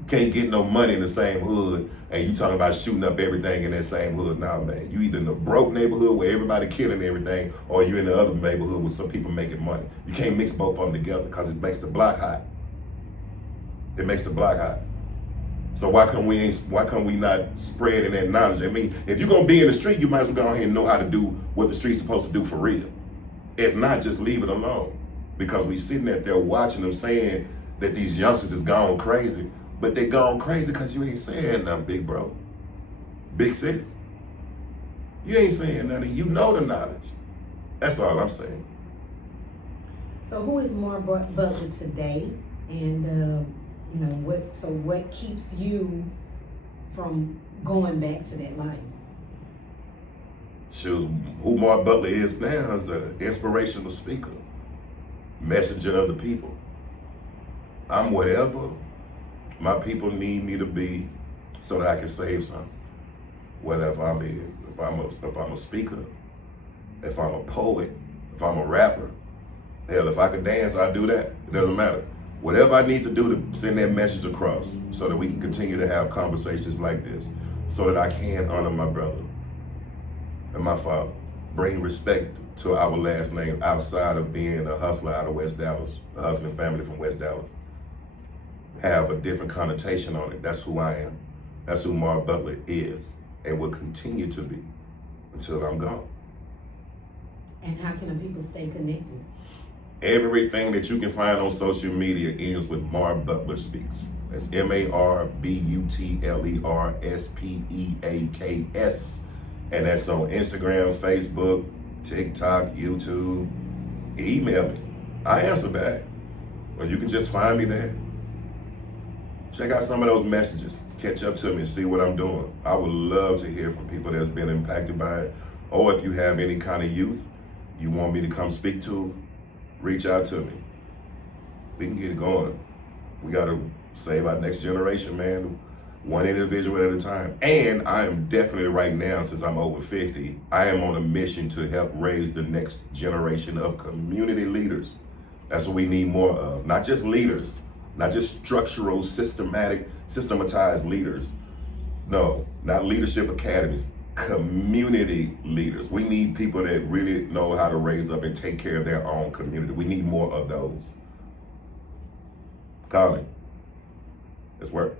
You can't get no money in the same hood and you talking about shooting up everything in that same hood. Nah, man. You either in the broke neighborhood where everybody killing everything or you in the other neighborhood with some people making money. You can't mix both of them together because it makes the block hot. It makes the block hot. So why come we not spreading that knowledge? I mean, if you're gonna be in the street, you might as well go ahead and know how to do what the street's supposed to do for real. If not, just leave it alone. Because we sitting out there watching them saying that these youngsters is gone crazy, but they gone crazy because you ain't saying nothing, big bro. Big sis. You ain't saying nothing, you know the knowledge. That's all I'm saying. So who is Mar Butler today? And you know, what keeps you from going back to that life? Shoot, who Mar Butler is now is an inspirational speaker, messenger of the people. I'm whatever my people need me to be so that I can save something. Whether if I'm a speaker, if I'm a poet, if I'm a rapper, hell, if I can dance, I'll do that. It doesn't matter. Whatever I need to do to send that message across so that we can continue to have conversations like this, so that I can honor my brother and my father, bring respect to our last name outside of being a hustler out of West Dallas, a hustling family from West Dallas. Have a different connotation on it. That's who I am. That's who Mar Butler is and will continue to be until I'm gone. And how can the people stay connected? Everything that you can find on social media ends with Mar Butler Speaks. That's MarButlerSpeaks. And that's on Instagram, Facebook, TikTok, YouTube. Email me. I answer back. Or you can just find me there. Check out some of those messages. Catch up to me and see what I'm doing. I would love to hear from people that's been impacted by it. Or if you have any kind of youth you want me to come speak to, reach out to me. We can get it going. We got to save our next generation, man, one individual at a time. And I am definitely right now, since I'm over 50, I am on a mission to help raise the next generation of community leaders. That's what we need more of. Not just leaders, not just structural, systematized leaders, No, not leadership academies, community leaders. We need people that really know how to raise up and take care of their own community. We need more of those. Call me. Let's work.